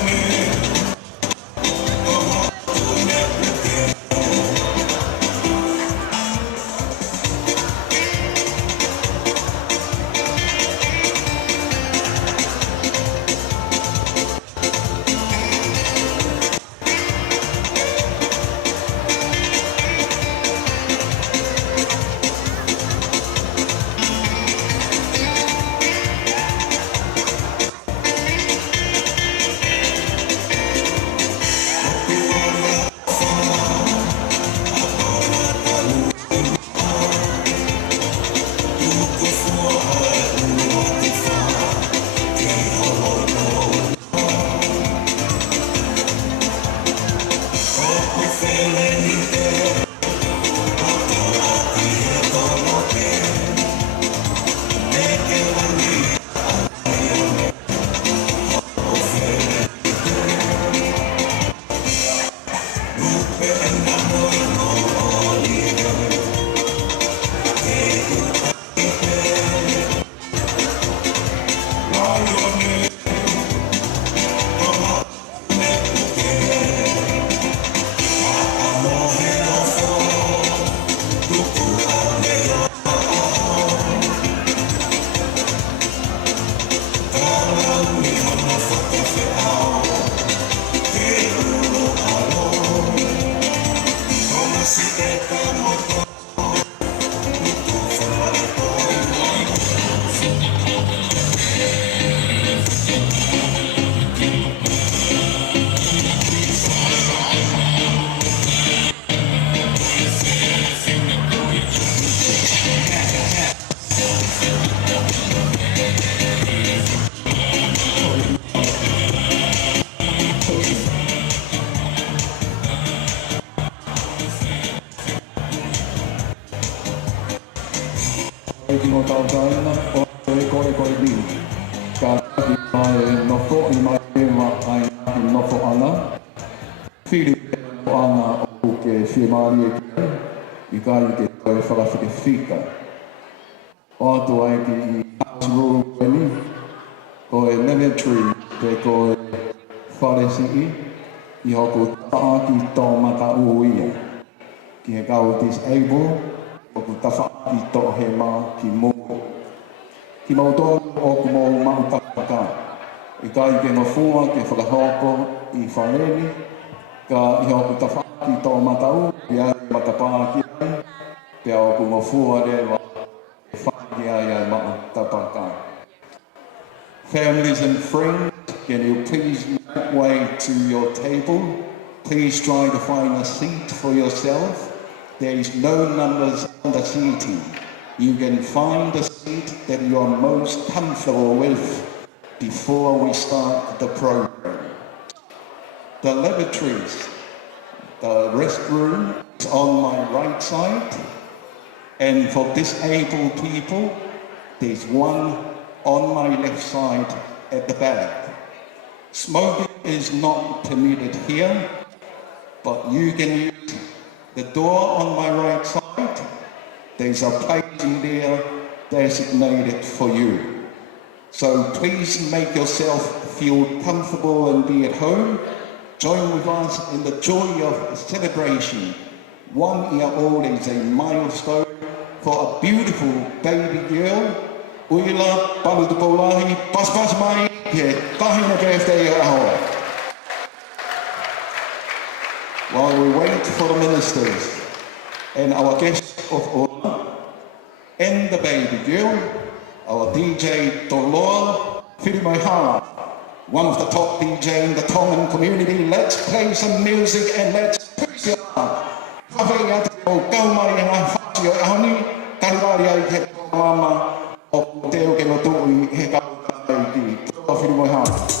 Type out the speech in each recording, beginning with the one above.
Orion. Mai nofo I mai ma ai nofo ana. Fili ana o ke whimari I kai ke koe whakawhike whika. O atu ai ki I House Rule koe Ministerial te koe wharesi I hoko taaki tō maka uia. Ki he kau disable, hoko tawhaaki tō he mā ki mō. Ki mautoa o ku mō mautapaka. I kai ke no fua ke whakahoko I whareni, ka I hoko tawhaaki tō maka u, I ai matapaki ai, te au ku mō fua rewa, whaaki ai mautapaka. Families and friends, can you please make way to your table? Please try to find a seat for yourself. There is no numbers on the seating. You can find the seat that you are most comfortable with before we start the program. The lavatories, the restroom is on my right side, and for disabled people, there's one on my left side at the back. Smoking is not permitted here, but you can use the door on my right side. There's a place in there designated for you. So please make yourself feel comfortable and be at home. Join with us in the joy of celebration. 1 year old is a milestone for a beautiful baby girl. Uila, Palu Tupoulahi, pas mai, he tahina birthday ahoa. While we wait for the ministers and our guests of honor and the baby girl, our DJ Toloa Whirimaihara, one of the top DJ in the Tongan community. Let's play some music and let's push it up. Hawhei atu o kaumari ngā whāti o ahoni, kariwari ai he mama o teo ke no tui he kautau ki Toloa Whirimaihara.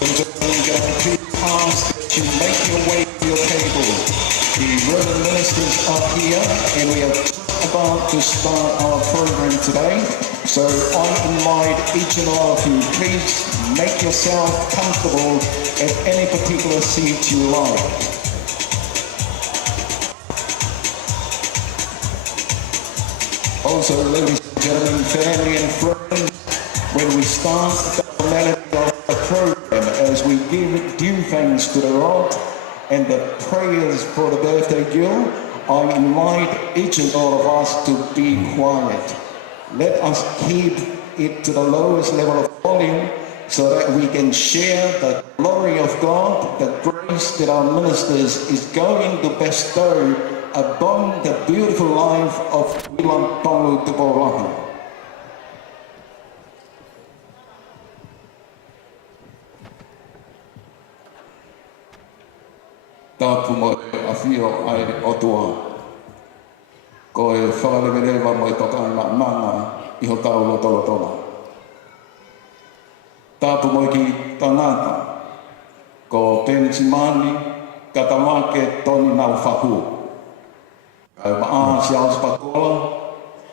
Please ask that you make your way to your table. The Reverend Ministers are here and we are just about to start our program today. So I invite each and all of you, please make yourself comfortable at any particular seat you like. Also, ladies and gentlemen, family and friends, when we start the formality of the program, as we give due thanks to the Lord and the prayers for the birthday girl, I invite each and all of us to be quiet. Let us keep it to the lowest level of volume so that we can share the glory of God, the grace that our ministers is going to bestow upon the beautiful life of Uila, Palu, Tupoulahi. Tapu mo a whio ai otua. Ko e whakalewerewa mo e toka na manga i ho tau lotolotona. Tapu mo ki tangata. Ko pensimani katamake toni nau whaku. Ai maa siaus pakola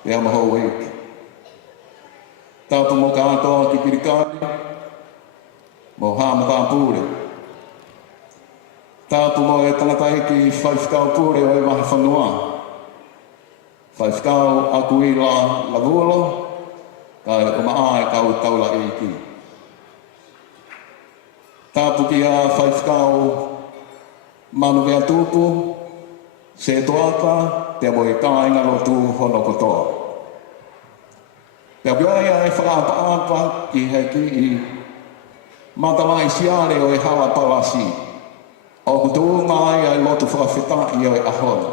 e amaho weiki. Tapu mo ka atoa ki pirikani mo hamata pure. Tapu mo e tangata ki whaifkau pure o e mahi whanua. Whaifkau a Uila lavuolo, kai o maa e kau taula e ki. Tapu ki a whaifkau manu mea tupu, se toaka, te mo e kāinga lotu hono kotoa. Te apiaia e whakaapa ki he ki i matamai siare o e hawa palasi. O kutu mai ai lotu whakawhita i o e ahona.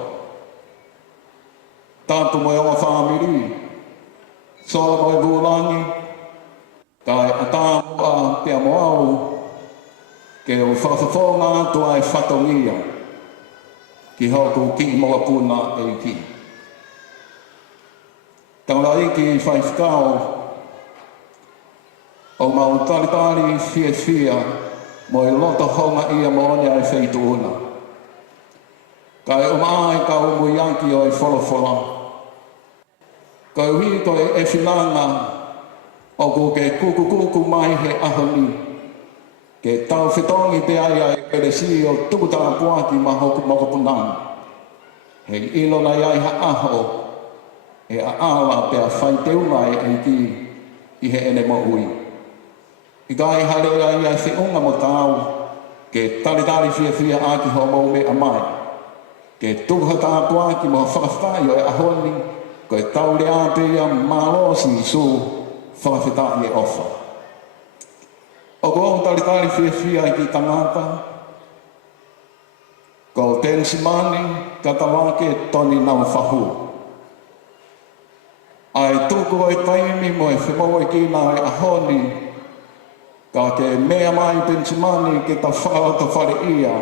Tapu mo e o whamiri, soa mo e būlangi, kai a tāmu a pia mo au, ke o whakawhawhonga tua e whatongia, ki hoku ki moa puna e ki. Taura iki whaifkau, o mau taritari fia mo e loto honga ia mo one ai whaituuna. Kai o maa e kau mui anki o e wholofola. Kai hui ko e whilanga o ko ke kuku mai he ahoni. Ke tau whitongi te aia e kere si o tukutara puaki ma hoku mokopunang. He ilo na iai ha aho e a awa pe a whai teunga e ki i he ene mo hui. I kai hale ai ai whiunga mo tau ke taritari fia aki ho mo me a mai. Ke tukutara puaki mo whakawhai o e ahoni. Ko e tau rea pia malosi su whakawhita i e ofa. O ko taritari fia ki tangata, ko pensimani katawake toni nau whahu. Ai tuku e taimi mo e whimo e kina e ahoni, ka ke mea mai pensimani ke ta whakawata whare ia,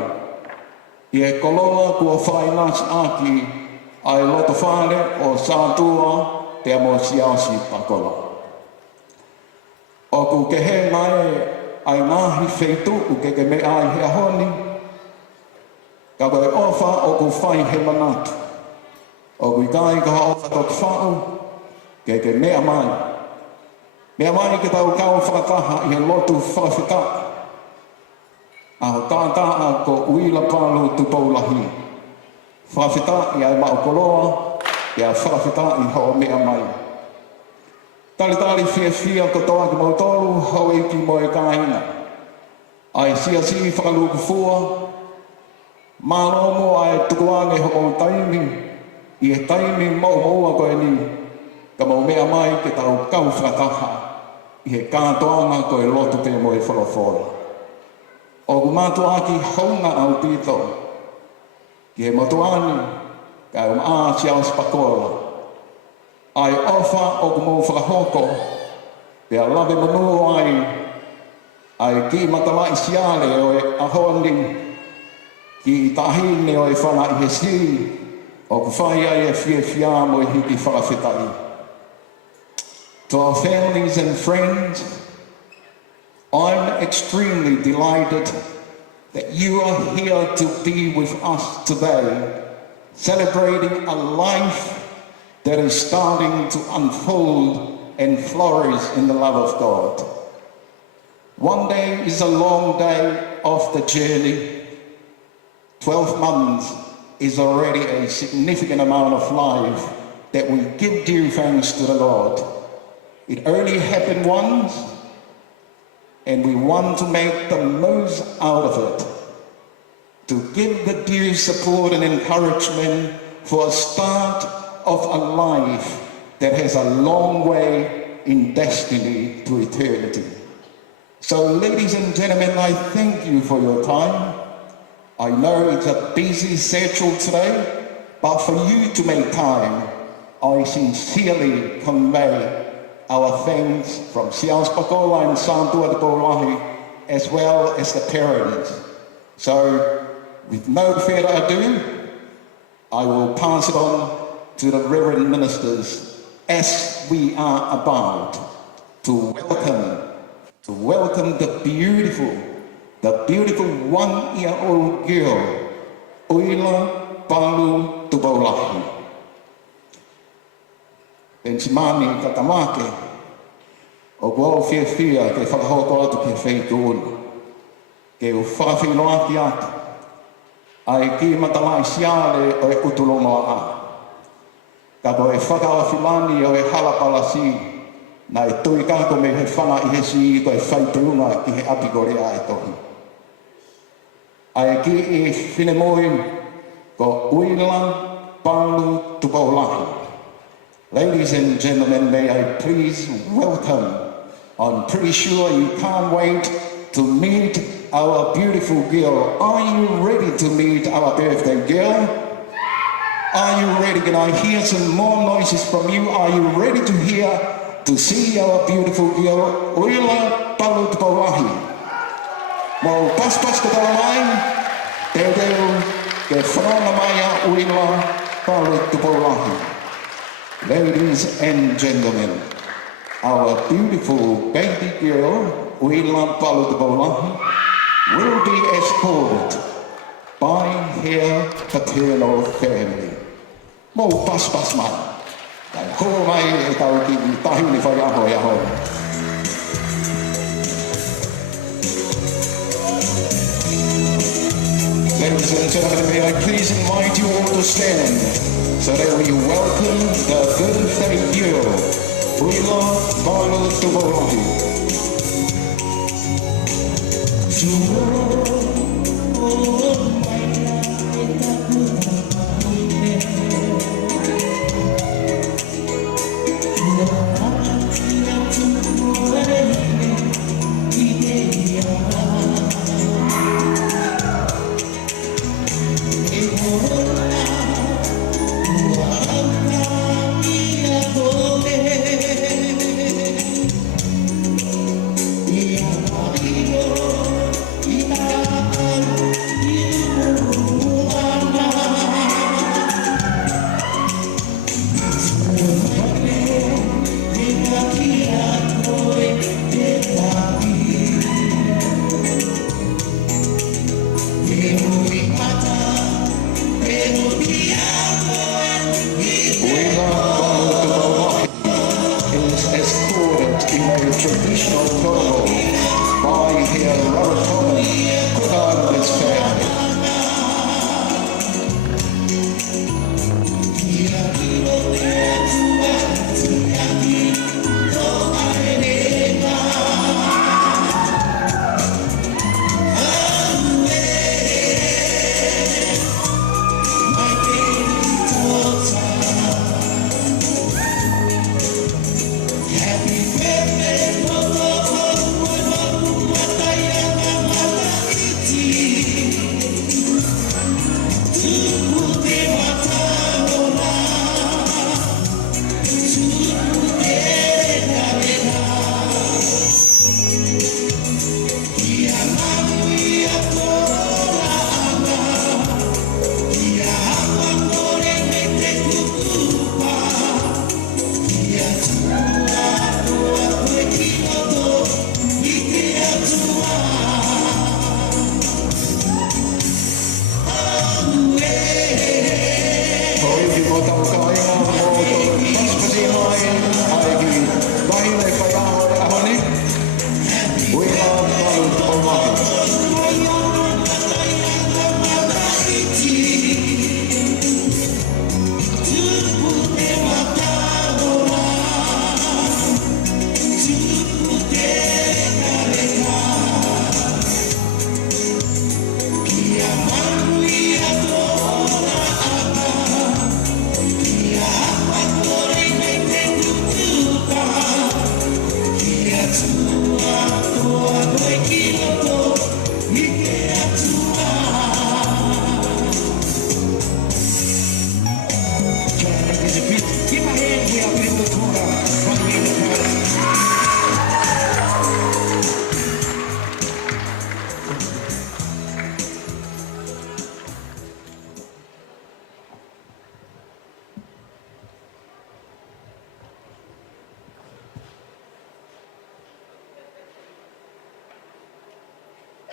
i e koloa kua whainasi aki, ai loto whare o sātua te amo siasi pakola. O ku ke he mai ai ngahi wheitu ku ke me ai he ahoni, ka koe ofa o ku whai he manatu. O ku kai ka ofa toki whau, ke mea mai. Mea mai ke tau kau whakataha i he lotu whakawhita. Aho tātaa ko Uila Palu Tupoulahi. Whawhita i ai maukoloa, i a whawhita i hao mea mai. Taritari fia kotoa ki mautolu, hau eiki mo e kāinga. Ai si whakaluku fua, mānomo ai tukuane ho taimi, i e taimi maua koe ni, ka mau mea mai ke tau kau whakataha, i he kātoanga koe lotu te mo e whalawhora. O ku mātua ki haunga au pito, ki he motuani, ka e maa siaus pakola. Ai ofa o ku mou whakahoko, pe a lawe manu ai ki matalai siale o e ahoni, ki tahine o e whana i he si, o ku whai ai e fia mo e hiki whakawhitai. To our families and friends, I'm extremely delighted that you are here to be with us today, celebrating a life that is starting to unfold and flourish in the love of God. One day is a long day of the journey. 12 months is already a significant amount of life that we give due thanks to the Lord. It only happened once, and we want to make the most out of it, to give the due support and encouragement for a start of a life that has a long way in destiny to eternity. So ladies and gentlemen, I thank you for your time. I know it's a busy schedule today, but for you to make time, I sincerely convey our thanks from Siaus Pakola and Santua Tupoulahi, as well as the parents. So, with no further ado, I will pass it on to the Reverend Ministers as we are about to welcome the beautiful 1-year-old girl, Uila, Palu, Tupoulahi. Pensimani katamake, o gwao whiawhia ke whakahoto atu ke whaitūna. Ke o whawhino aki atu, ai ki matalai siale o e utulonoa a. Ka ko e whakawhilani o e halapalasi, na e tui kako me he whanga i he si ko e whaitūna i he apikore a e tohi. Ai ki e whinemoi ko Uila, Palu, Tupoulahi. Ladies and gentlemen, may I please welcome. I'm pretty sure you can't wait to meet our beautiful girl. Are you ready to meet our birthday girl? Are you ready? Can I hear some more noises from you? Are you ready to see our beautiful girl, Uila, Palu, Tupoulahi? Mo pas ka tau mai, te reo ke whanonga mai a Uila, Palu, Tupoulahi. Ladies and gentlemen, our beautiful baby girl, Uila, Palu, Tupoulahi, will be escorted by her paternal family. Mo pas mai. Kai ho mai e tau ki tahi ni whai aho e aho. Ladies and gentlemen, may I please invite you all to stand so that we welcome the birthday girl, Uila, Palu, Tupoulahi. Yeah.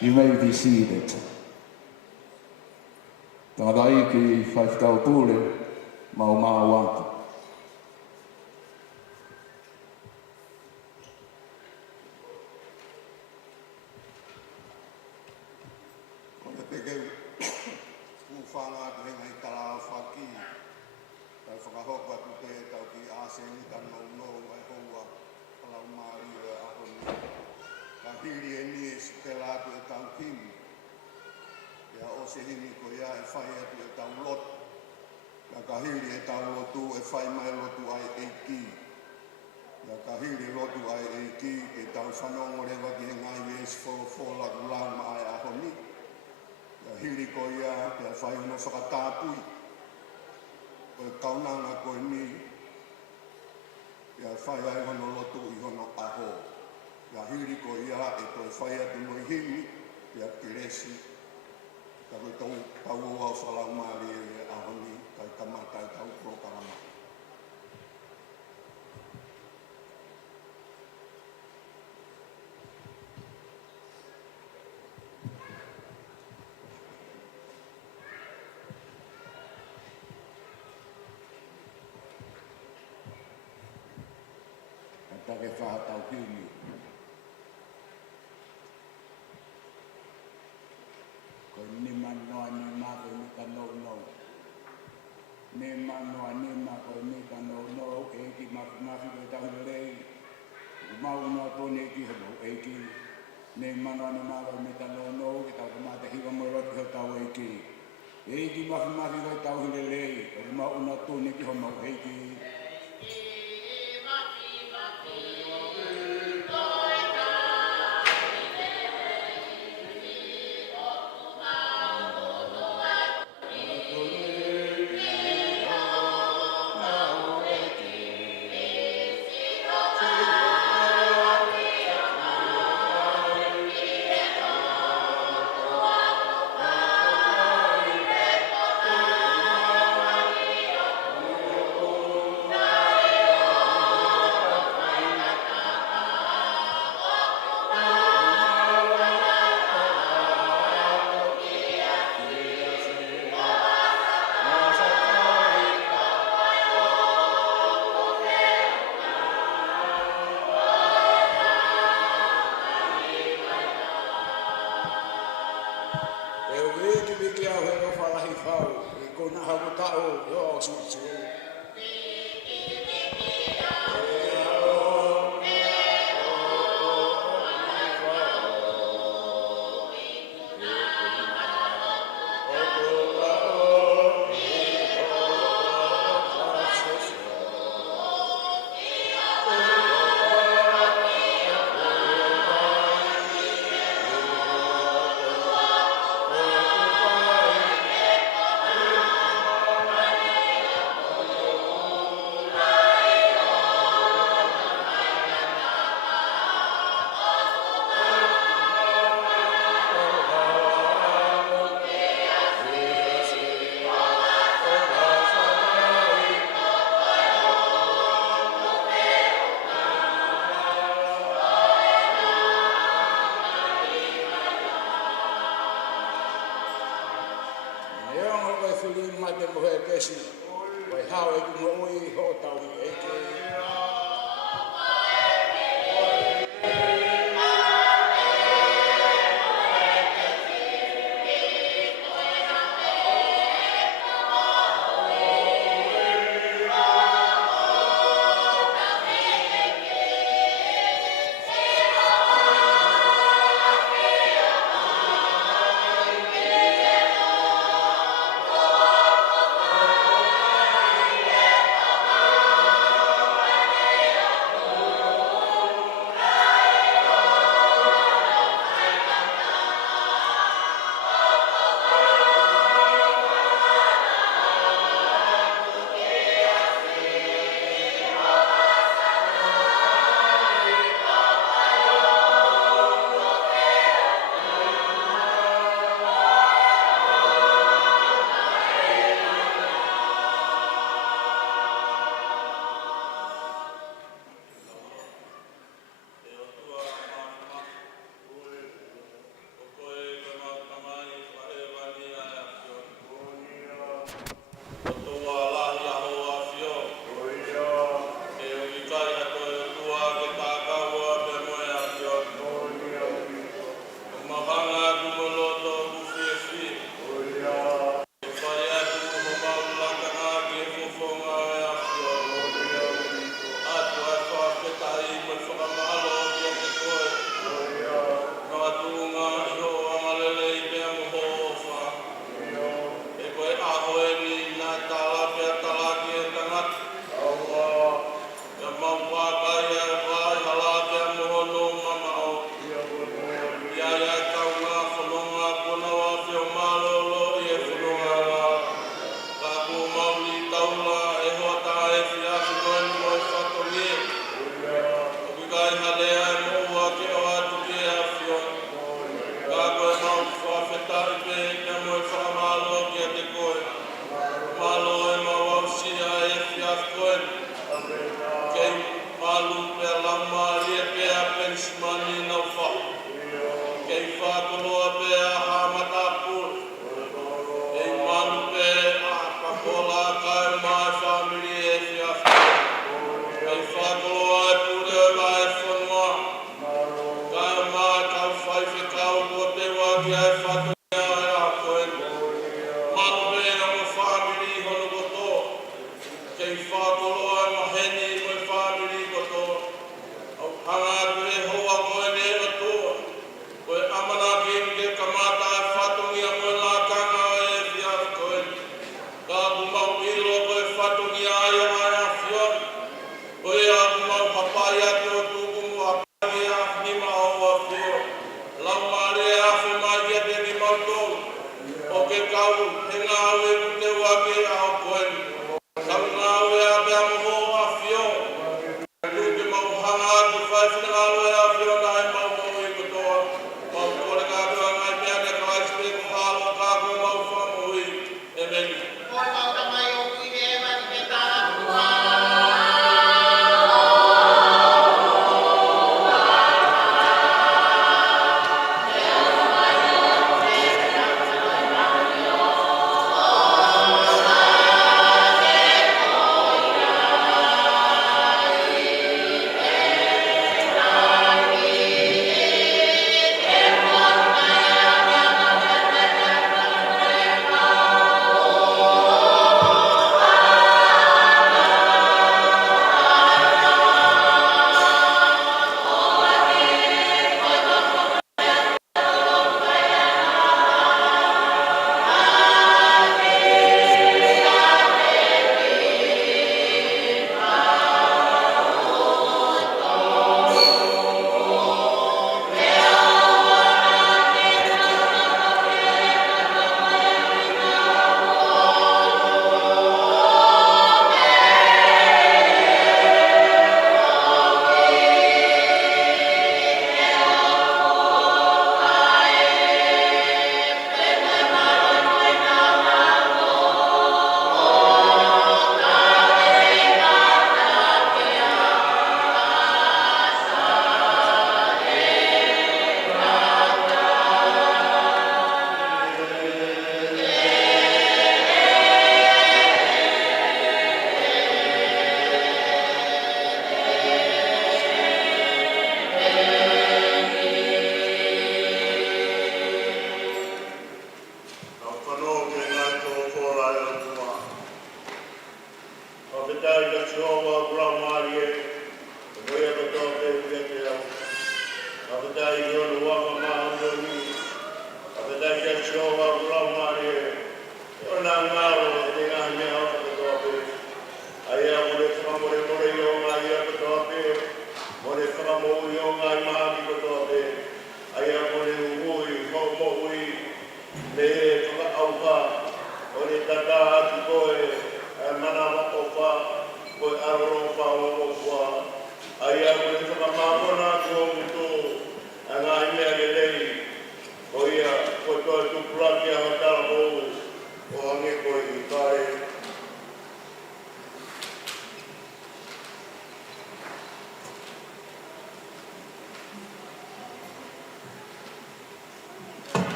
You may be seated. Tārai ki whaifitau pūle, mau watu. Kona te keu, whanga te hengai tarao whaki, tau whakahoko atu te tau ki āseni tano no ai houa, palau maari o ahoni. Ka hiri e ni e te lātu e tau kimi. Ia o se hini ko ia e whai atu e tau lotu. Ia ka hiri e tau lotu e whai mai lotu ai e ki. Ia ka hiri lotu ai e ki e tau whanongo rewa ki he ngai wees whola kulama ai ahoni. Ia hiri ko ia ia whai hono whakatāpui. Ko e kaunanga ko e ni. Ia whai ai hono lotu I hono aho. Ia hiri ko ia e toi whai atu moi hini. Ia kiresi. Ka koe tau au whalau maari e ahoni, kai kamata e tau prokarama. Ka take whahatau kimi. Ko ni manoa ni ma ko ni ka no no. Ni manoa ni ma ko ni ka no no e ki ma ko ta rei. Ma uno to ni ki ho e ki. Ni manoa ni ma ko ni ka no no ki ta ko ma te hi mo ro ki ta e ki. E ki ma ko ta rei. Ma uno to ni ki ho mo e ki.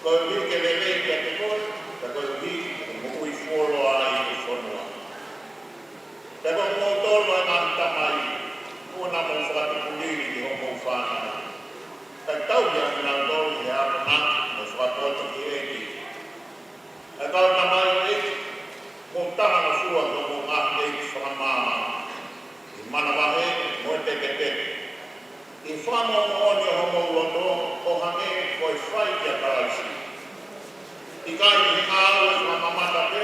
Ko hi ke lele kia te koe, ta koe hi mo ui wholoa i te whonua. Te koe mō tōlua e ngāta mai, kua mō whakatupuliri ki homo whānau. Ta tau ki a ngā tōlu he ara nāki mo whakatota ki eki. Ta tau na mai o eki, mō taha na fua ko mō ngāti eki whakamāma. I mana wahe, mo te teke. I whamo oni o homo londo, o hange koe whai kia taraisi. I kai ni kāu e whamamata te,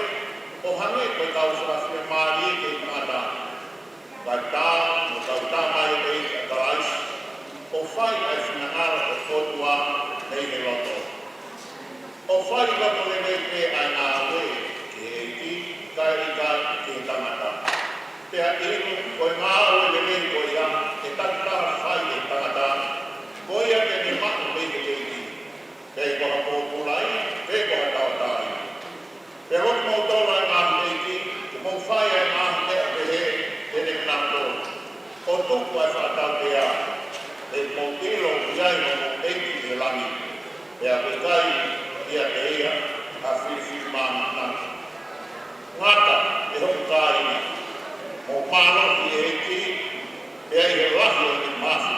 o hange koe kau whakawhia maari e ke ngāta. Kai tā, mo kau tā mai e te ika taraisi. O whai ai whinangara o kotua hei he loto. O whai loto le nei te ai ngā ue, ki hei ki, kai ika ki tangata. Pea inu, koe ngā ue le nei koe ia, e takitara whai e tangata, koe ia te ne matu mei ke teiti. Pei koha Tupoulahi, pei koha Tautai. Pea hoki mō tōna e ngā teiti, ke mō whai e ngā te a te he, te ne ngā tōna. O tuku ai whakatau te a, e mō tilo iai mō teiti te langi. Pea koe kai ia te ia, a whiwhi māna. Ngata, e hoki kāina. Mō māno ki e eki, e ai he lahi o te mafi.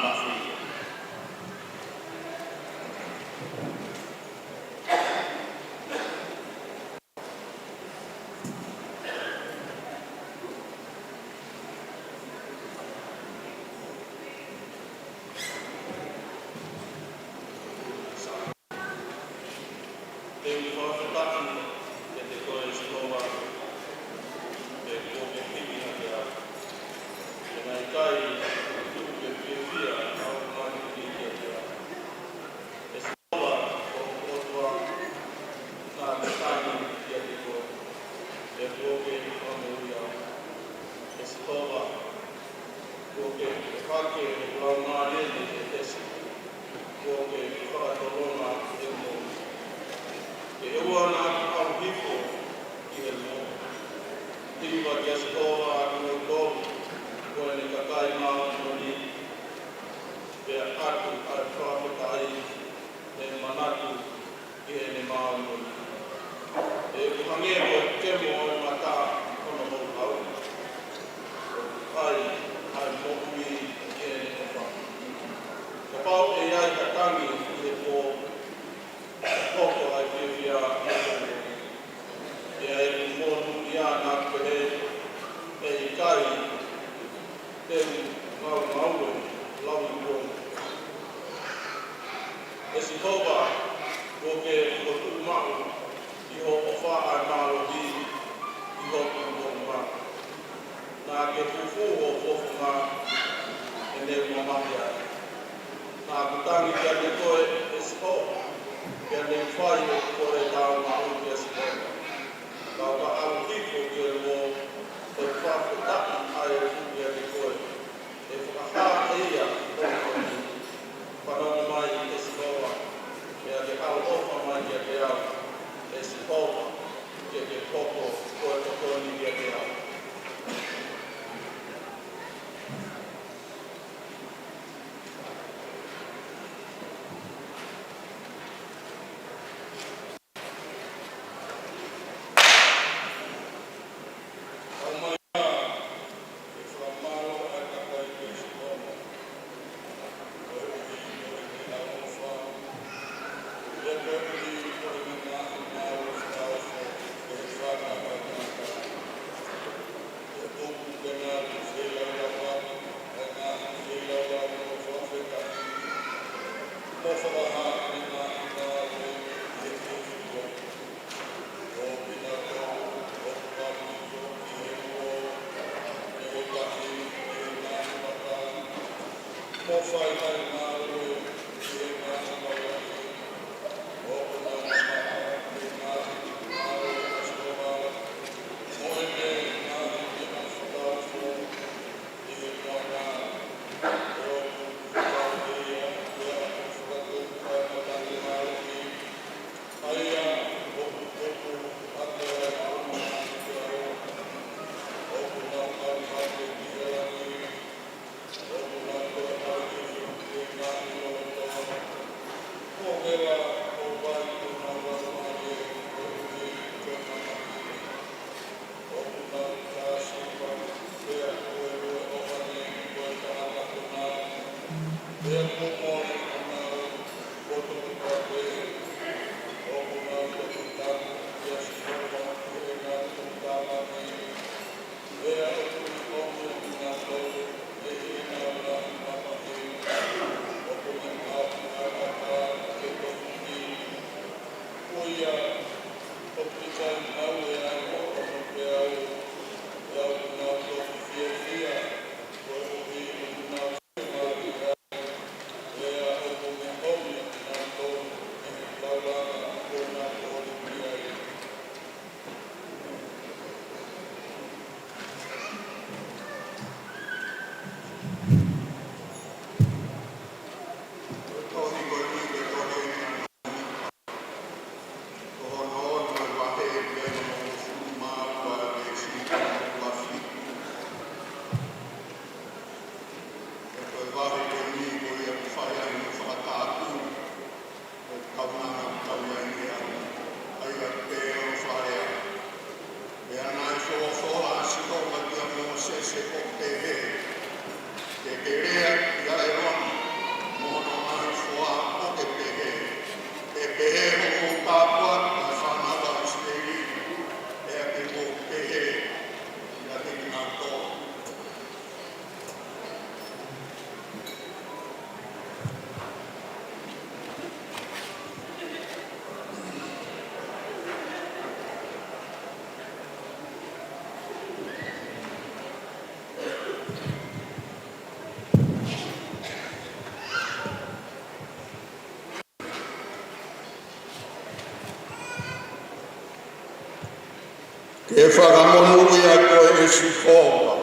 Ke whakamonu ia koe e Sihova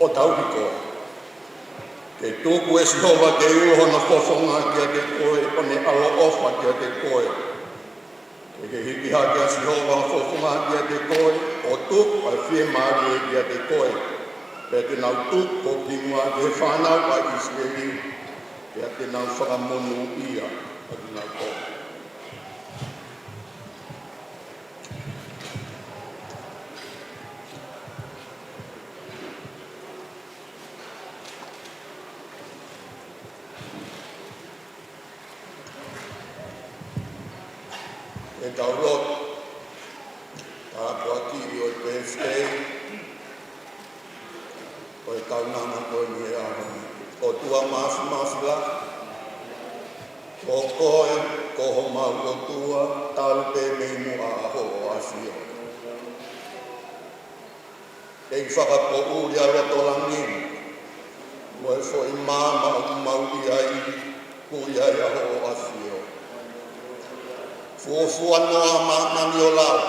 o tauhi koe. Ke tūku e Sihova ke uho na whawhonga kia te koe o ne alo ofa kia te koe. Ke hiki ha kia Sihova na whawhonga kia te koe o tūku ai whie maari e kia te koe. Pea te nau tūku ko kinua ke whanau a Israeli. Pea te nau whakamonu ia a te nau koe. E tau roto, tā kua kiri o i birthday, o i tau nana koe ni e ahoni. O tua masu la, o koe, koho mau o tua, talu pe meimu a aho o asio. E i whakapo uri a roto langini, mo e fo i māma o mau i ai, kui ai aho o asio. Fuafua noa mamani o lau.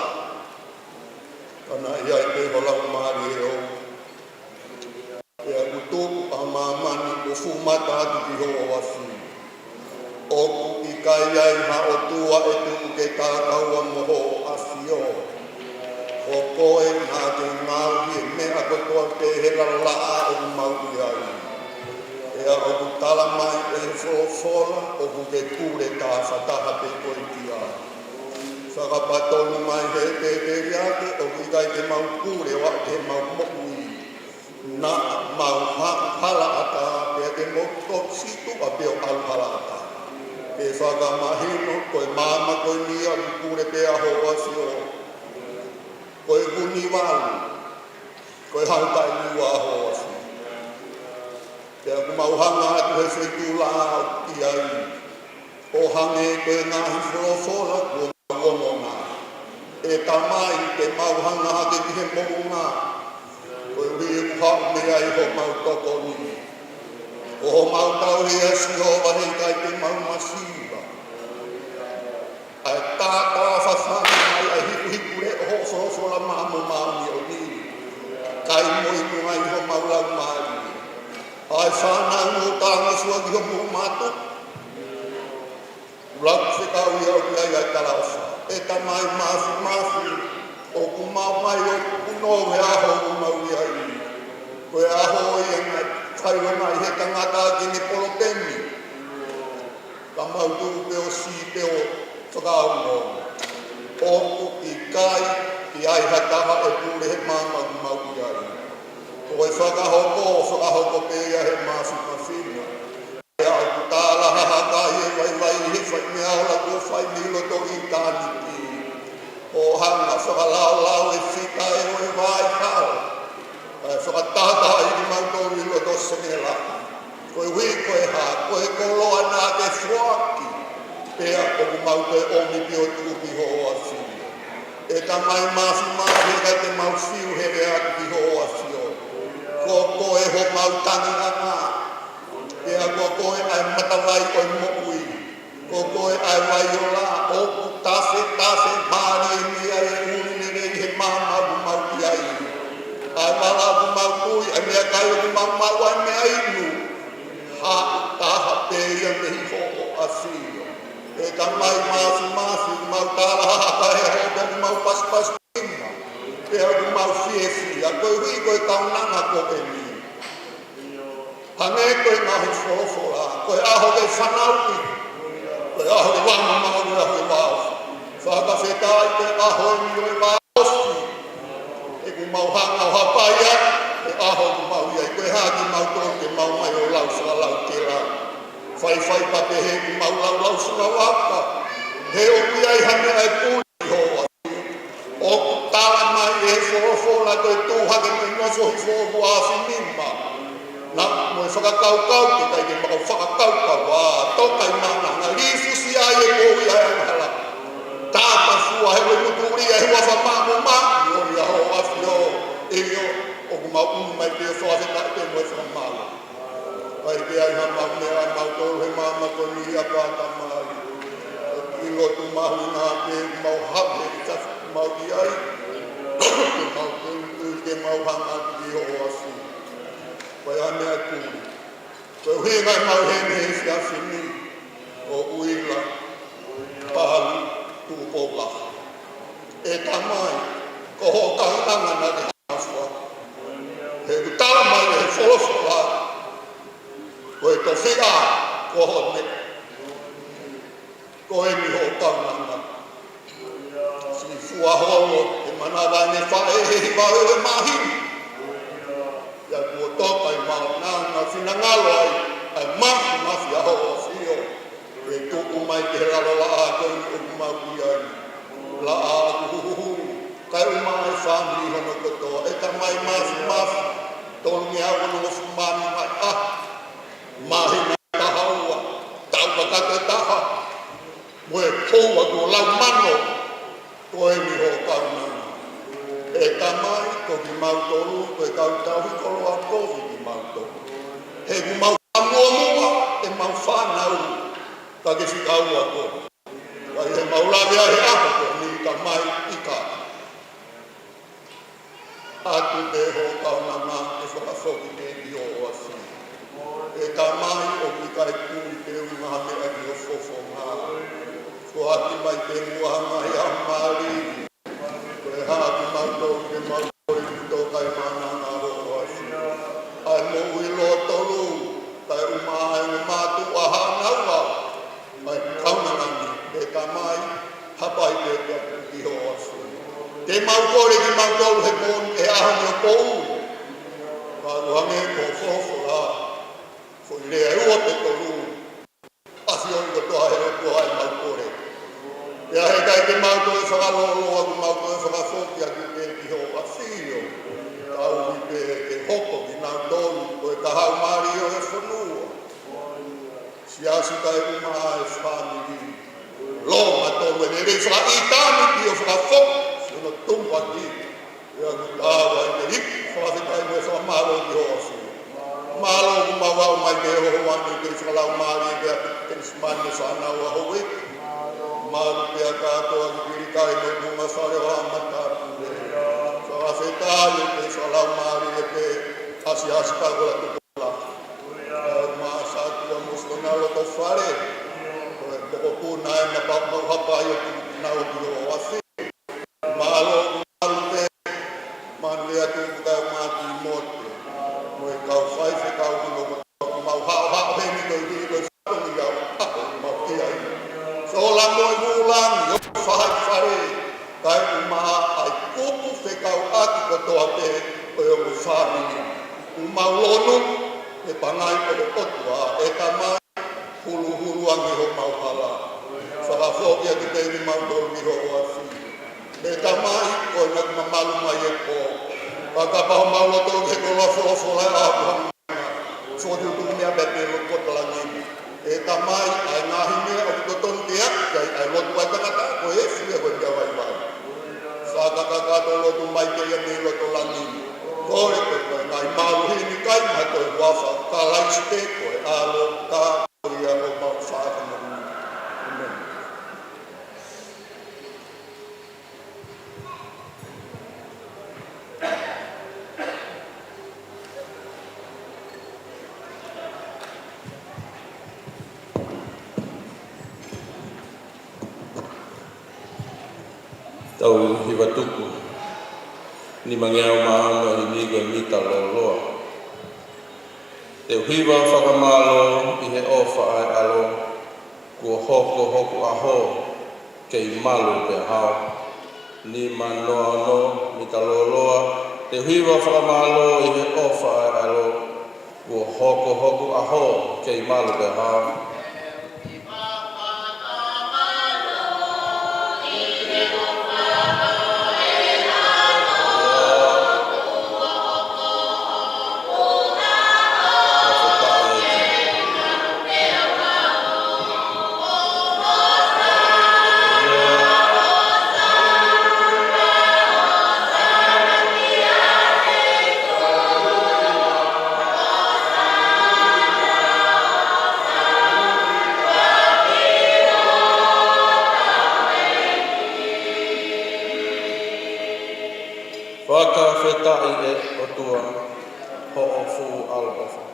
Kana ia i te holau maari e o. E a kutuku a mamani o fumata atu ki ho o asi. Oku i kai ai ha o tua e tuku ke kākaua mo ho o asi o. O koe nā te ngāwi e mea kotoa te hela laa o mau i ai. E a oku tala mai e whofola oku ke kure tā whataha te koe ki ai. Whakapatonu mai he te riake o kikai te mau kure wa te mau mokui. Nā mau hala ata pia te mokto situ a pio au hala ata. Ke whakamahino koe māma koe nia ki kure pia hoa si o. Koe kuni walu. Koe hautai niwa hoa si. Pia ku mau hanga atu he whetu la ki ai. O hange koe ngahi wholofola kua wononga. E tamai te mauhanga hake ki he mounga. Koe ui e kuhau mea i ho mau toko ni. O ho mau tau he a Sihova hei kai te mau masiva. Ai tātā whawhanga mai a hiku re o ho wholofola mamu mauni o ni. Kai moi nunga i ho mau lau maari. Ai whanau no tānga sua ki ho mau matu. Rak whikau i au ki ai talawha. E tamai mafi, o ku mau mai o ku no he aho ku mau i ai. Koe aho i e ngai whaiwa mai he tangata ki ni polopeni. Ka mau tūru pe o si pe o whakau no. O ku i kai, i ai hataha e pūre he māma ku mau i ai. Koe whakahoko pe ia he mawhina. E au ku tāla hahaka i e wai he whai mea ola ko whai milo to i tāni ki. O hanga whakalau e whika e o e vai kau. Whakatata i ki mauto milo to sengela. Koe hui koe ha, koe koloa nā te whuaki. Pea o ku mauto e omi pio tuki ho o asi. E tamai mafi kai te mau fiu he rea ki ho o asi o. Ko koe ho mau tangi anga. Pea ko koe ai matawai koe moui. Ko koe ai wai o la, o ku tase, maari e mea e uri nere i he māma ku mau ki ai. Ai wala ku mau kui, ai mea kai o ku mau mau ai mea inu. Ha taha pe ia me hi ho o asio. E tamai mafi, mau tāla haka he hoka ku mau pas tima. Pea ku mau fie, a koe hui koe taunanga ko e ni. Hange koe ngahi wholofola, koe aho ke whanau i. Koe aho ke wama mauru aho e wao. Whakawhetai te aho e mio e waosi. E ku mau hanga o hapaia, e aho ku mau iai. Koe haki mau tō te mau mai o lau whakalau te lau. Whai pape he ku mau lau sunga waka. He o iai hane ai pūri hoa. O ku tāla mai e wholofola koe tūhake me noso hi whoku afi mima. Nā, mo e whakakaukau te kai te maka whakakaukau wā, tokai mana, ngā rifu si ai e kōi ai anghala. Tāta fua he o muturi e hua whamāmo māki o ria ho afi o, e o, o ku mau unu mai te o whawheta te mo e whamāmo. Kai te ai hamau me ai mau tōru he māma ko ni a pāta mai. I lotu mahu ngā te mau hape i tafu mau i ai. ke mau hanga ki ho asu. Pai ane aku. Koe hinga mau hene si asini o Uila, Palu, Tupoulahi. E tamai, ko ho kautanga na ke hafua. He utala mai he wholofola. Koe to whia ko ho ne. Koe ni ho kautanga. Si fua holo, e manawa ne whae he hiwa e mahi. Ia kua tokai mau nanga whina ngalo ai mafi aho o whio. E tuku mai ke raro la a koe ni uku mau iai. La a uhuhu. Kai umai whamiri hono kotoa. E ta mai mafi. Tolu ni hau no fumani mai a. Mahi na tahaua. Tau kakate taha. Moe koua kua lau mano. Koe ni ho kaunanga. E tamai ko ki mau tolu, ko e kau tau hikolo a kovi ki mau tolu. He ku mau mua, e mau whanau, ka ke whikau a kovi. Kai he mau lawe a he aho ko ni tamai i ka. Atu te ho kaunanga, e whakafoki te i o asi. E tamai o ki kai kuri te unga me a ki o fofo ngā. Ko ati mai te muahanga i a maari. Koe hāki mau tolu ke mau kai mana ngā roho asi. Ai mo uilo tolu, kai umai o mātu a hānaua. Ai kaunangangi, e ka mai, hapai te kia puki ho asi. Te mau kore ki mau tolu he kōni e ahani o kou. Ka uhange ko fofo la. Fo i rea ua te tolu. Asi o iko toa he o toa e mau kore. Ia he kai te mau tolu whakaloloa ku mau tolu whakafoki a ki te ki ho asio. Au i te hoko ki nā tolu, koe ka hau maari o e whanua. Si asu kai uma e whaniri. Loma tolu e re whaka i tāmi ki o whakafoki, si ono tumpa ki. Ia ku tāwa e te hiki, whakafikai mo e whakamaro ki ho asu. Malo ku mawau mai te ho anu ke whakalau maari e pia te smani whanau a hoe. Maru pia kātoa ki pirikai mo kunga whare o amata pure. Whakawhetāio te whalau maari e te asi kagola Tupoulahi. Māsātua mustonalo to whare. Koe poko pūna e na papau hapai o nau ki o asi. Mālo maru te manu ea tūku kau māti mote. Moe kau whaife kau kuno mau hao heni toi hiro whatongi au tako mau kia i. Sola moi mulang yo whahai whare. Kai umaa ai kupu whekau aki kotoa te o o whamini. Umau lonu e pangai o le otua e tamai hulu angi ho mau hala. Whakawhoki atu te ni mau tolu ho o asi. E tamai o nak mamalu mai e po. Whakapaho mau loto ke kola whola e apuhanga. Sojutu mea bete lo kotalangi. E tamai ai ngahi mea o ki tonu te akai ai lotu ai tangata ko e fia ko te awai wai. Whakakakato lotu mai te ia ni loto langi. Koe koe ngai maru hini kai mai koe wafa ka laiste koe alo ka koria o mau whakana. Amen. Tau hiwa tuku, ni mangeau maanga i niga mita loloa. Te hiwa whakamalo i he ofa ai alo, kua hoko aho, kei malu pe hao. Ni manoa mita loloa, te hiwa whakamalo i he ofa ai alo, kua hoko aho, kei malu pe hao. tai e o tua ho o fu albofa.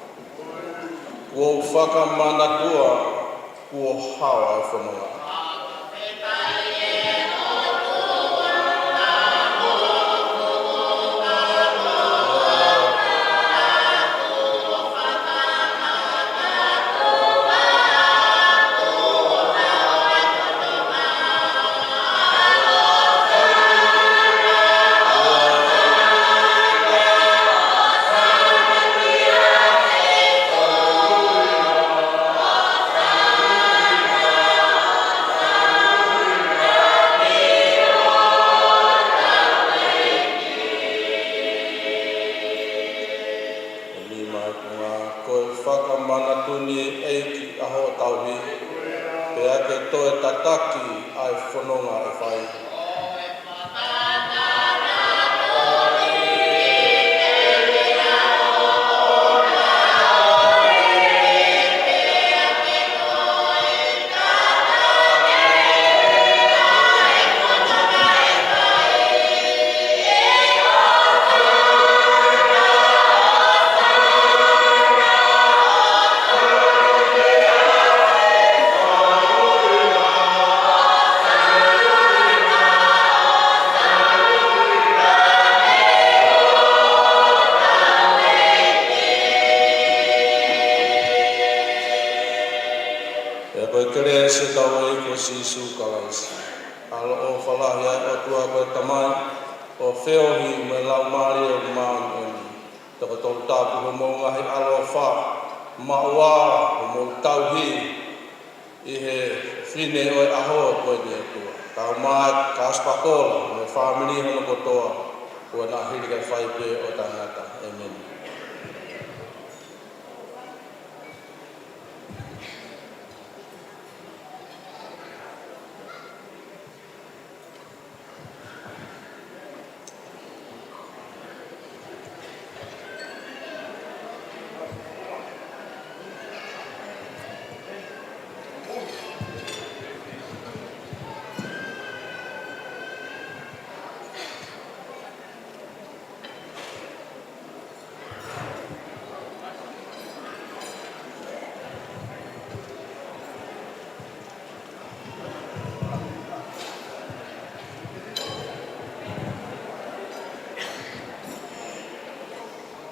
Kua whakamana tua kua hawa e whanua.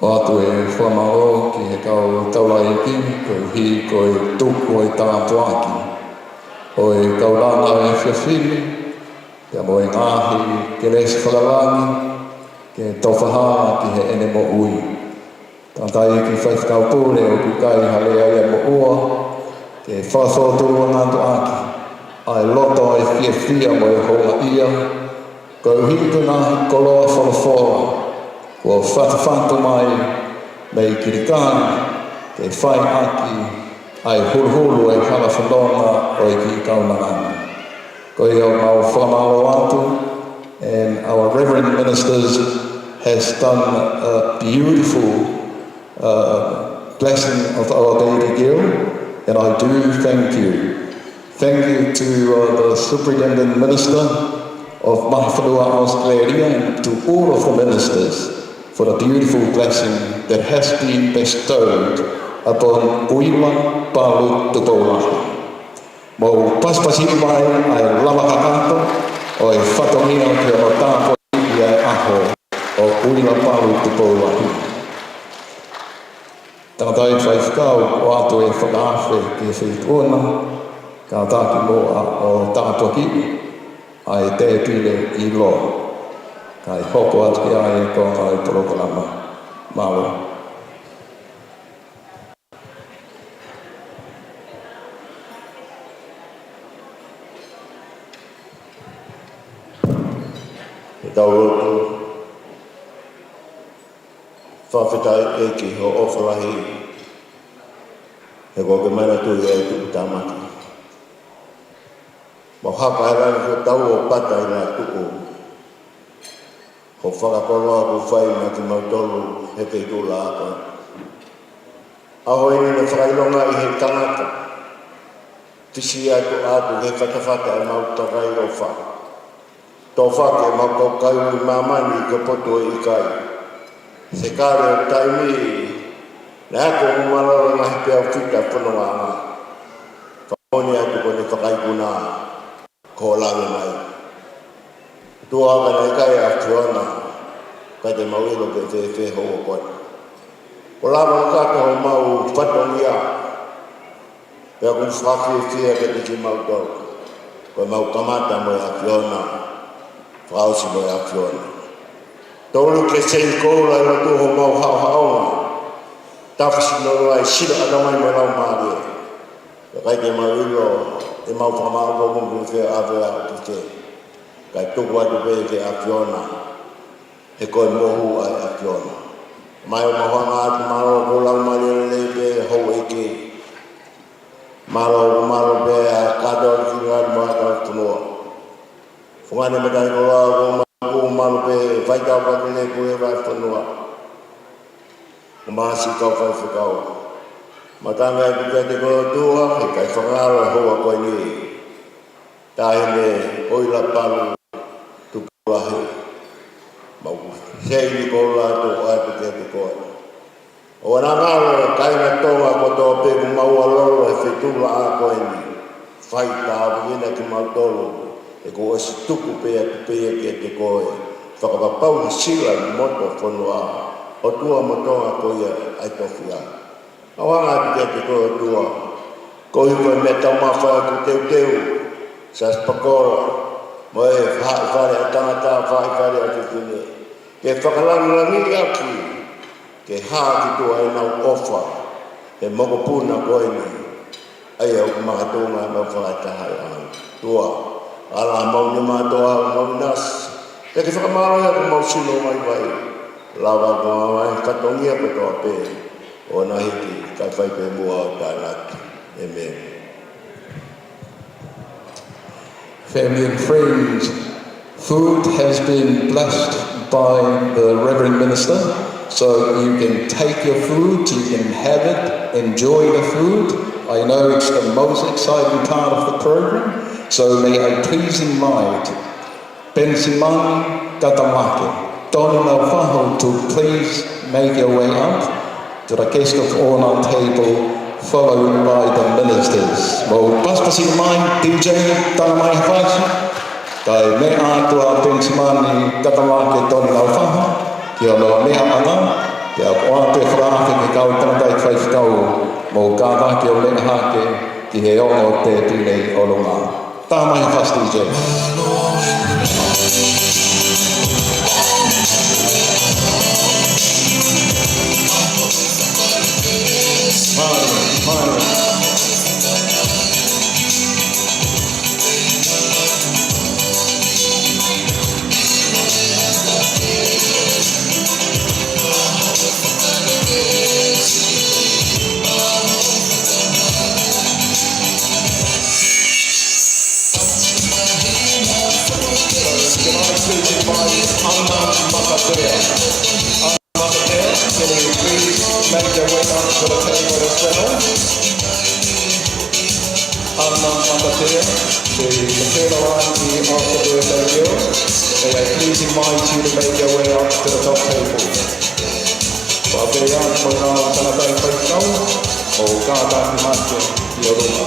Atu e whamao ki he kau taulai ki, koe hi koe tuku e tātua aki. O e kaulana e whiawhiri, kia mo e ngāhi ke lesi whakalangi, ke tawhahana ki he ene mo ui. Tātai ki whaifkau pūre o kukai hale ai e mo ua, ke whawhoturu ngātu aki. Ai loto e whiawhia mo e hoa ia, koe hiku ngāhi koloa whalawhora, kua whatawhanto mai mei kirikāni ke whai aki ai huluhulu e hala whanonga o i ki kaunangani. Ko i au mau whamalo atu, and our Reverend Ministers has done a beautiful blessing of our baby girl, and I do thank you. Thank you to the Superintendent Minister of Mahawhanua, Australia, and to all of the ministers for the beautiful blessing that has been bestowed upon Uila, Palu, Tupoulahi. Mo paspasiri mai ai lava kakato o e whatongia ki o tāpo i ai aho o Uila, Palu, Tupoulahi. Tātai whaifkau o atu e whakawhe ki e whituona, ka tāki moa o tātua ki ai te pile i loa. Kai hoko atu ki ai e konga i polokalama. Māua. E tau roto, whawhetai e ki ho Ofalahi, he koke mana tui e tuku tāmaki. Mo hapa e rani ko tau o pata i nā tuku. Ko whakakoroa ku whai na ki mautolu he te tūla apa. Aho ene na whakailonga i he tangata. Tisi atu he whatawhata e mautakai o wha. Tō whake maukau kai ui mamani ka poto e i kai. se kare taimi na ko maloro na pe au fita pono ana famoni atu ko ni whakaikuna ko lange mai tua ka nei kai a fiona ka te mawilo pe te ho ko ko lava ka to mau fatongia pe ko fafi fia ke te mau do ko mau kamata mo a fiona fausi mo a fiona tolu ke sei ko la no tu ho mau ha tafsi no ai sila ada mai mo lau mari kai te mawilo e mau famao mo mo fe ave a te kai tu wa tu be ke a fiona e ko mo hu a fiona mai mo hanga tu malo ko lau mari le be ho e ke malo be a kado ki wa mo ka tu no fungane me kai ko ko malo be vai ka pa le ko e va tu no ma si ka fa fu ka ma ta me ku te ko tu ha kai fangaro ho ko ni taine Uila Palu Tupoulahi mau sei ni ko la to atu ke ko o na ngalo kai na to ko to pe ku mau alo e fitu la ko ni fai ta ni na ki mau to e ko es tuku pe ke te ko fa ka pa u sila moto fonua o tua moto ko ia ai to fia awanga ke te ko tua ko i ko me ta ma fa ku te sa spakora mo e fare tangata fare atu tine ke whakalangra ni aki ke hā ki tua e nau ofa e moko puna koe ni ai au makatunga mau whakataha e ai tua ala mau ni mātoa mau nas e ke whakamaro ea ku mau sino mai vai lawa kua mai katongia pe toa pe o na hiki kai whai pe mua o tānaki amen. Family and friends, food has been blessed by the Reverend Minister, so you can take your food, you can have it, enjoy the food. I know it's the most exciting part of the program, so may a pleasing mind, Bensimani Katamake, Donna Faho, to please make your way up to the guest of honor table, followed by the ministers. Mo paspasi mai DJ Tanamai Hafaisi, kai me atua Bensimani Katamake Donna Faho, kia no mea ana, kia koa te whraake ki kau tanatai whaifkau, mo kāta ki o mea hake, ki he ongo te pinei o lunga. Tāmai Hafaisi DJ. Can you please make your way up to the table as well? Makatea, the Tupoulahi of the birthday girl, may I please invite you to make your way up to the top table. Wapea koina o tanatai whaikau, o kātaki mate i o runga.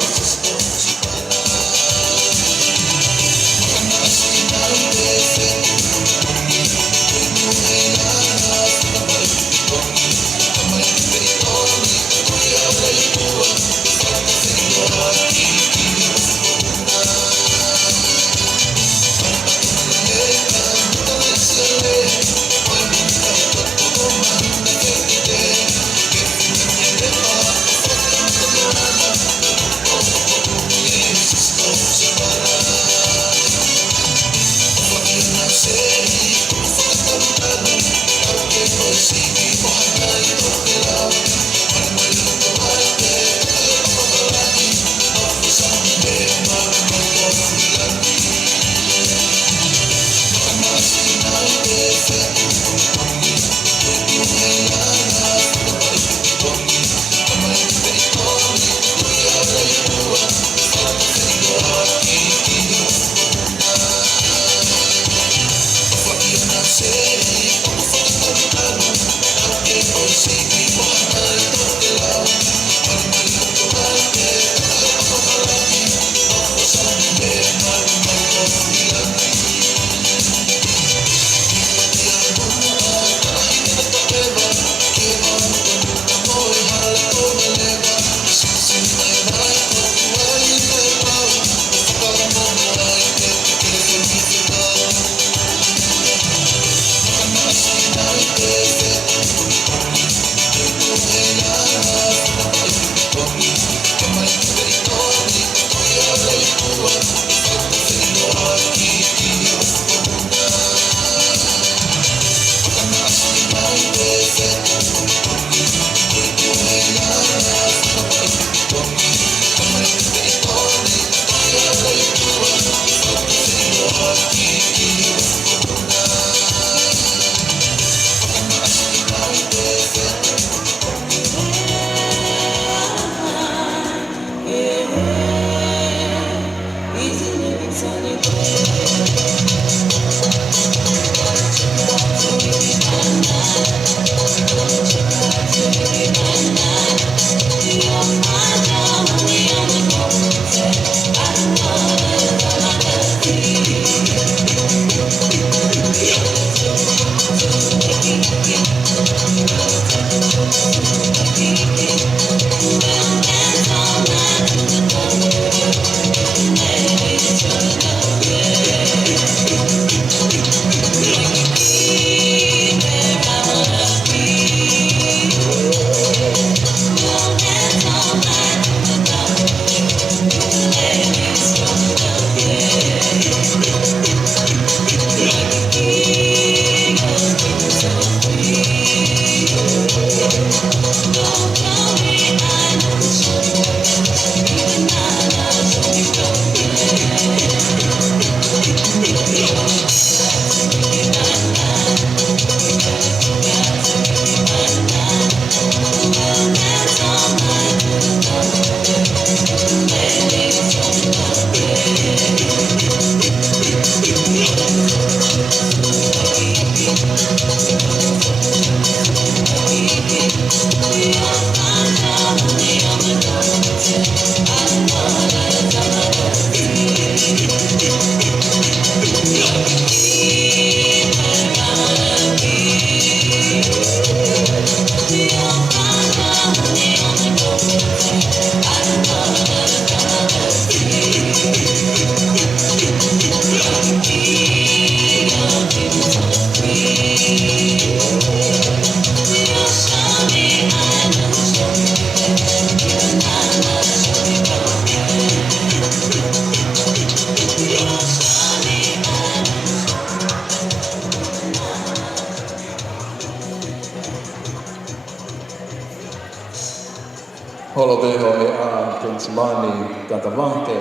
holodeho e a Pensimani Katavake,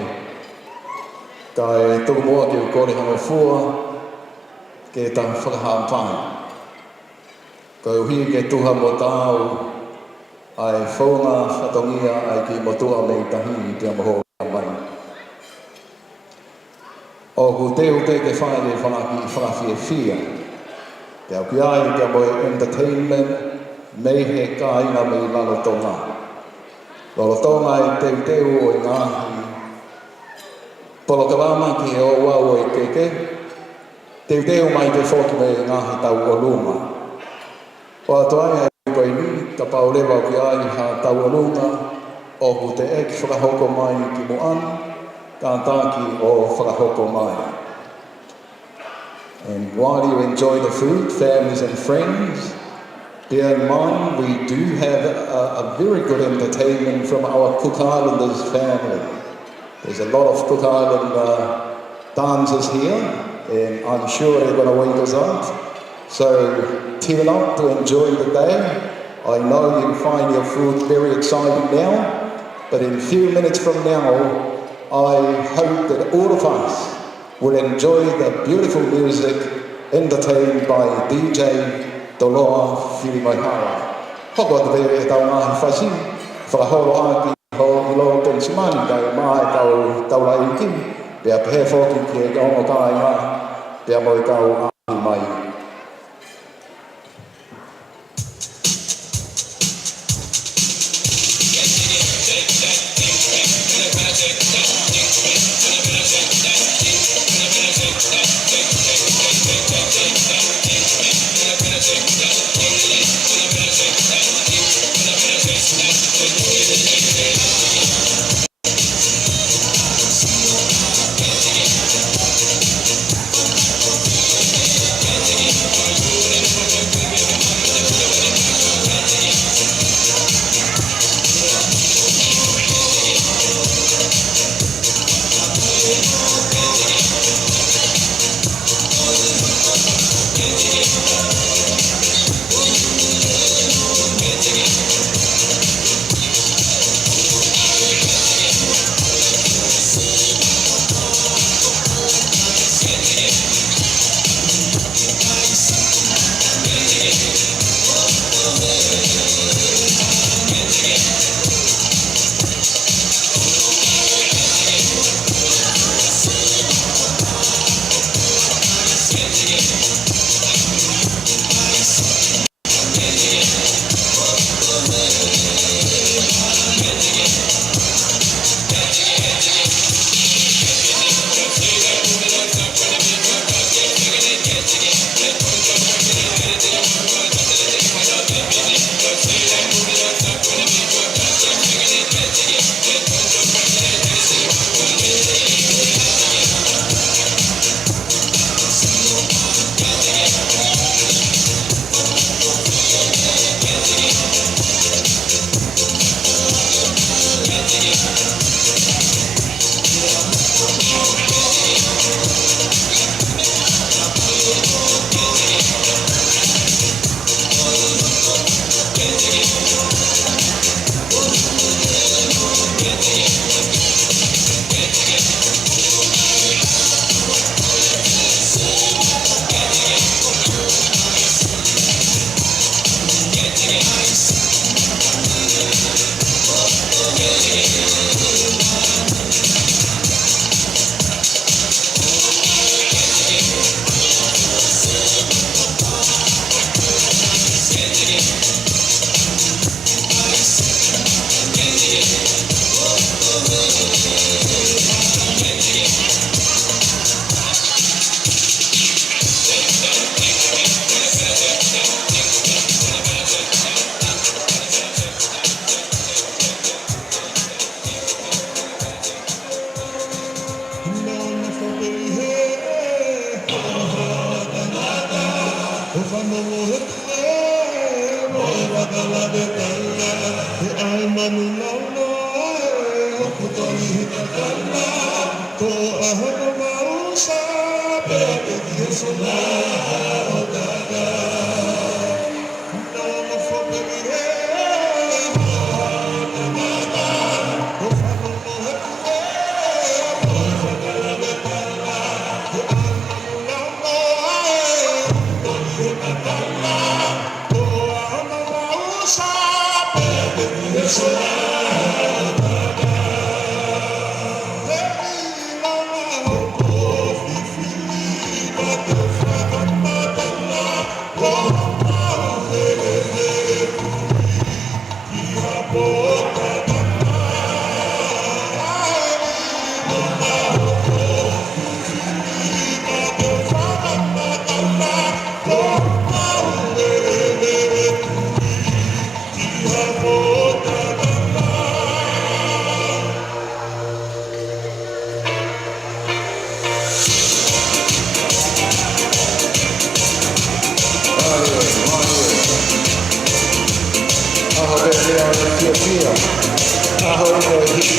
kai tuku mua ki kore hanga fua, ke ta whakahampai. Kai uhi ke tuha mo tāu, ai whaunga whatongia ai ki motua mei tahi kia moho mai. O ku te ke whaere whaki whakawhia whia, te au ki ai kia moe entertainment, mei he kāinga mei lalo tonga. Lolo tonga e te o i ngāhi, polo ka wama ki he o wau o i keke, te o mai te whoki mei ngāhi tau o luma. O atuai ai koe ni, ka paurewa ki ai ha tau o luma, o ku te ek whakahoko mai ki moan, ka tāki o whakahoko mai. And while you enjoy the food, families and friends, bear in mind we do have a very good entertainment from our Cook Islanders family. There's a lot of Cook Island dancers here, and I'm sure they're going to wake us up. So tune up to enjoy the day. I know you find your food very exciting now, but in a few minutes from now, I hope that all of us will enjoy the beautiful music entertained by DJ Doloa Whirimaihara. Hoko te vere e tau ngahi whasi, whakahoro aki ho ilo Pensimani kai mai tau taulai ki, pia pehe whoki ki e ongo kai ngā, pia moi tau ahi mai.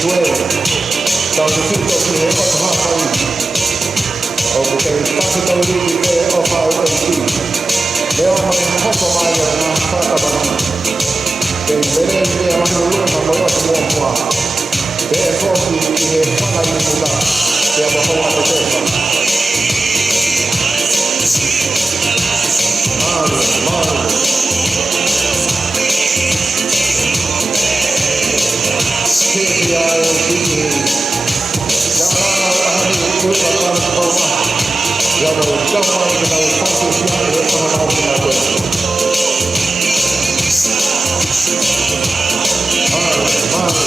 tue. Tau te whito ki he o te hapai. O ku kei tāke tau riri te o whau e ki. Leo mai hoko mai o ngā whakabana. Kei mere mea manu runga mo o te mua mua. Te e whoki ki he whanga i mula. Te a wahoa te tewa. Maru. Kei ai o ki. Yamana o ahani o kuta kāna kauma. Yamo o kauma i kina o whaki fiani e whanau kina koe. Maru.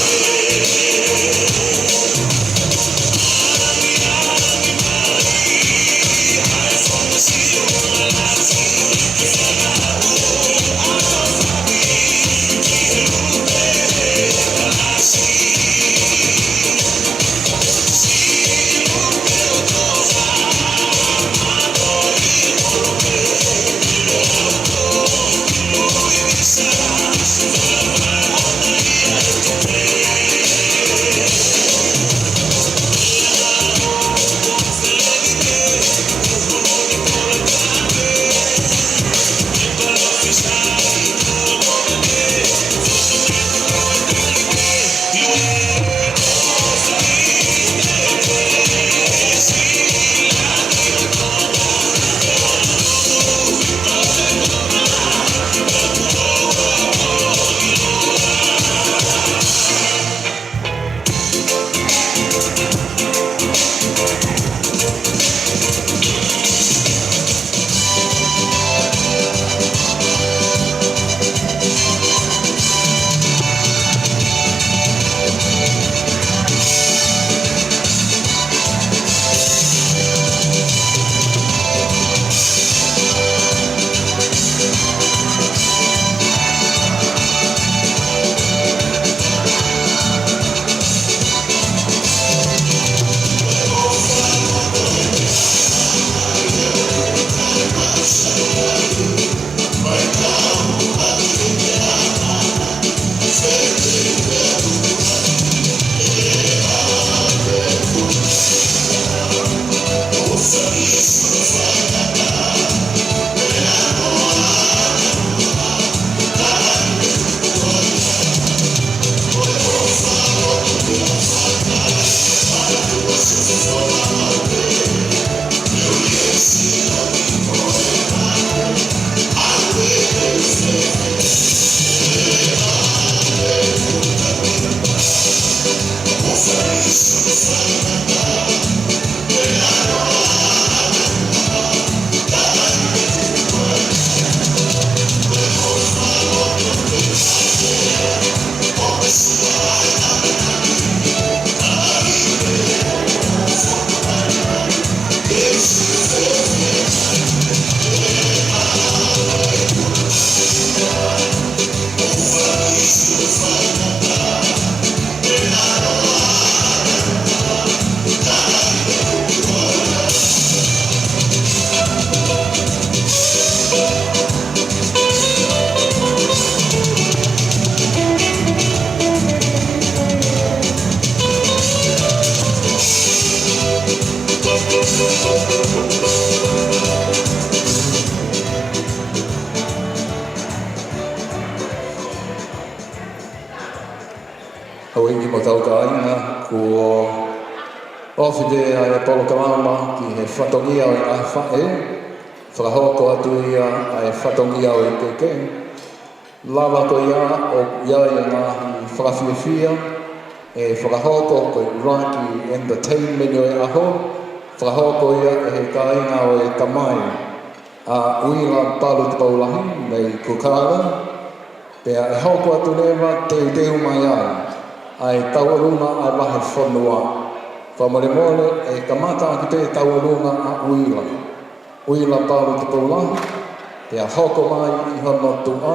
Hauingi mo tau ka aina ko ofide a e polo kamama ki he whatongia o a whae, whakahoko atu ia a e whatongia o i peke. Lava ko ia o ia i ngā whakawhiawhia, e whakahoko ko i Raki Entertainment o e aho, whakahoko ia e he kainga o e tamai a Uila Palu Tupoulahi nei kukara, pea e hoko atu lewa teu mai ai. Ai taurunga ai wahe whanua. Whamaremole e kamata ki te taurunga a Uila. Uila Palu Tupoulahi, te a hoko mai I hono tua,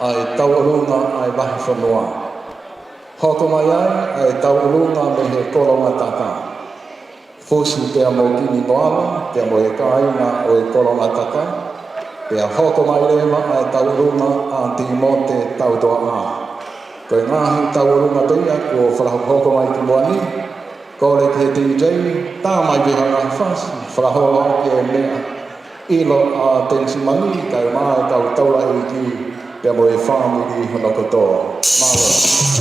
ai taurunga ai wahe whanua. Hoko mai ai taurunga me he koronga taka. Fusi te amo kini noala, te amo e kainga o e koronga taka. Te a hoko mai lewa ai taurunga a timote tautoa a. Koe ngāhi tau runga pia ko whalahoko mai ki moani. Ko le ke DJ, tā mai ki hanga whasi, whalahoko ke mea. Ilo a tensi mani, kai mai tau taulahi ki pia mo e whāmiri hono kotoa. Māua.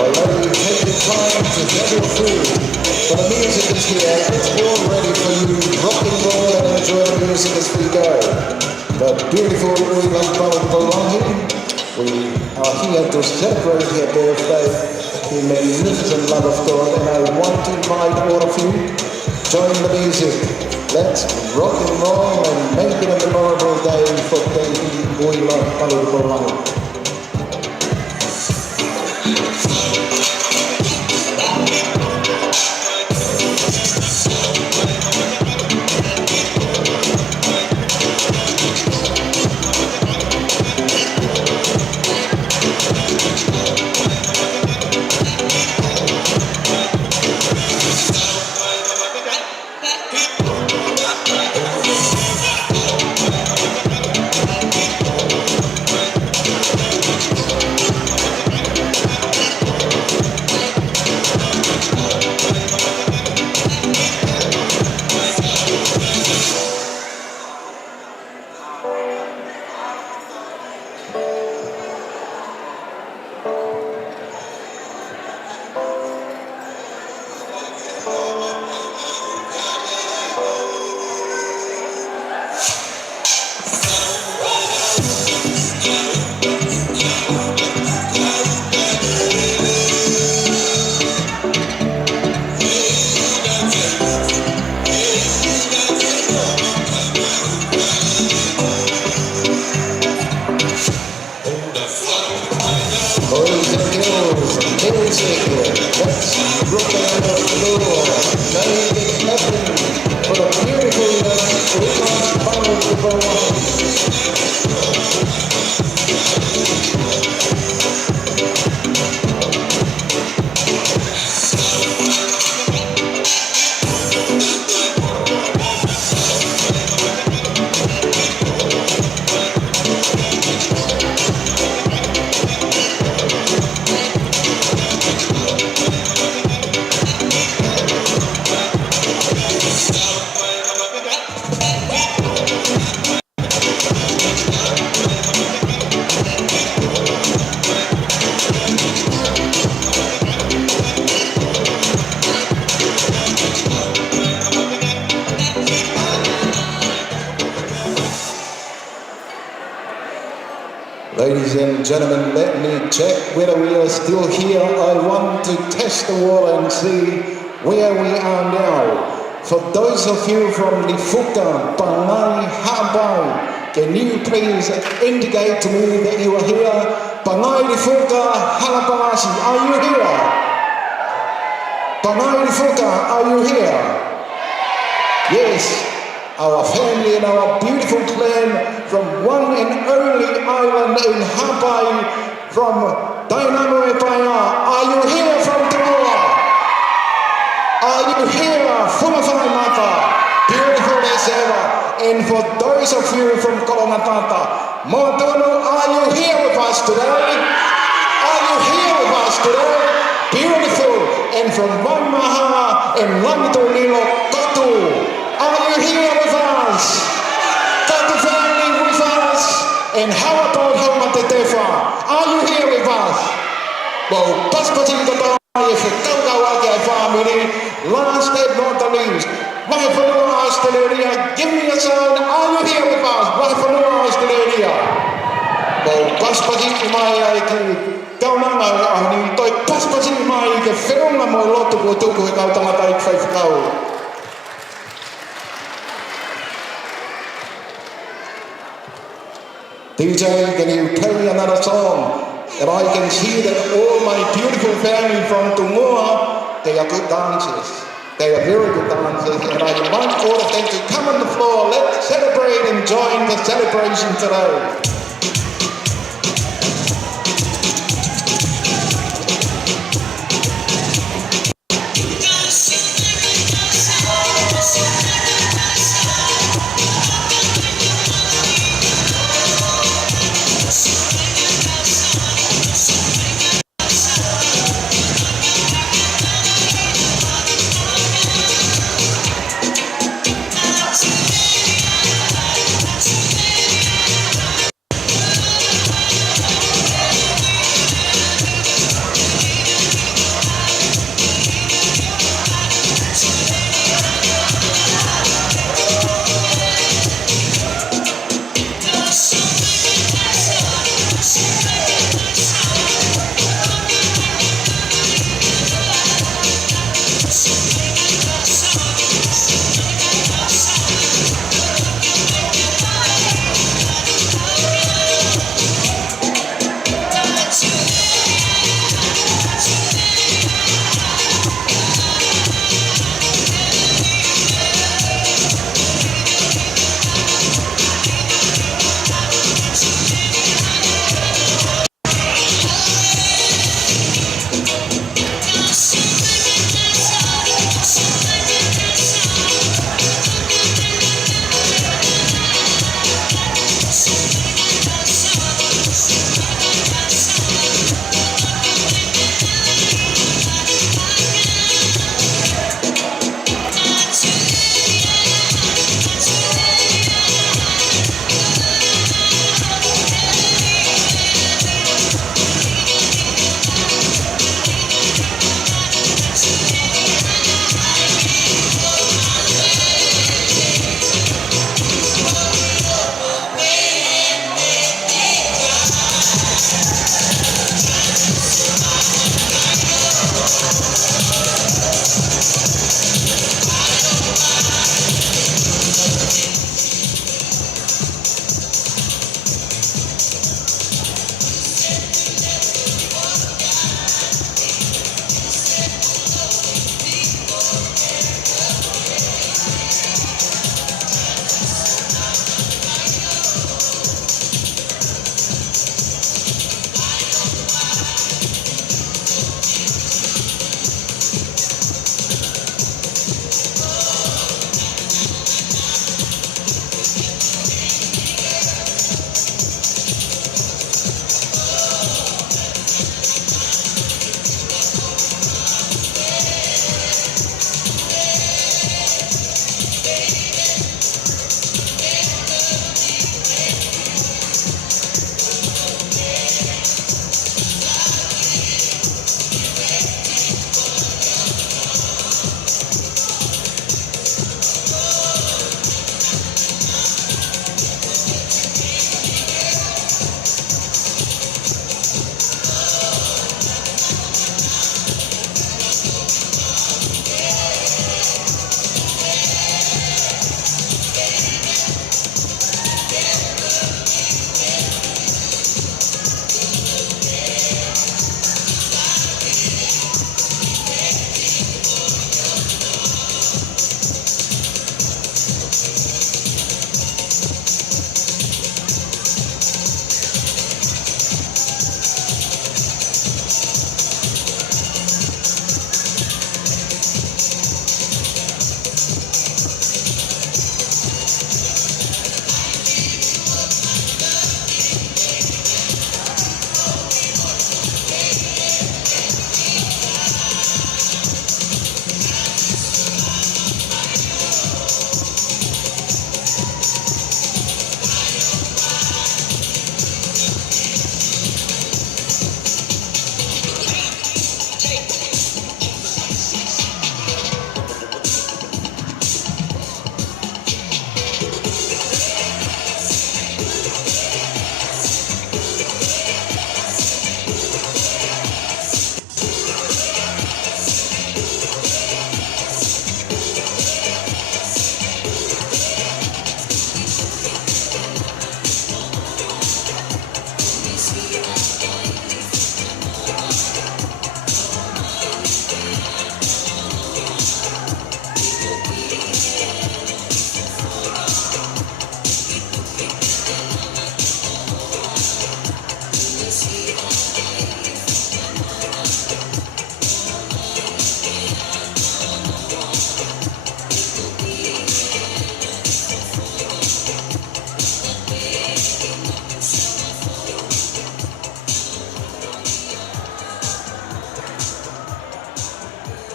Already taking time to get your food. But the music is here. We are here to celebrate your birthday, the magnificent love of God, and I want to invite all of you, join the music. Let's rock and roll and make it a memorable day for baby Uila, Palu, Tupoulahi. Ladies and gentlemen, let me check whether we are still here. I want to test the water and see where we are now. For those of you from Lifuka, Pangai, Habai, can you please indicate to me that you are here? Pangai, Lifuka, Halapalasi, are you here? Pangai, Lifuka, are you here? Yes. Our family and our beautiful clan from one and only island in Hawaii, from Dynamo Epaya. Are you here from Tupoulahi? Are you here, Fumafai Mata? Beautiful as ever. And for those of you from Kolomatata, Motono, are you here with us today? Are you here with us today? Beautiful. And from Moimoi and Latu, Latu. Are you here with us? Got the family with us? And how about Haumatetefa? Are you here with us? Well, Paspatin Katai, if you come out with family, last but not the least, my fellow Australia, give me a sign. Are you here with us? My fellow Australia. Well, Paspatin Mai, Kaunanga, Ani, Toi Paspatin Mai, the Ferunga Molotu, Tuku, Kautamatai, 5 cow. DJ, can you play another song? And I can see that all my beautiful family from Tumua, they are good dancers. They are very good dancers, and I want all of them to come on the floor. Let's celebrate and join the celebration today.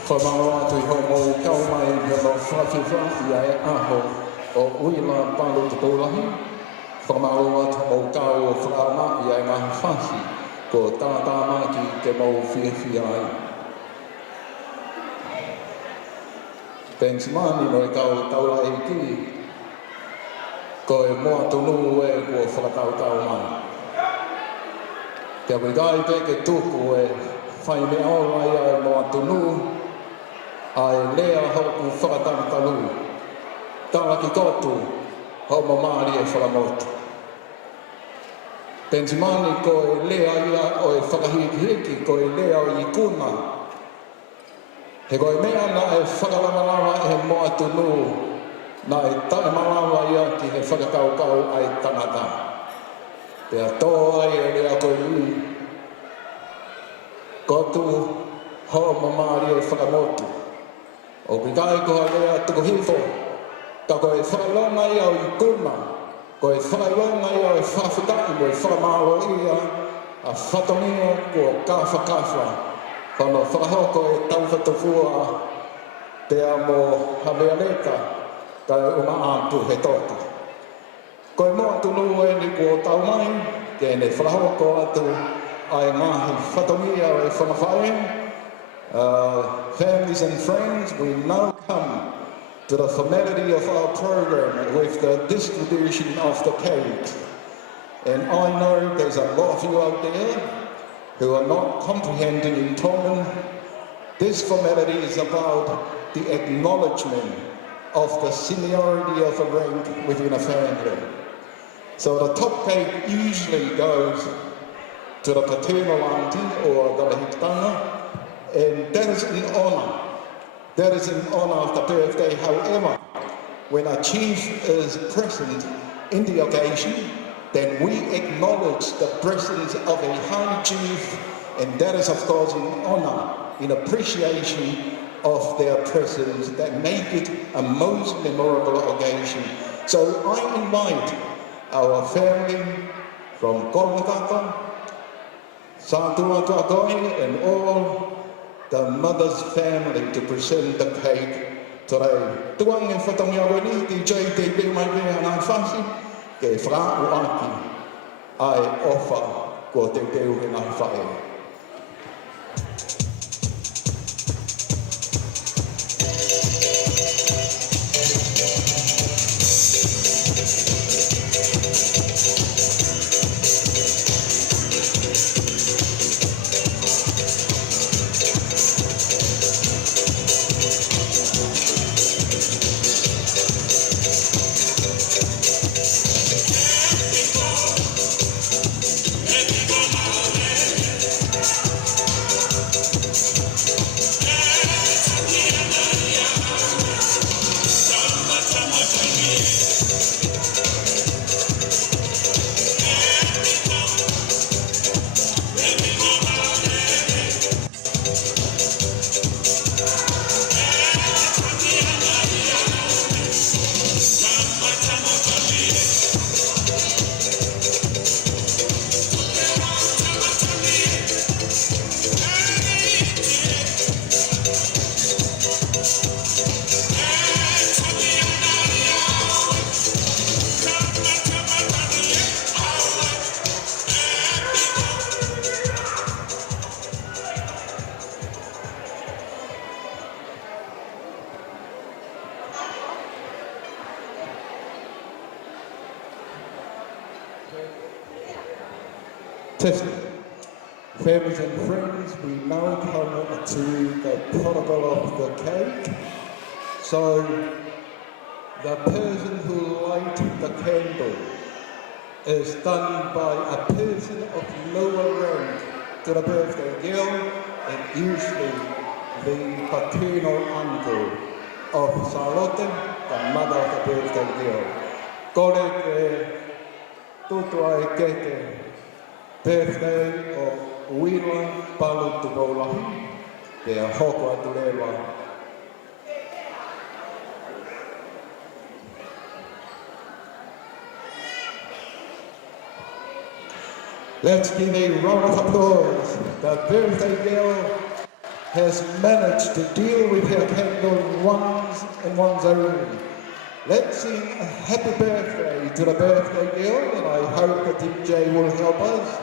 whamaro atu I homo kau mai me no whawhiwha I ai aho o Uila Palu Tupoulahi. Whamaro atu mo kau o whaama I ai ngā whahi ko tātā maki te mau whiwhi ai. Thanks mani no I kau taura e ki ko e moa tonu e ko whakatau tau mai. Kia wigai te ke tuku e whai me aorai ai moa tonu ai lea hoku whakatau talu. Tāra ki kotu hau mamari e whakamotu. Pensimani ko e lea ia o e whakahiki ko e lea o I kuna. He koe mea na e whakalamalawa e moa tunu na e tae malawa ia ki he whakakaukau ai tangata. Pea tō ai e lea koe ui. Kotu hoa mamari e whakamotu. O pikai koha lea tuku hifo. Ka koe whakalonga ia o I kuna. Koe whakalonga ia o e whawhikai mo e whakamaro ia a whatongia kua kawha. Kono whakahoko e tauwhatofua te amo hamealeka kai uma atu he toka. Koe moa tunu e ni kua tau mai, ke ne whakahoko atu ai ngahi whatongia e whamawhai. Families and friends, we now come to the formality of our program with the distribution of the cake. And I know there's a lot of you out there who are not comprehending in Tongan. This formality is about the acknowledgement of the seniority of a rank within a family. So the top cake usually goes to the paternal auntie or the hitanga, and that is in honor. That is in honor of the birthday. However, when a chief is present in the occasion, then we acknowledge the presence of a high chief, and that is of course in honor, in appreciation of their presence that make it a most memorable occasion. So I invite our family from Korongata, Satuatagoi, and all the mother's family to present the cake today. Tuang e whatongia wani, di jai te pe mai pe ana whasi, ke whra uaki ai ofa ko te teo he ngā whae. Families and friends, we now come to the protocol of the cake. So, the person who lights the candle is done by a person of lower rank to the birthday girl, and usually the paternal uncle of Charlotte, the mother of the birthday girl. Kore te tutua ke te birthday of Uila Palu Tupoulahi, te hoko atu rewa. Let's give a round of applause. The birthday girl has managed to deal with her candle once and once only. Let's sing a happy birthday to the birthday girl, and I hope the DJ will help us.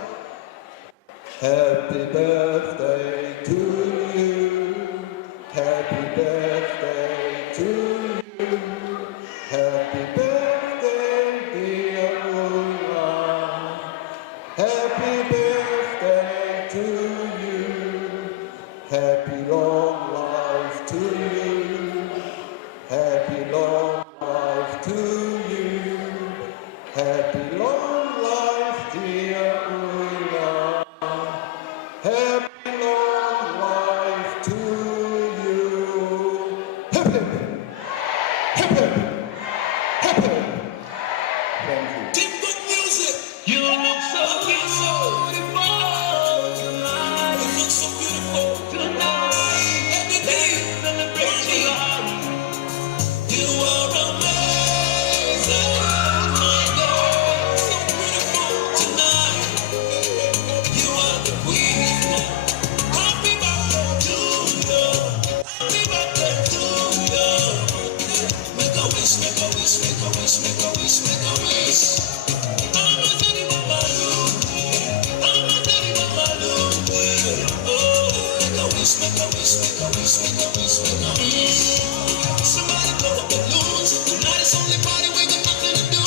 Happy birthday to you. Happy birthday to you. Happy birthday, dear Uila. Happy birthday to you. Happy long life to you. Happy long life to you. Happy long life, dear Uila. Happy long life to you. Hip hip. Hip hip. Hip hip. Thank you. Keep good music. You look so beautiful tonight. You look so beautiful tonight. Every day celebrating. You are amazing, my girl. So beautiful tonight. You are the queen. Happy birthday to you. Happy birthday to you. Make a wish, make a wish, make a wish, make a wish, make a wish. I'm a daddy Palu. I'm a daddy Palu. Oh, make a wish, make a wish, make a wish, make a wish, make a wish. Somebody blow up balloons. Tonight is only party, we got nothing to do.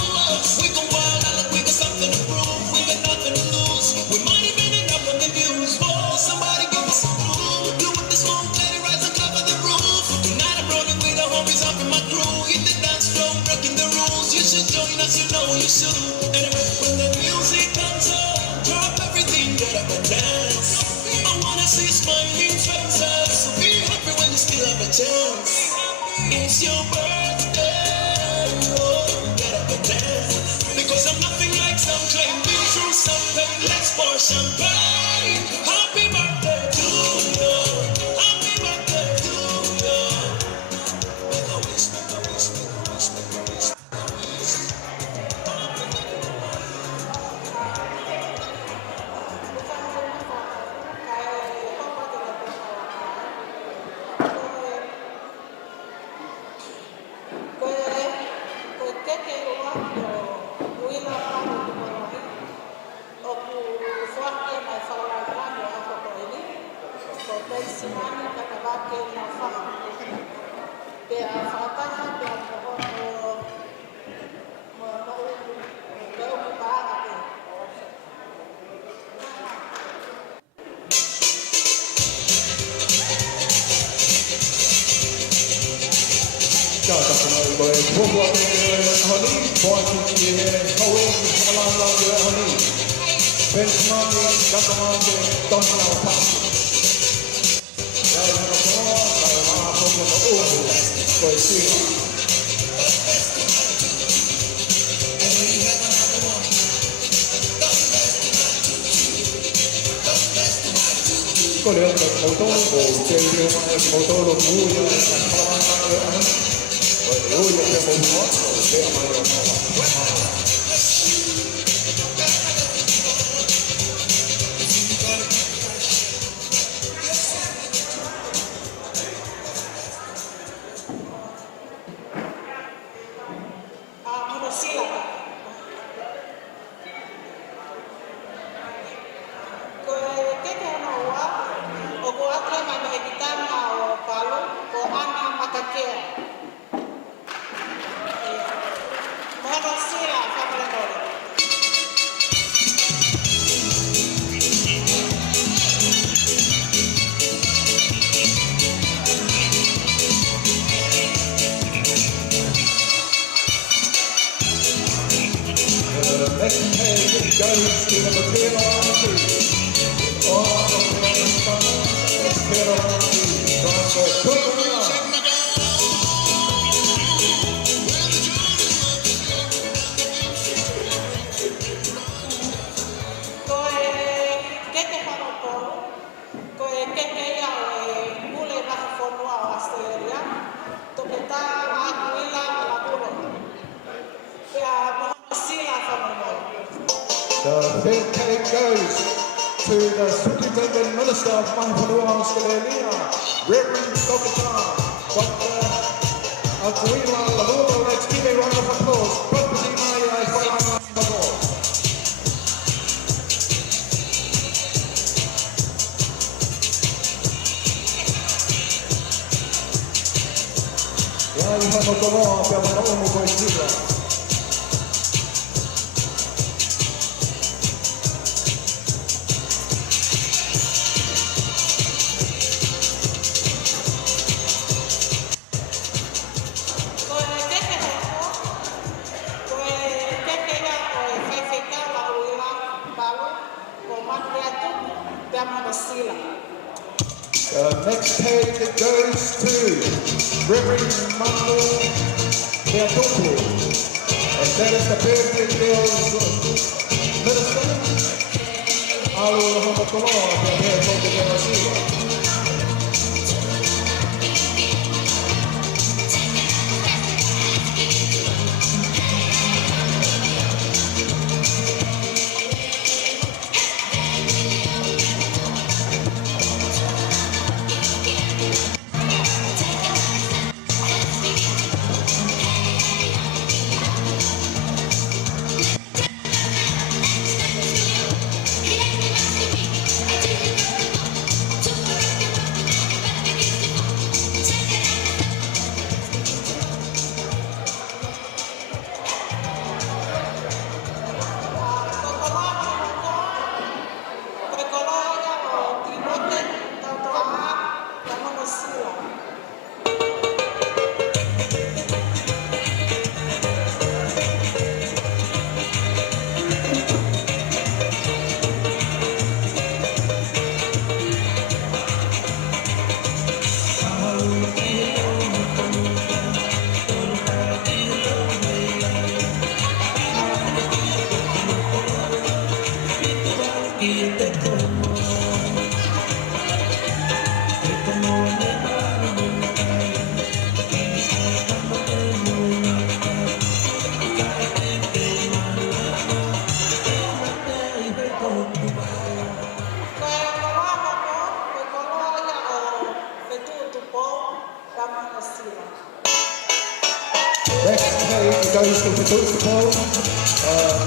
We go wild, I look, we got something to prove. We got nothing to lose. We might even end up on the views. Oh, somebody give us some clue. Do with the smoke, let it rise and cover the roof. Tonight I'm rolling with the homies up in my crew. Hit the dance floor, breaking the rules. You should join us, you know you should. Anyway, when the music comes on, drop everything, get up and dance. I wanna see smiling faces. So be happy when you still have a chance. It's your birthday, oh, get up and dance. Because I'm nothing like some claim, been through some pain. Let's pour champagne. Happy birthday to you. Happy birthday to you. Make a wish, make a wish, make a wish, make a wish, make a wish. The fifth cake goes to the Superintendent Minister of Palu, Australia, Reverend Dr. Uila, Latu. Let's give a round of applause. Purpose in my eyes, for my applause. Ja ihan on kovaa, pelaan aamukoistilla. Next cake it goes to Reverend Latu, and that is the birthday girl's minister. Paula, Next cake goes to the Tupoulahi.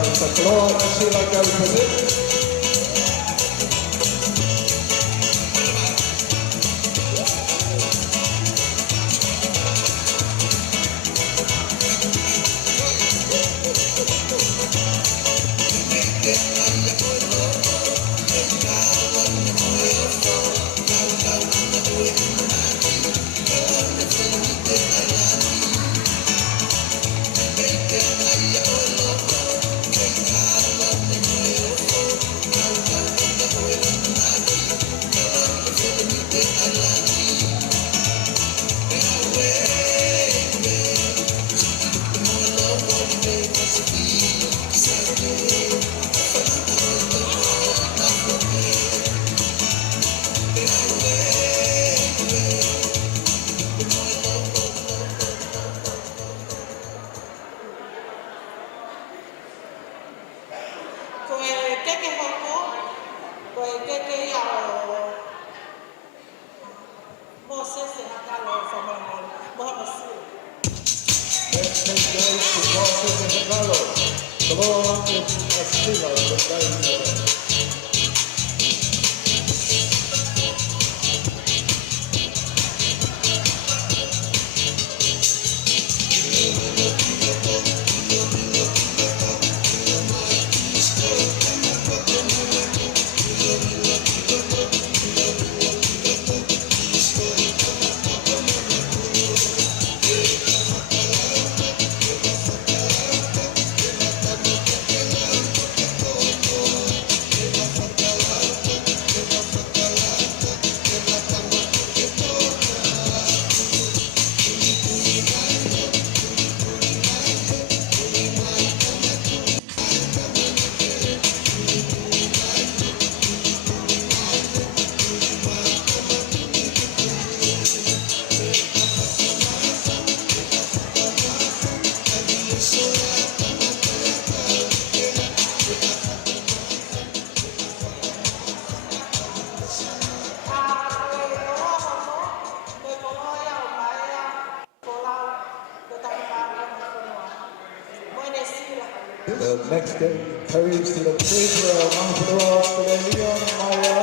It's a glory to see like goes with it. The next day goes to the treasurer of Manipura, Leon Maya.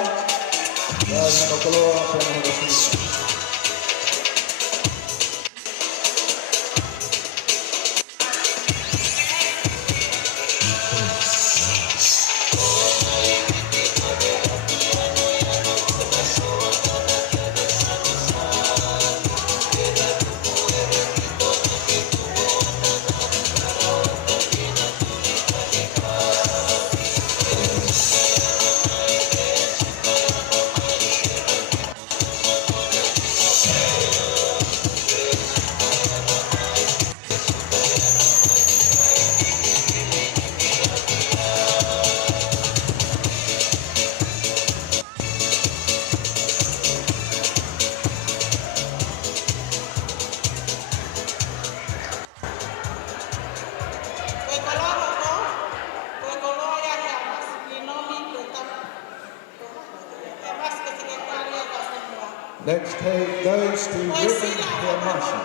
Next cake goes to Ribbon Hiamashi.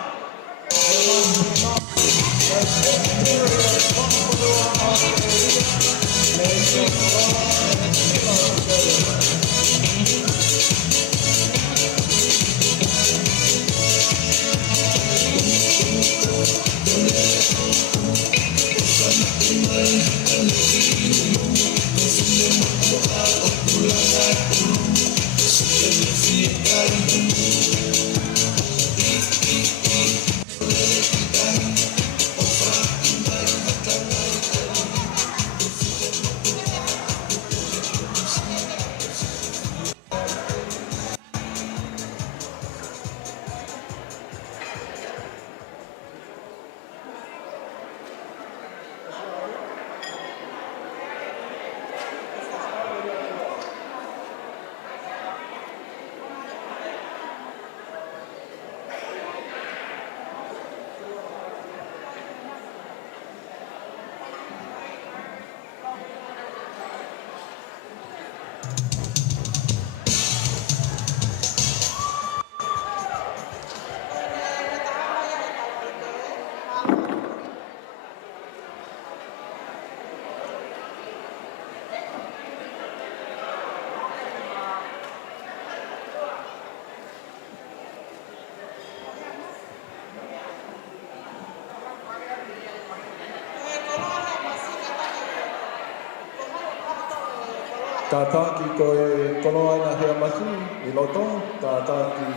Tātaki koe konoa ina hea maki I loto, tātaki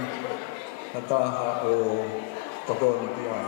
na taha o tokoni pia.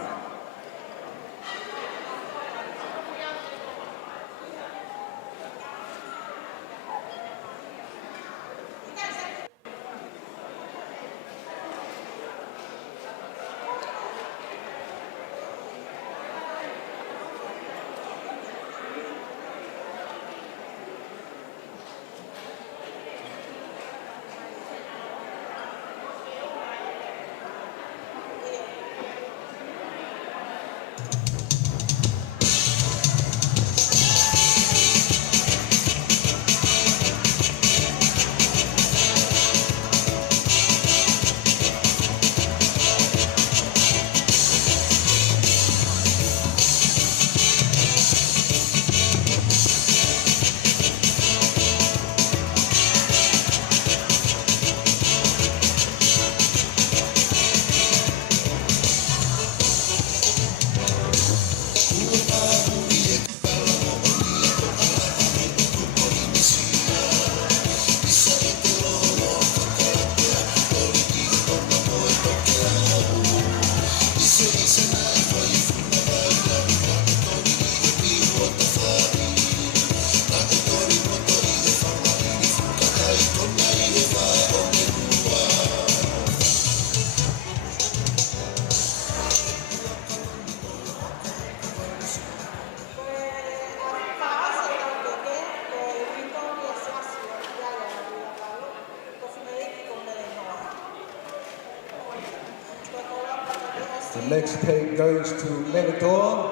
The next cake goes to Mentor.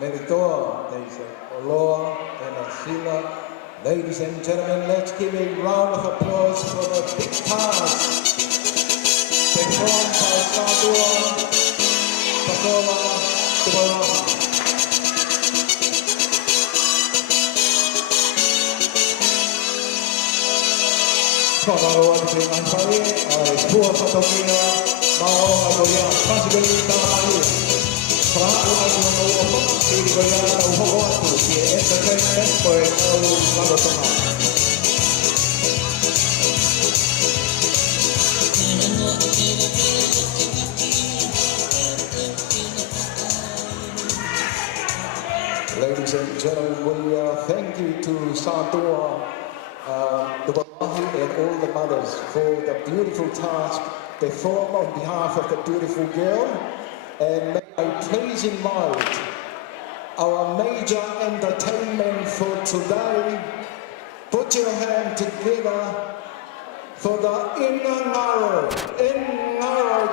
Mentor, there's Oloa and Asila. Ladies and gentlemen, let's give a round of applause for the big task performed by Sadua, Paula, Tupoulahi. Whakaroa te ngai whae, ai kua whatokia, mao ai ko ia, whasibeli tāmahi. Whakaako ai kua mau opa, kiri ko ia tau hoko atu, ki e entertainment ko e tau lagotonga. Ladies and gentlemen, we thank you to Santoa, Tupoulahi and all the mothers for the beautiful task they perform on behalf of the beautiful girl. And may I please invite our major entertainment for today. Put your hand together for the Ingaro,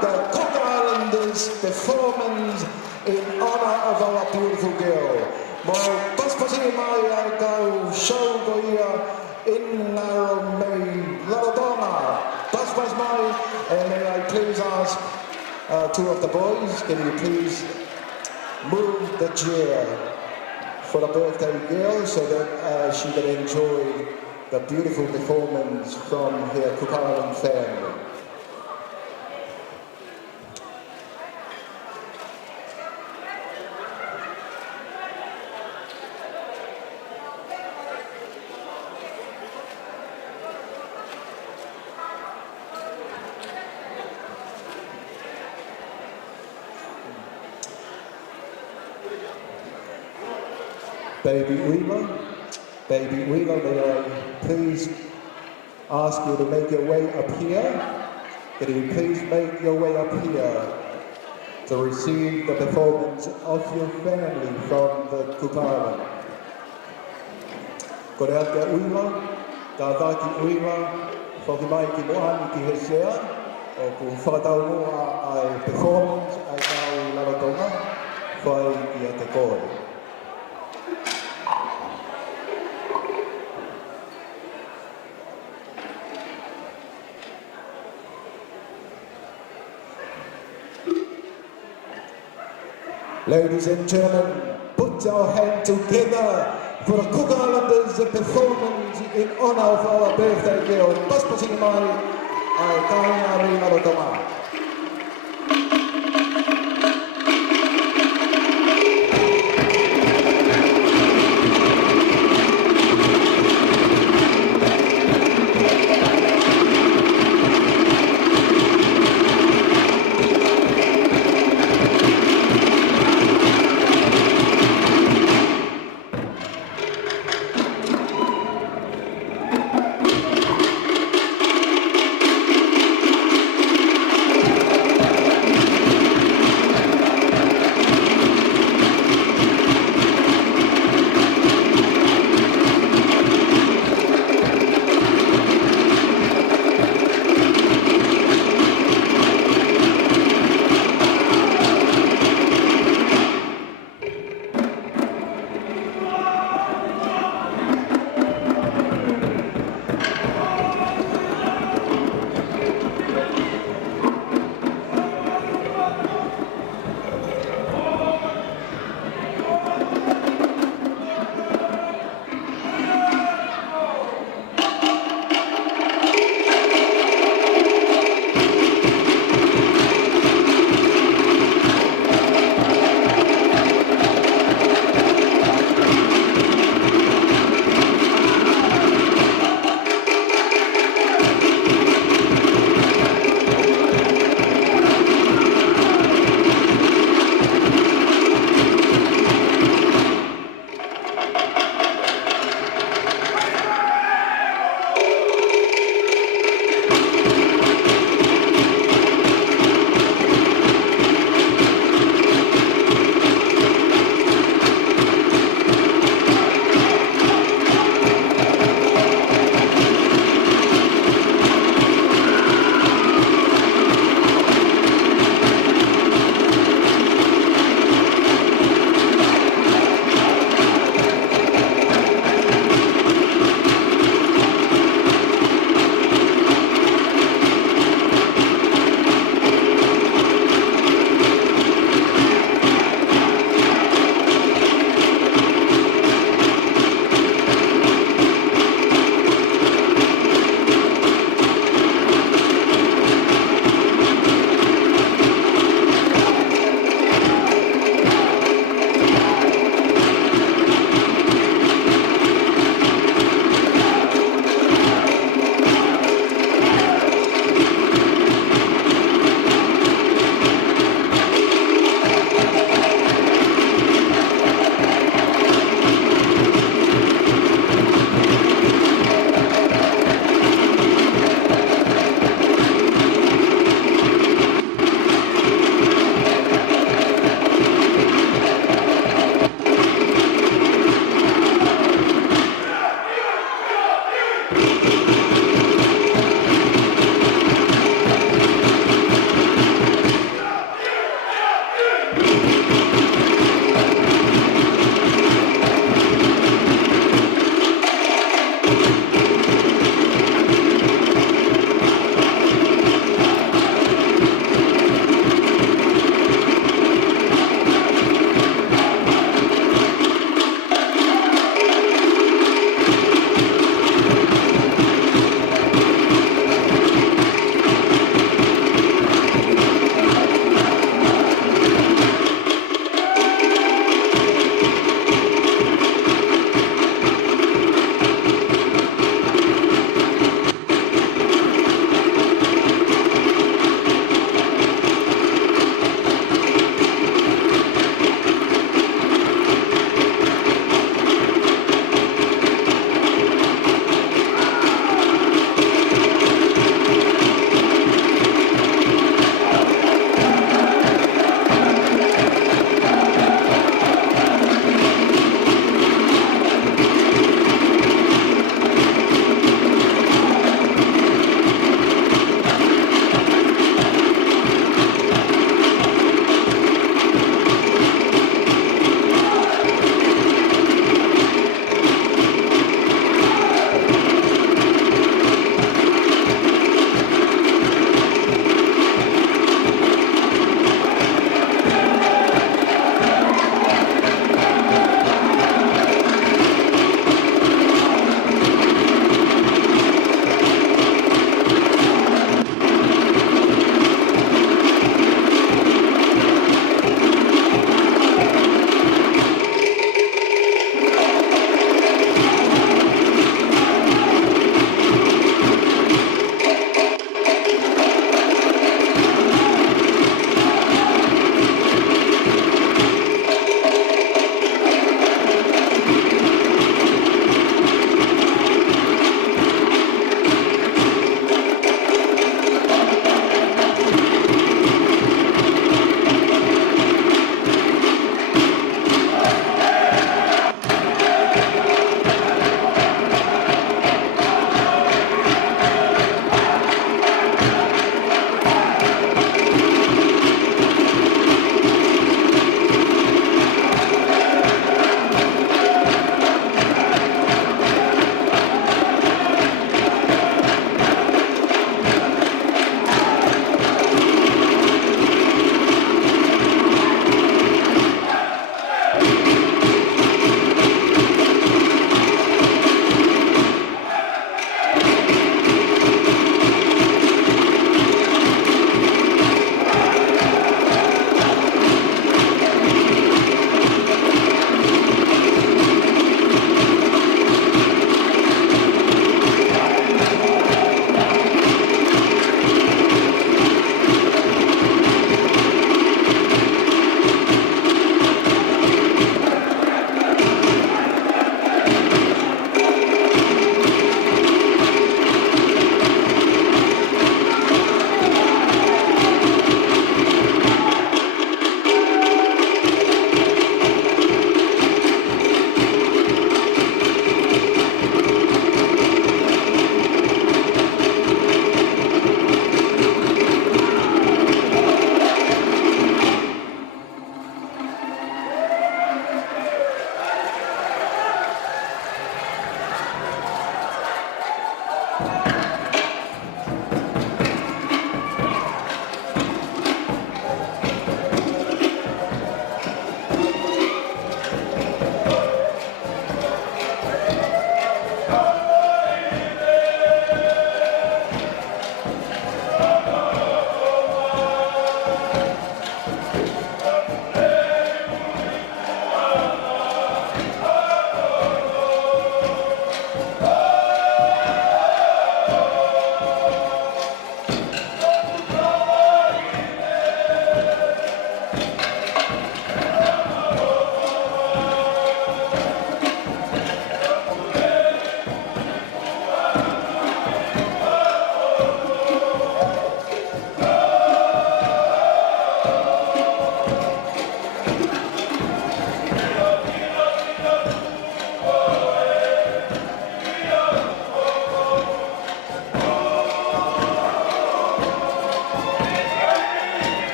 the Cook Islanders performance in honor of our beautiful girl. Mo paspasi mai ai kau show ko ia Ingaro mei Larodona. Paspas mai, and may I please ask two of the boys, can you please move the chair for the birthday girl so that she can enjoy the beautiful performance from her Cook Island family. Baby Uila, may I please ask you to make your way up here? Can you please make your way up here to receive the performance of your family from the Cook Island? Ko rea te Uila, ka tāki Uila, whaki mai ki moani ki he sea, o ku whakatau mua ai performance ai tau Larotonga, whai ki a te koe. Ladies and gentlemen, put your hand together for the Cook Islanders performance in honor of our birthday girl. Paspasi mai ai kainga Larotonga.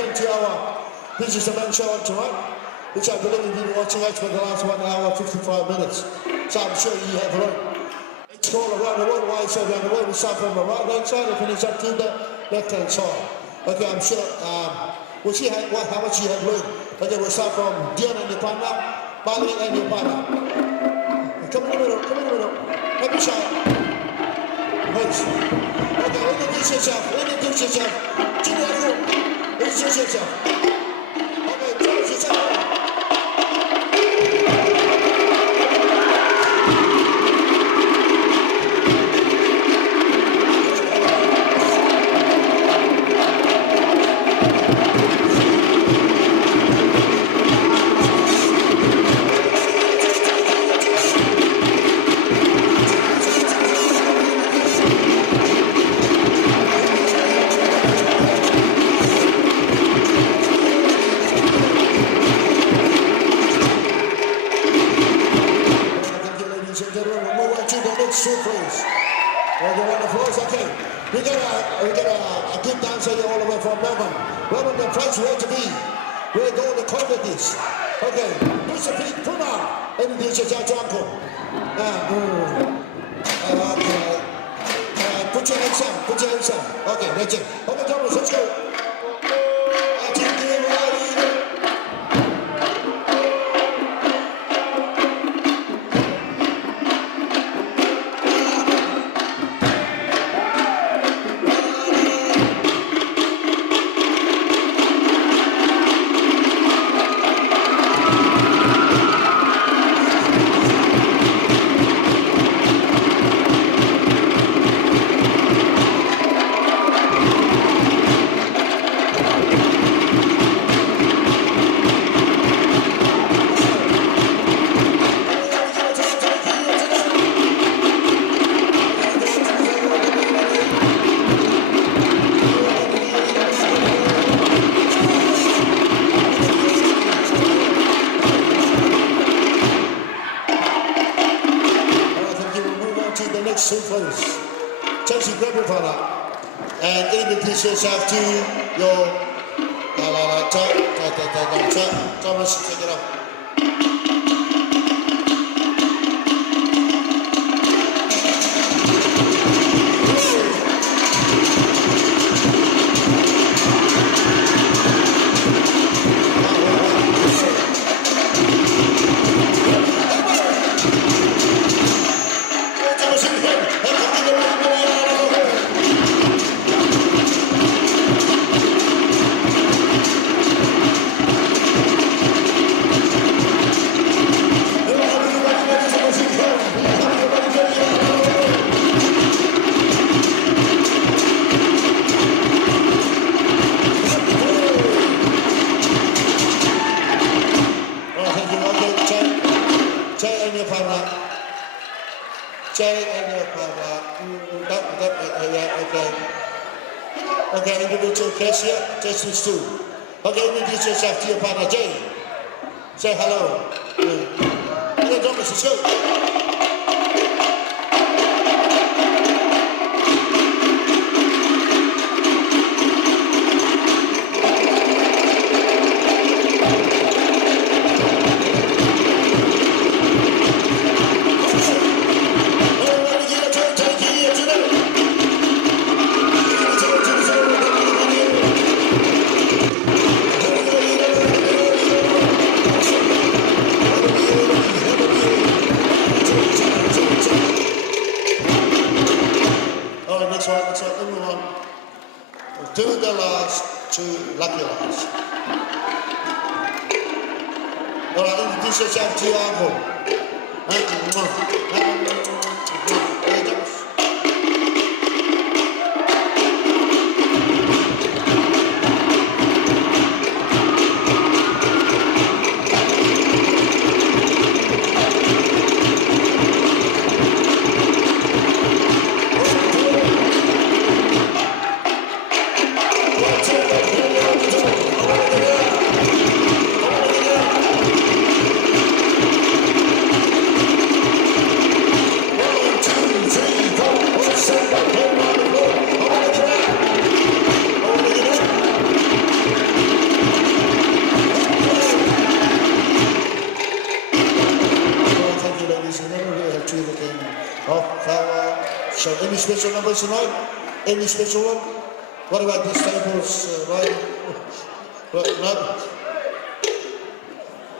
welcome to our Business Event Show on tonight, which I believe you've been watching us for the last 1 hour, 55 minutes. So I'm sure you have learned. It's all around the world. Why I say around the world, we start from the right hand side and finish up to the left hand side. Okay, I'm sure we'll see how much you have learned. Okay, we'll start from Dion and Nepana, Palu and Nepana. Come in the middle, come in the middle. Let me shout. Please. Okay, introduce yourself. Introduce yourself. Introduce yourself. Okay, introduce yourself. We got a good dancer here all the way from Melbourne. Melbourne, the place where to be. We're going to communities. Okay, Mr. Pete Puna. Introduce yourself to Uncle. Put your hands up, put your hands up. Okay, that's it. Okay, Thomas, let's go. And introduce yourself to your Thomas, take it up. Okay, individual case here, just these two. Okay, introduce yourself to your partner, Jay. Say hello. Hello, Thomas, let's go. To the last, to lucky last. All right, introduce yourself to your uncle. special numbers tonight? Any special one? What about the Staples, right? No?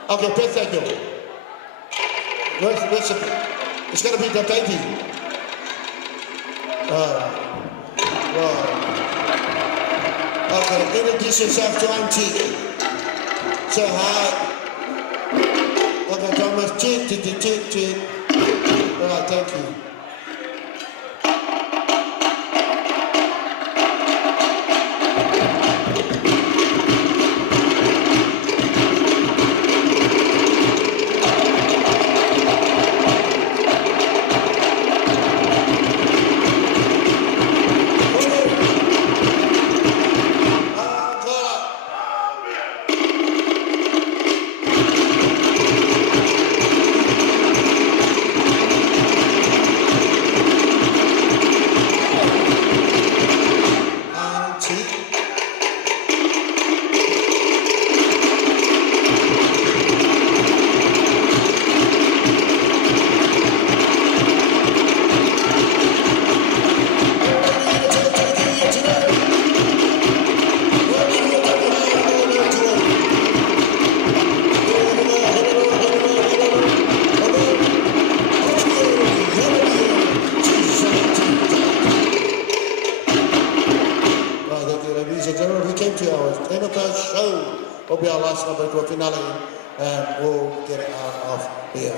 Okay, thank you. Listen, it's going to be the baby. Right. Okay, introduce yourself to Auntie. Say hi. Okay, Thomas. Cheat. All right, thank you. Will be our last number to a finale, and we'll get it out of here.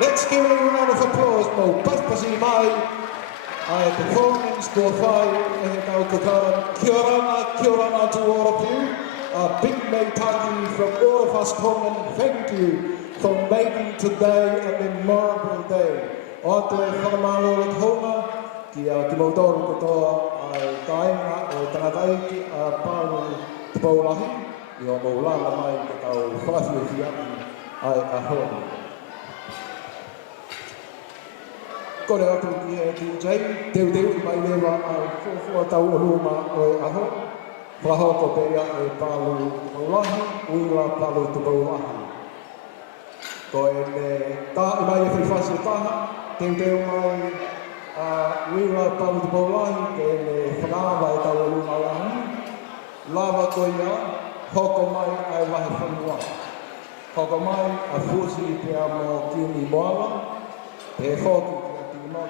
Let's give a round of applause for Paspasi Mai, performance for Kia ora to all of you. A big meitaki from all of us common. Thank you for making today a memorable day. O te whakamalo o honga, ki mautoru katoa ai tainga o tangataiki a Palu Tupoulahi, i o maulanga mai ki tau whawhiwhi ai a honga. Kore atu ki e DJ, teu i mai lewa ai fua tau o luma o e aho. Whahoko pēia e Palu Tupoulahi, Uila Palu Tupoulahi. Ko e me tā i mai e whiwhasi taha, teu mai Uila Palu Tupoulahi, ke me whanāwa e tau o luma o aho. Lava koia, hoko mai ai wahi whanua. Hoko mai a fusi pēa mō kiumi moala, te hoki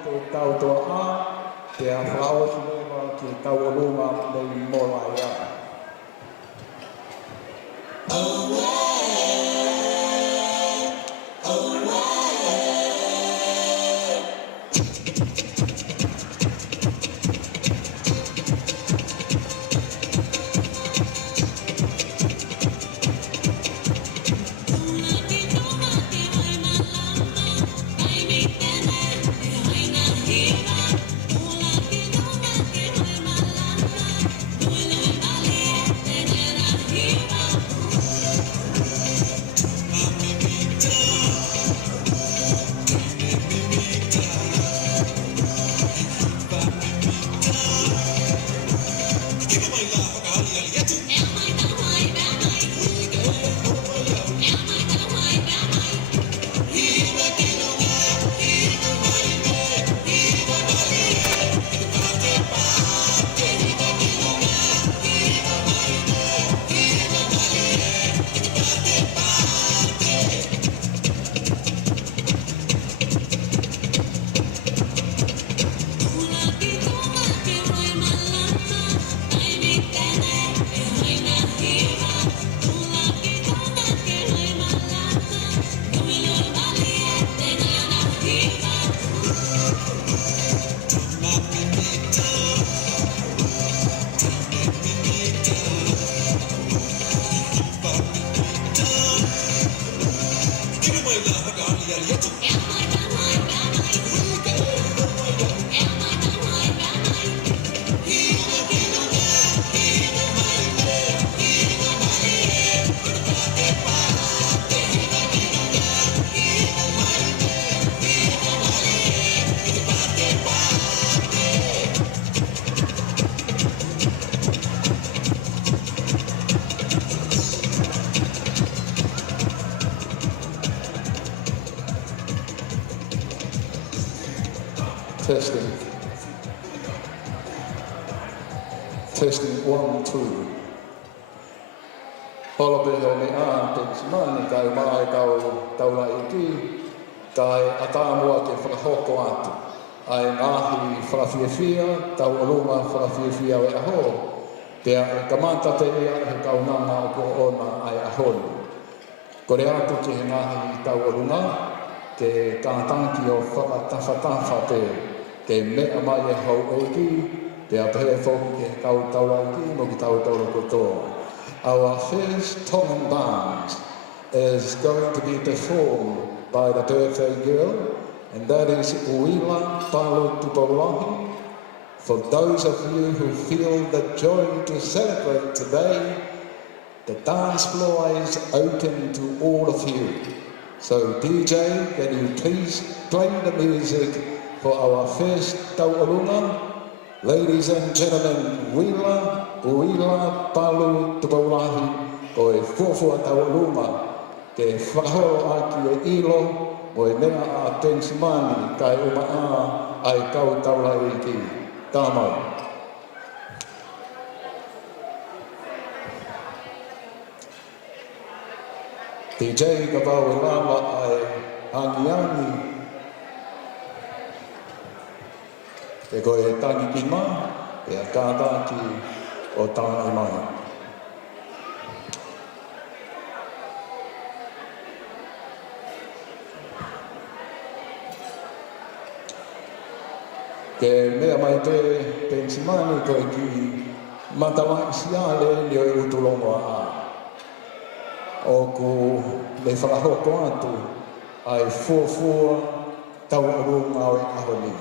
te tau toa ā, Te a whaotu lewa ki tau alunga nei morai a. Testing. Testing 1, 2. Holope o me a pensimani kai mai taula iki kai atamua ke whakahoko atu. Ai ngahi whakawhiawhia, tau aluma whakawhiawhia o aho. Pea e kamanta te ea he kaunanga o ko ona ai ahonu. Kore atu ki he ngahi tau alunga, ke kātangi o whakatawhatafa te ke mea mai e hau oiki, pea pehe whoki ke kau taura iki mo ki tau taura kotoa. Our first Tom and Barnes is going to be performed by the birthday girl, and that is Uila, Palu, Tupoulahi. For those of you who feel the joy to celebrate today, the dance floor is open to all of you. So DJ, can you please play the music for our first Taualunga? Ladies and gentlemen, Uila, Palu, Tupoulahi, ko e fuafua Taualunga, ke whakahoro aki e ilo, mo e mea a pensimani kai uma a ai kau taulai ki. Tāmau. DJ ka pau e lama ai hangiangi. E koe e tangi ki ma, e a kātaki o tā e mai. Ke mea mai te pensimani koe ki matawai siale ni o utulongo a. O ku le whakahoko atu ai fuafua tau arunga o e ahoni.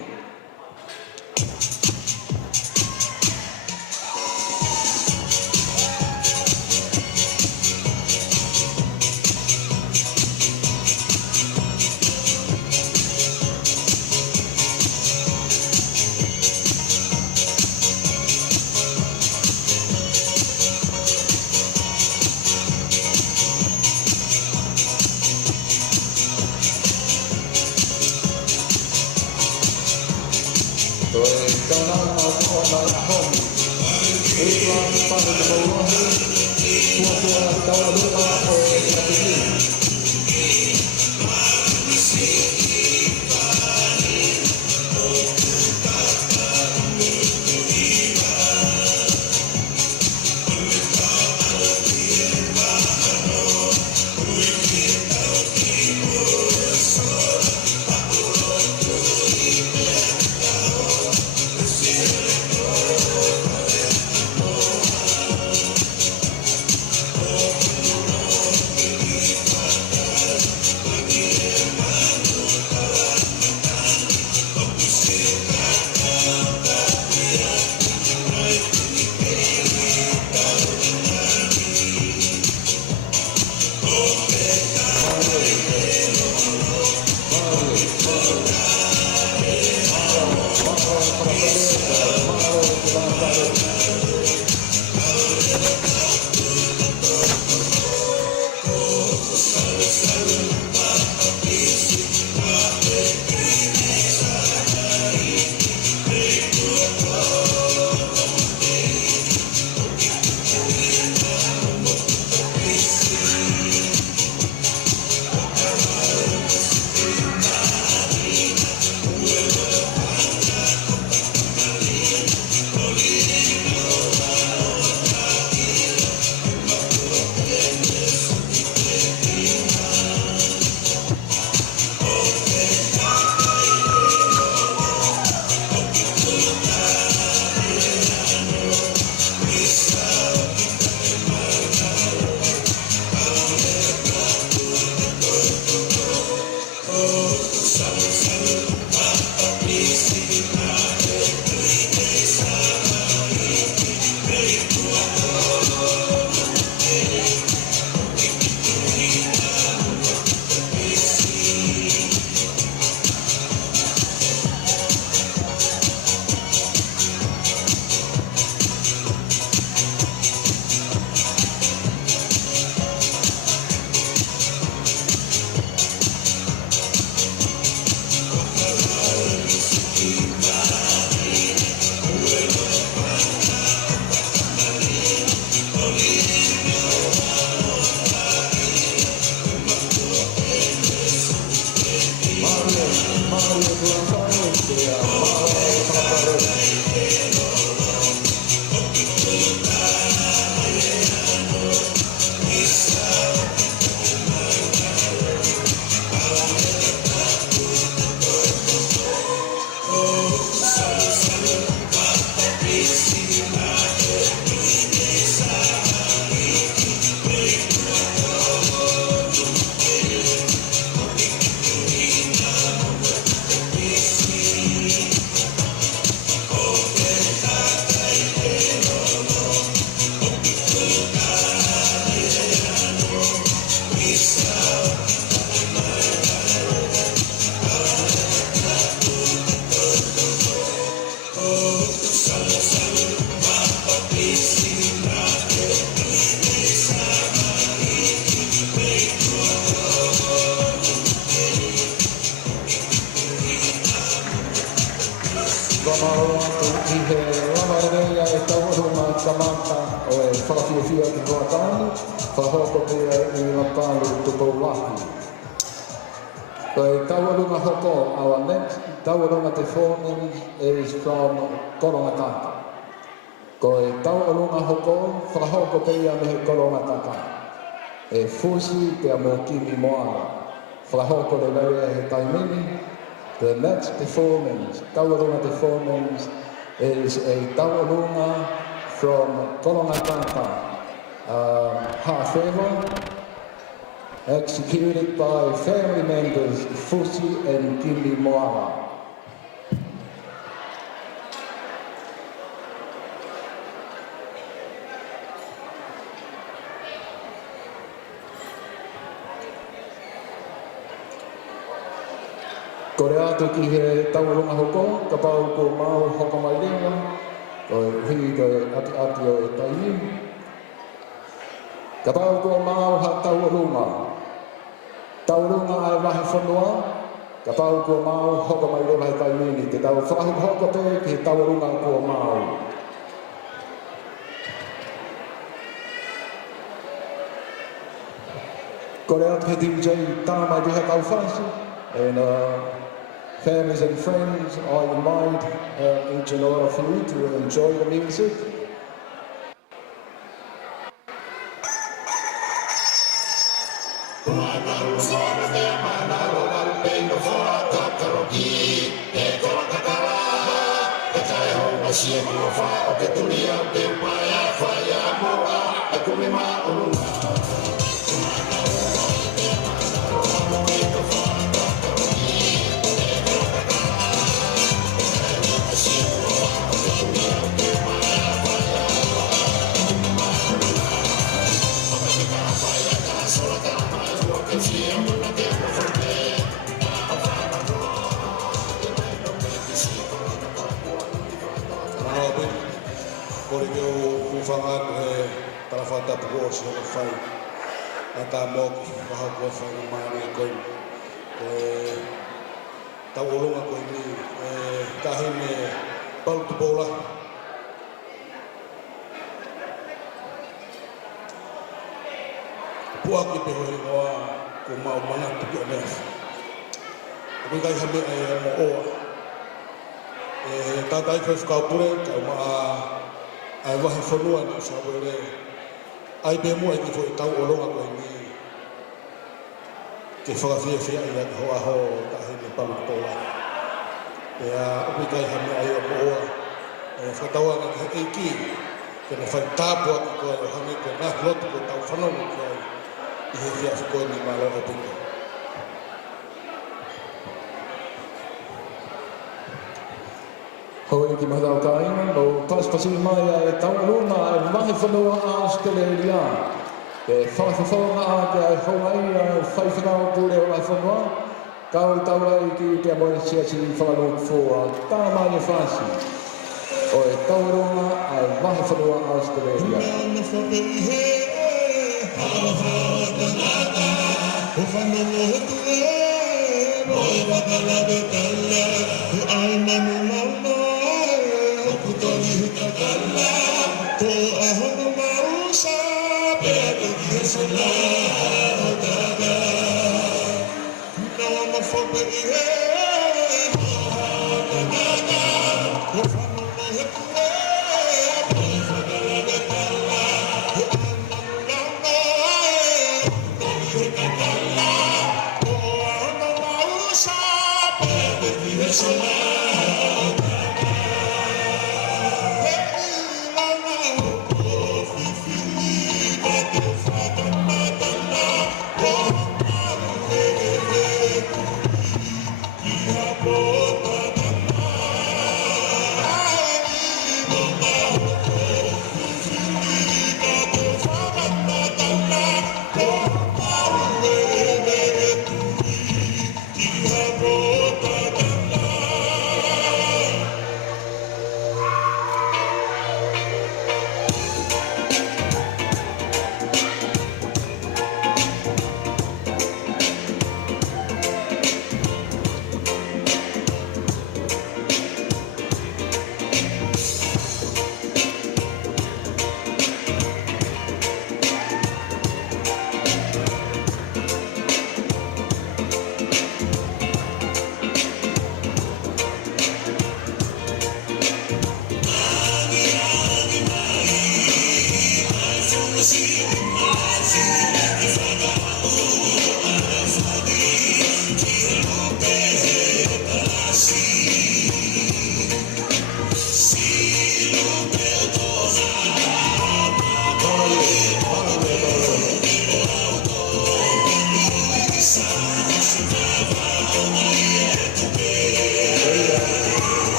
whahoko pia Uila Palu Tupoulahi. Koe taualunga hoko, our next taualunga performance is from Kolongataka. Koe taualunga hoko, whahoko pia mehe Kolongataka. E fusi pia mo kimi moana. Whahoko le leia he taimini. The next performance, taualunga performance, is a taualunga from Kolongataka. Half-ever, executed by family members Fusi and Gili Moana. Kore atu ki he taualunga hoko, ka pau ko mau hoko mai ringa, o hui koe ati o e taimi. Ka pau ko mau ha taualunga. Taualunga ai wahi whanua, ka pau ko mau hoko mai ringa he taimini, te tau whahu hoko te ki he taualunga ko mau. Kore atu he DJ tāmai piha tau whansi, and families and friends, I invite each and all of you to enjoy the music. Kore ke o ufangan he tarafata puos no fai ata mo ha ko fa no mari ko ta olunga ko ni ka hine Palu Tupoulahi puaki pe ho noa ko mau mana tu ke ne ko kai ha me mo o tatai fe ka pure ka ma ai wahi whanua ni sa were ai be mua ki fo i tau olonga koe ni ke whakawhiawhia i ati hoa ho ka hene Palu Tupoulahi e a upi kai hame ai o moa whakataua nga ke eiki ke ne whai tāpua ki koe o hame koe ngā lotu koe tau whanau ki ai i he whiawhi koe ni malo o pinga Hoi ki mahau ka ina, o paspasi mai e taualunga e mahi whanua a Australia. Ke whawhawhawanga a ke ai hauai a whaiwhanau pūre o ai whanua. Kau taurai ki te moe siasi whanau fua, tā mai e whasi. O e taualunga a mahi whanua a Australia.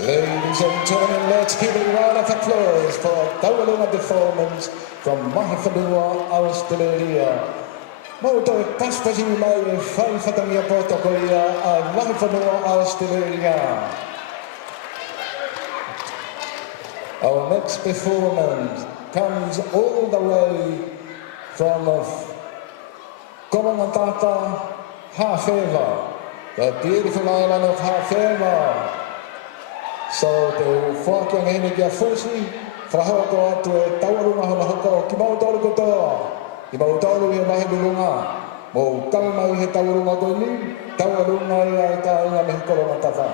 Ladies and gentlemen, let's give a round of applause for Tauranga performance from Mahawhanua, Australia. Mauto e paspasi mai e whaiwhatangia potokoia a Mahawhanua, Australia. Our next performance comes all the way from Komangatata, Hawhewa, the beautiful island of Hawhewa. So te whakia ngene kia fusi, whahoko atu e taurunga hana hoko ki mautauru kotoa. Ki mautauru he mahi lurunga. Mo kaumai he taurunga koe ni, taurunga ia e ka inga mehi korona tata.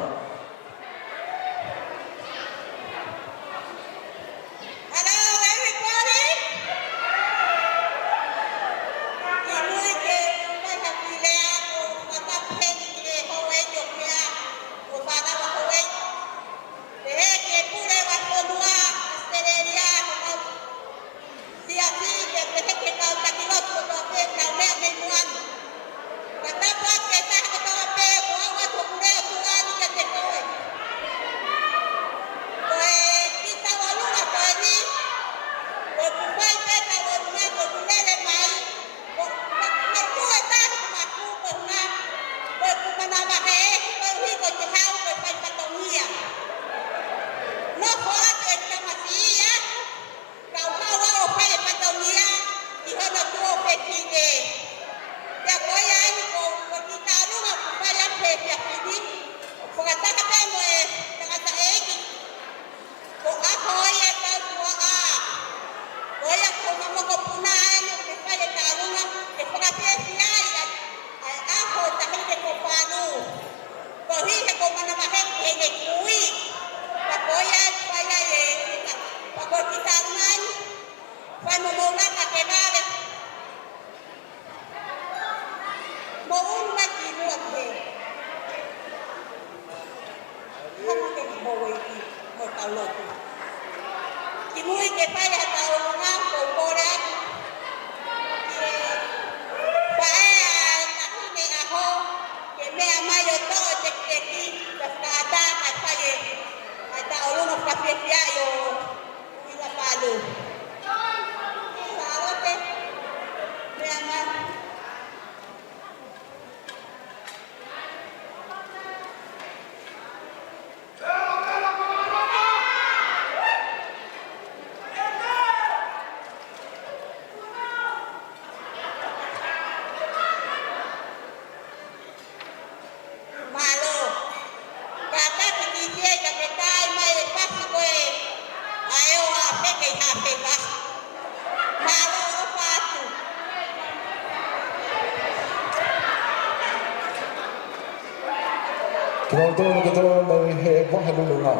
Kino tōna katoa mai he wahalulunga.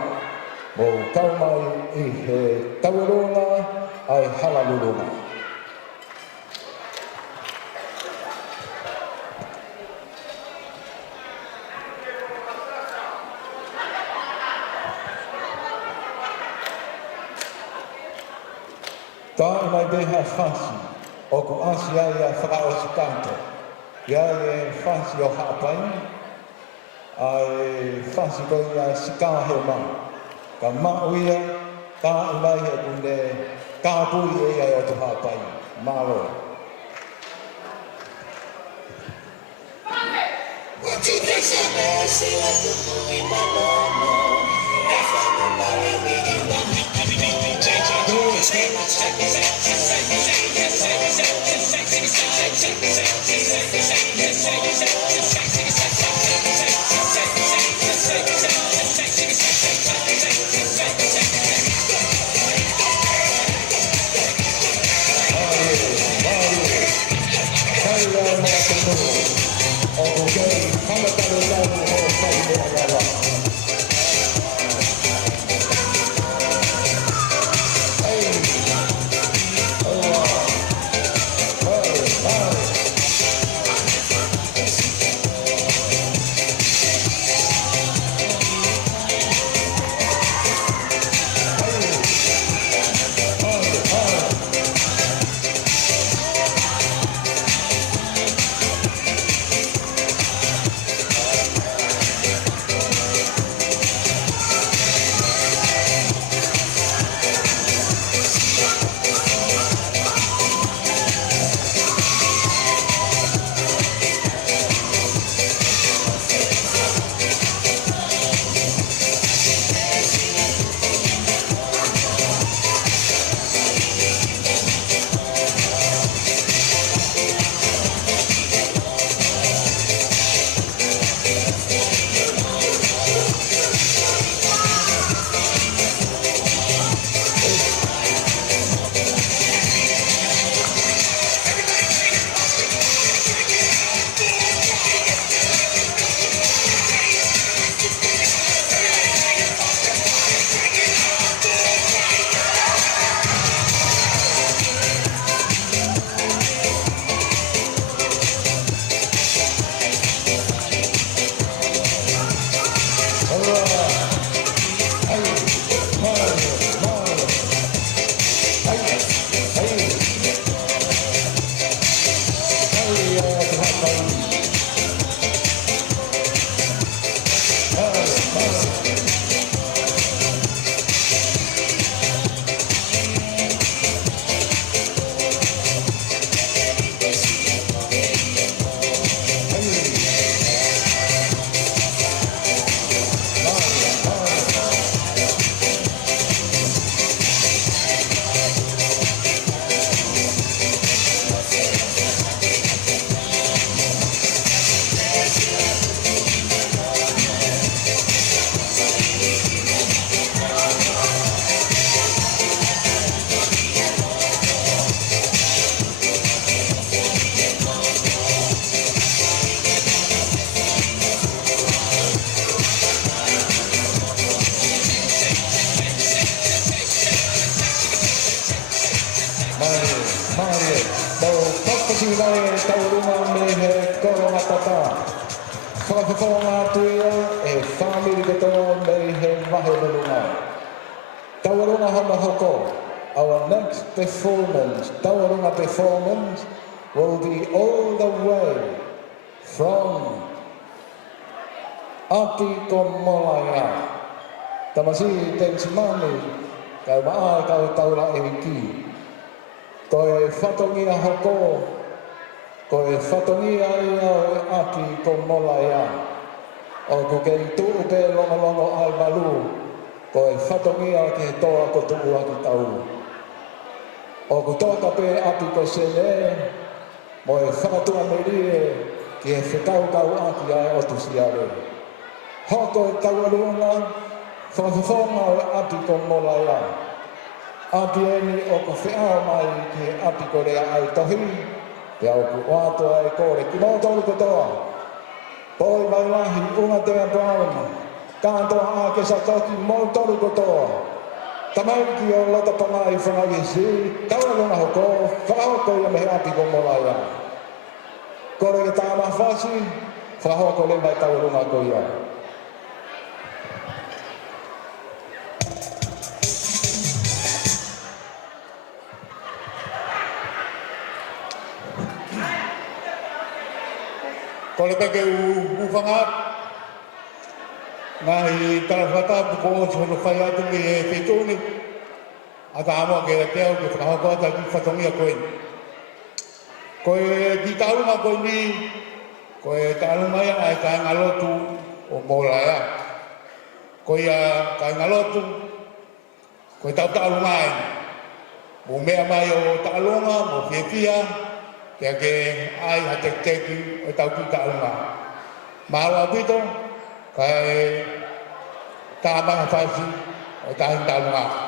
Mo kaumai I he taurunga ai halalulunga. Tā mai beha whasi, o ku asi ai a whakao si kanto. Ia e whasi o hapai, ai whasi koi a sika he ma. Ka mauia, ka imai he kunde, ka pui e ai o tu hapai. Mālo. Our next performance, Tauranga performance, will be all the way from Apikomolaya. Tamasi tensimani, kau maa kau taura iki. Koe whatongia hoko, koe whatongia ia o Apikomolaya. O ko kei tuupe longo ai Palu, koe whatongia ke toa ko Tupoulahi tau. O ku toka pe api ko sene, mo e whakatua merie ki e whekau kau aki ai o tusiare. Hoko e kauarunga, whakawhawhonga o api ko molaya. Api eni o ku whiao mai ki e api ko rea ai tohi, pe au ku wātua e kore ki mō tolu kotoa. Poi mai lahi unga tea brown, kāntoa ake sa toki mō tolu kotoa. Tamauki o lata pangai whanagisi, tauranga hoko, whahoko ia mehe api ko molaya. Kore ke tāma whasi, whahoko le mai tauranga ko ia. Kore peke uwhangat, nai tarawhata ko o tōno whai atu me e whetoni, a ta amoa ke ra teo ke whakahoko ata ki whatongia koe. Koe ki tauranga koe ni, Ko e tālunga ia ai ka ngalotu o mola ia. Ko ia ka ngalotu, ko e tau tālunga ai. Mo mea mai o tālunga, mo whiawhia, kia ke ai ha tek teki o tau ki tālunga. Maua pito, ka e tāmanga whaisi o tāhin tālunga.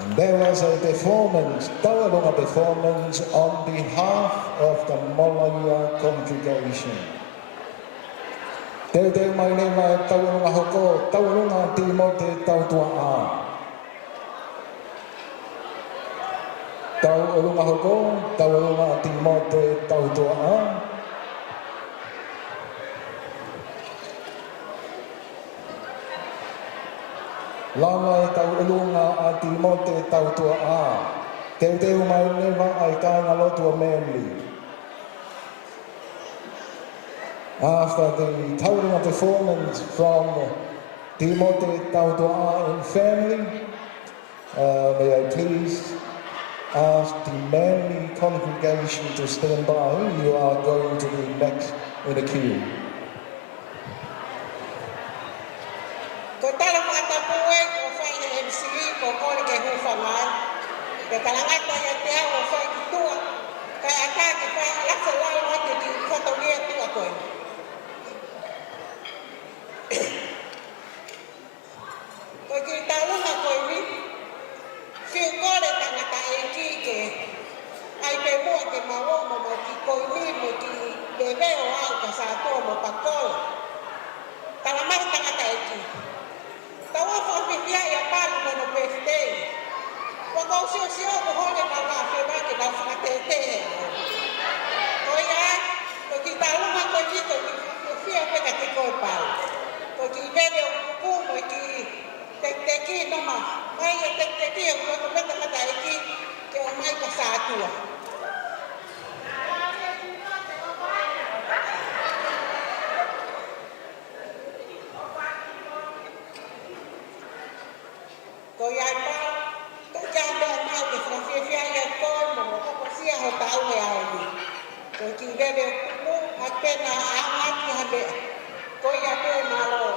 And there was a performance, Taualunga performance on behalf of the Molaya congregation. Te te mai nei mai Taualunga hoko, Taualunga timo te tautua. Taualunga hoko, Taualunga timo te tautua. Lama e taualunga a timo te tautua a. Te mai newa ai ka ngalotua memli. After the tauranga performance from Timote Tautua and family, may I please ask the manly congregation to stand by. You are going to be next in the queue. Ko tala mo atapue ko fai MCE ko kore ke hufangan. Ke talangata ya te au fai tua. Kai aka ke fai laksa lai wate ki fotolia tua koe. Ko ki talunga koe ni. Fiu kore tangata eki ke ai pe mua ke mawomo mo ki koe ni mo ki bebeo au ka sa toa mo pakola. Talamai tangata eki. Tawa whawhiwhia ia Palu kono birthday. Wakau sio ko hone ka whawhiwa ke ka whakatetehe. Ko ia, ko ki talunga ko ni ko ki whawhiwhia pe ka te koe Palu. Ko ki veve o kukumo ki teki noma. Mai e teki o koto peta mata eki ke o mai ka sātua. Ko iai pā, ka jāme a mau ke whawhiwhia ia koe mo ko pasia ho tau he au ni. Ko ki veve o kuku, a pena a ngati habe, ko ia pe malo.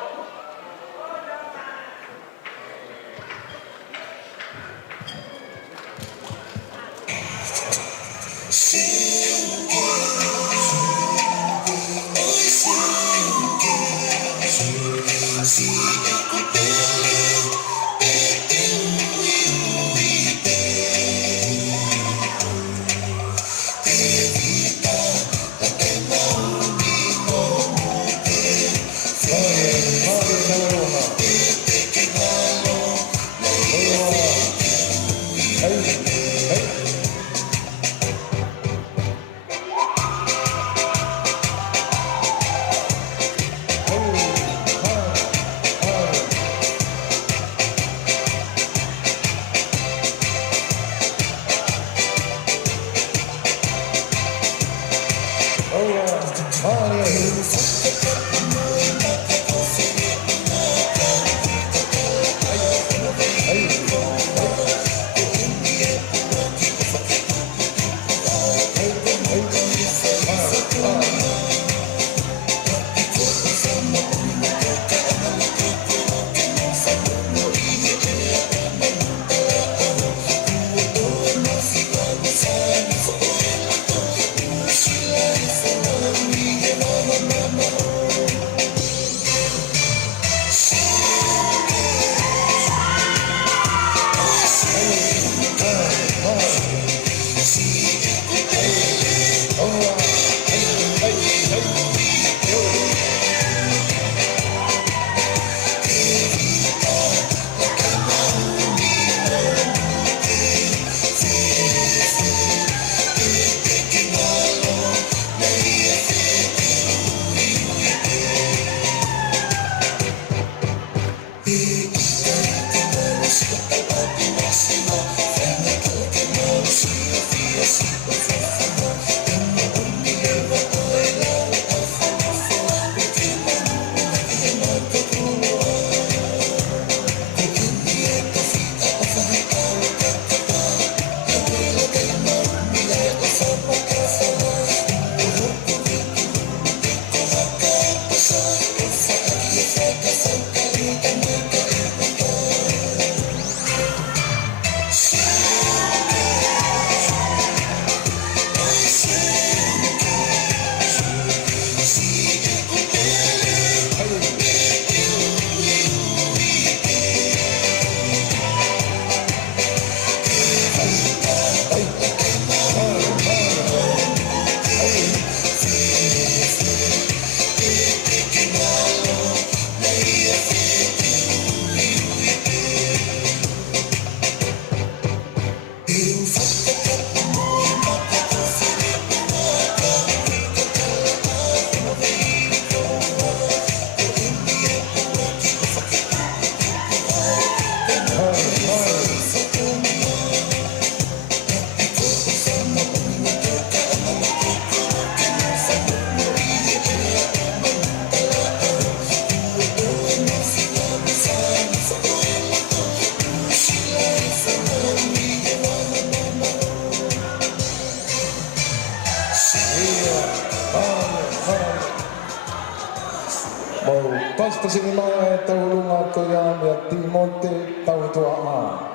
Pastasinimae taulunga koya mea timonte tautua.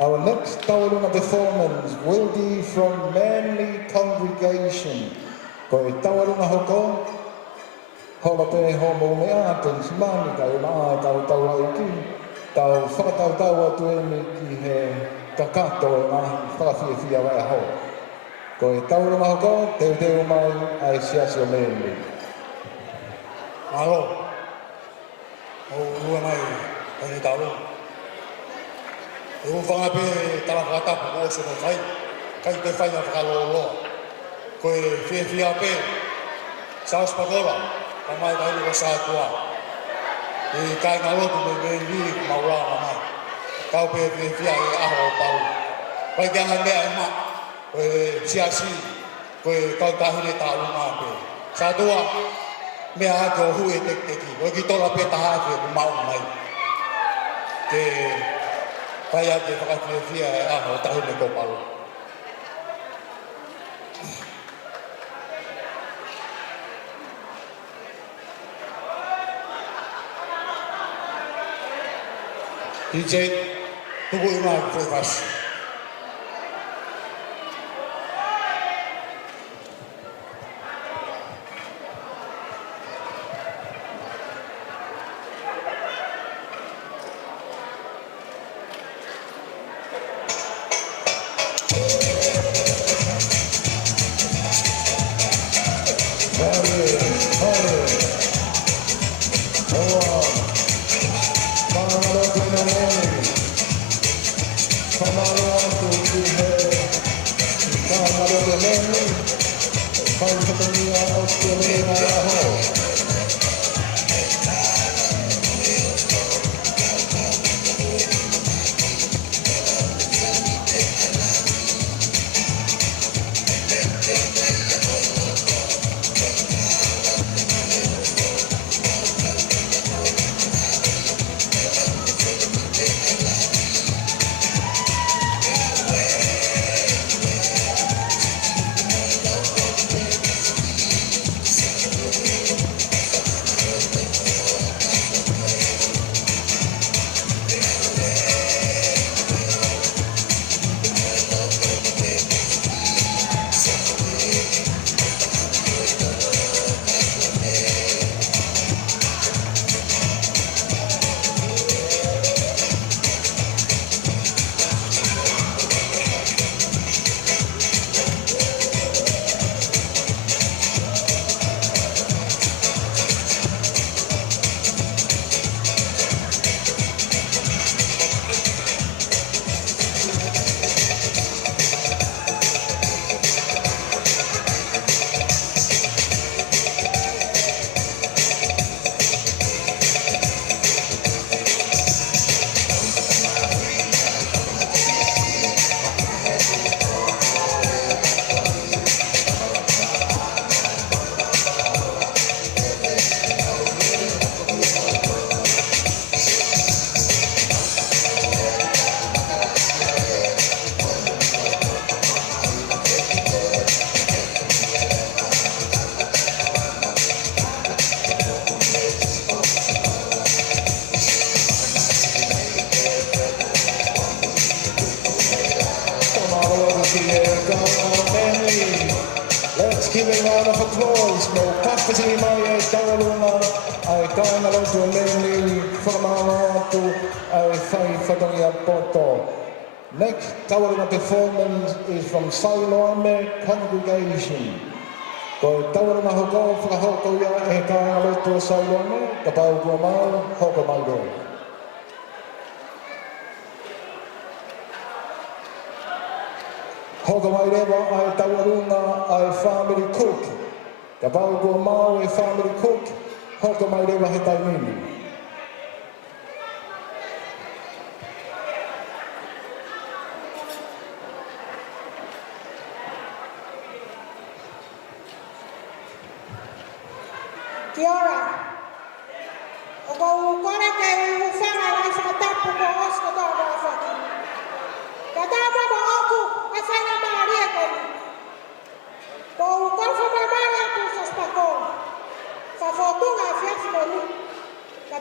Our next taulunga performance will be from Manly Congregation. Koe taulunga hoko, hola pe homo mea tensimani kai maa tau taulai ki. Tau whakatau tau atu emi ki he kakato e mahi whakawhiawhia wai aho. Koe taulunga hoko, teu mai ai siasi o Manly. Alo. O rua mai, ai talo. E o whanga pe tala whakatapu o se no whai. Kai te whai na whakaloloa. Koe whiawhia pe, Saus Pagola, ka mai kai rua sātua. E kai ngā lotu me ri maura na mai. Kau pe whiawhia e aho o Palu. Kai kia ngai mea e ma, koe siasi, koe kau tahire tālunga pe. Sātua, mea hake o hui e teki. Koe ki tola pe tahake ku mau mai. Ke kai ake whakawhiawhia e aho o tahine ko Palu. DJ, Tupoulahi foi fácil. Let's give a round of applause. No pastasi mai taulunga ai kaina lotu Manly whakamahatu ai whai whatangia poto. Next taulunga performance is from Celebratory Congregation. Ko taulunga hoko whakahoko ia e kaina lotu Celebratory ka pau kua mau hoko mai roi. Hoka mai rewa ai taurunga ai family cook. Ka pau kua mau e family cook, hoka mai rewa he taimini. Kia ora. O kau kore ke whanga i whakatapu ko osko tau mga whaki. Ka tāma mo oku, e whainga maari e koni. Ko kau whamamara tu sa spakon. Ka whotunga e whiawhi koni. Ka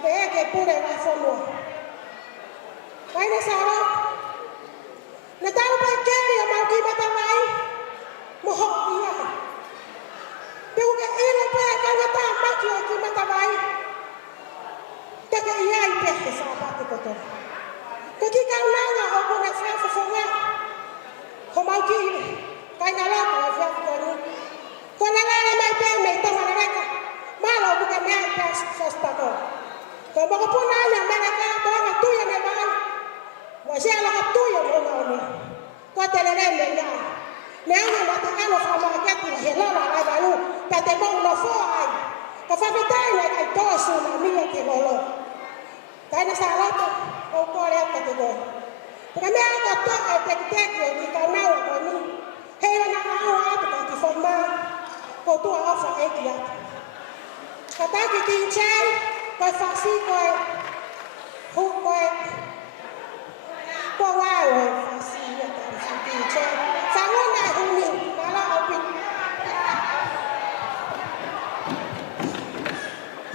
lo fa ma ke ti he la la ba lu ta te mo lo fo ai ka fa vi tai na ai to su na mi ke lo lo tai na sa la to o ko le ta te go ka me ka to te te ni ka na wa ko ni he na na wa ta ti fo ma ko tu a fa e ki ya ka ta ki tin chen ko fa si ko hu ko ko wa o fa si ya ta fa tin chen fa no na hu ni na la o pi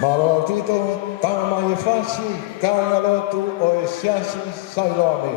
Maro tito tama e fasi kanga lotu o e siasi sailome.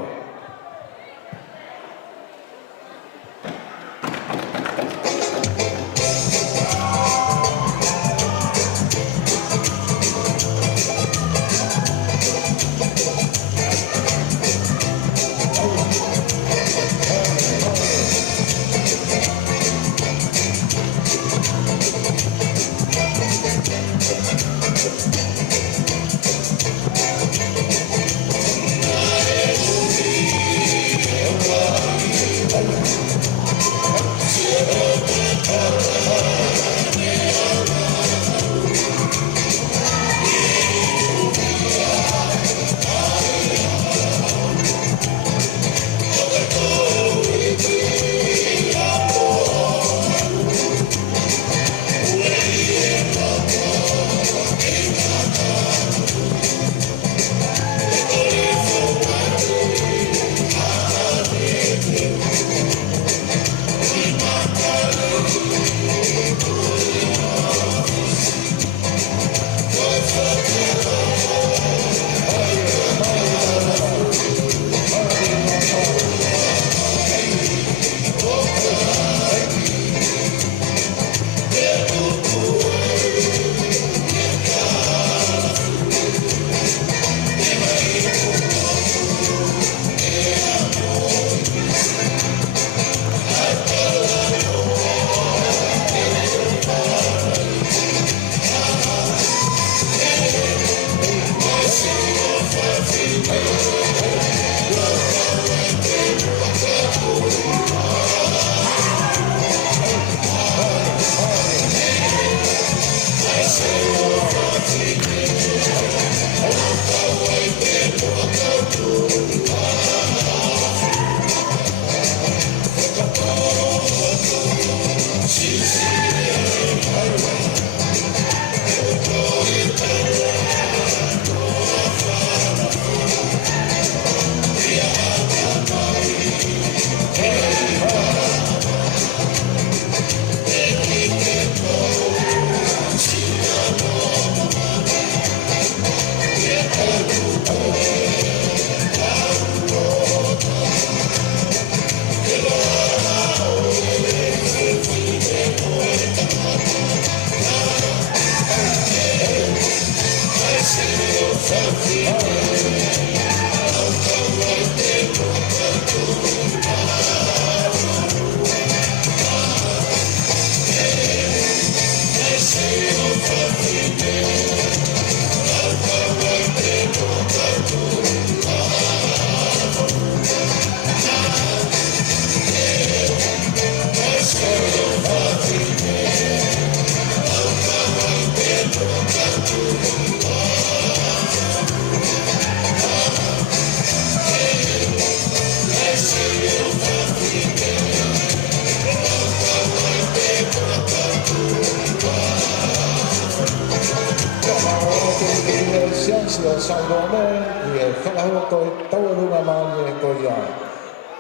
Ministerial Saurone, e whakahoto e taurunga mai e koia.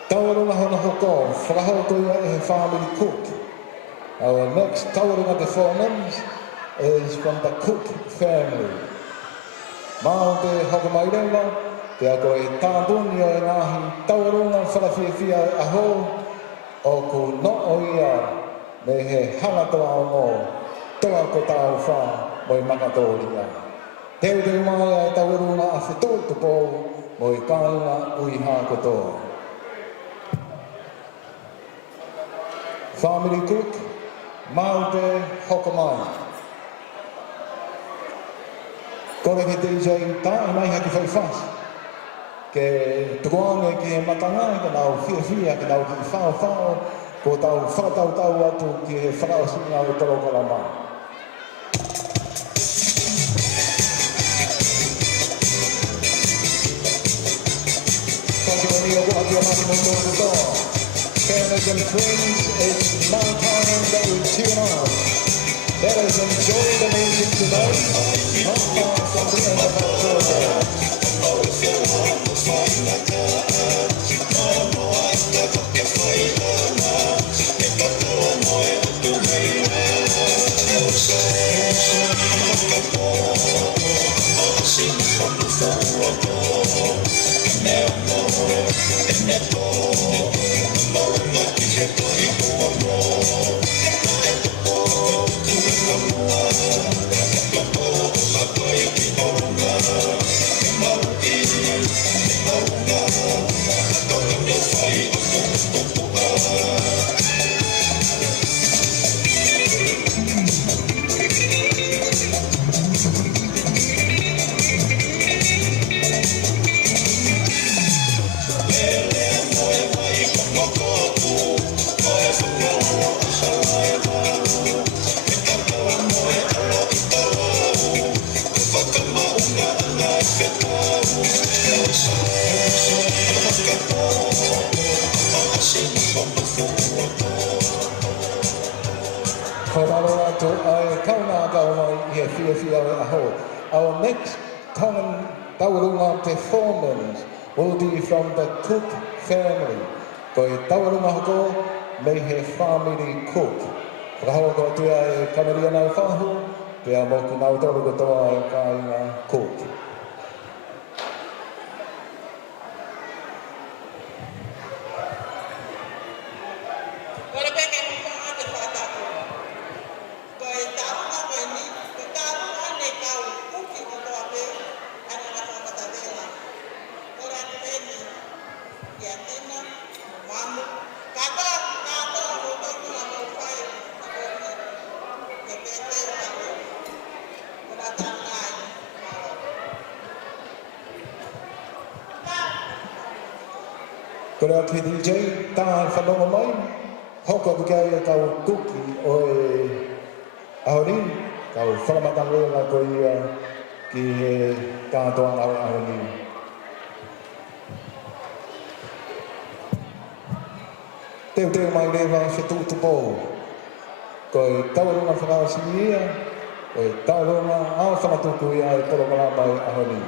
Taurunga hona hoko, whakahoto e family cook. Our next taurunga performance is from the Cook family. Mao te hakamairewa, te ako e tāpuni o e ngahi taurunga whakawhiwhia aho, o ku no ia me he hangatoa o ngō, toa ko tāu whā mo i makatoria. Teo te mai e taurunga a whetō tupo mo i kāinga ui hā kotoa. Family Cook, Mao te hokamai. Kore ke DJ tae mai haki whai whas. Ke tukoange ki he matanga, ka nau whia, ka nau ki whao, ko tau whakatau atu ki he whakaosinga o tolo kalama. Families and friends, it's now time that we tune on. Let us enjoy the music tonight. Not far from the end of our program. Our next common Taurunga performance will be from the Cook family. Koe Taurunga hoko me he family Cook. Whakahoa ko tia e kamaria nau whahu, tia mo ki nau tolu ko toa e kāinga Cook. Kura ki DJ, tā whanonga mai, hoko wikai e tau kuki o e ahoni, tau whakamatangwela ko ia ki e tātoa au ahoni. Teo mai lewa whetu tupo, ko e taurunga whakawasini ia, ko e taurunga au whamatuku ia e porokala mai ahoni.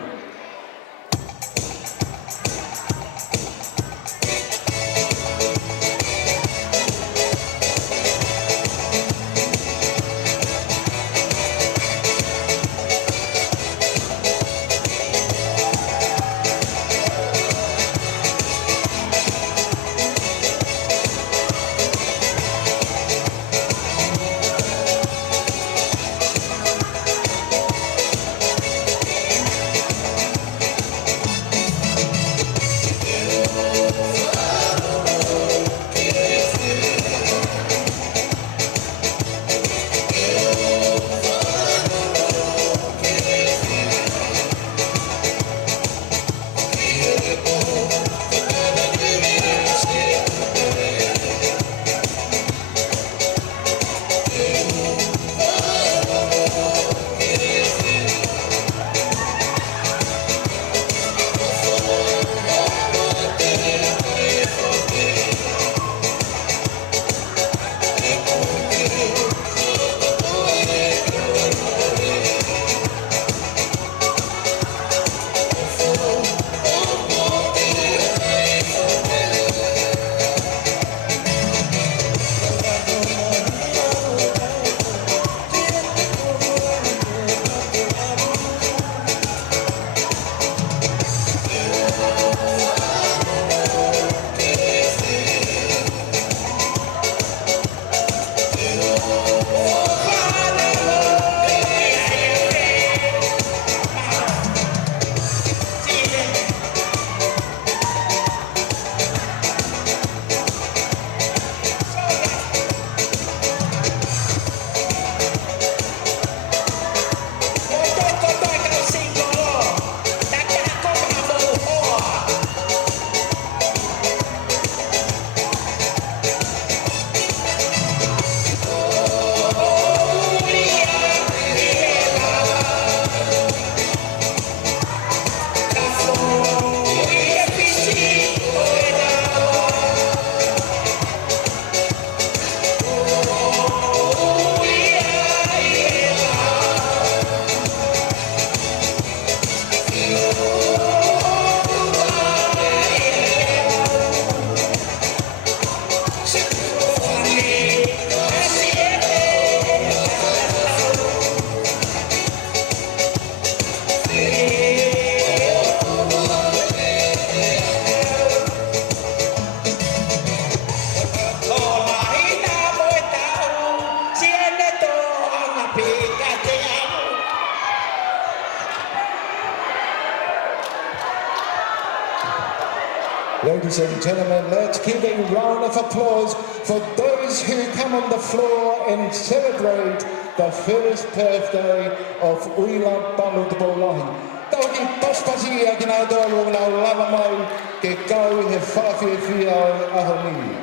Ladies and gentlemen, let's give a round of applause for those who come on the floor and celebrate the first birthday of Uila Palu Tupoulahi. Tauki paspasi aki nā tōru nā lava mai ke kau he whawhiawhia o ahoni.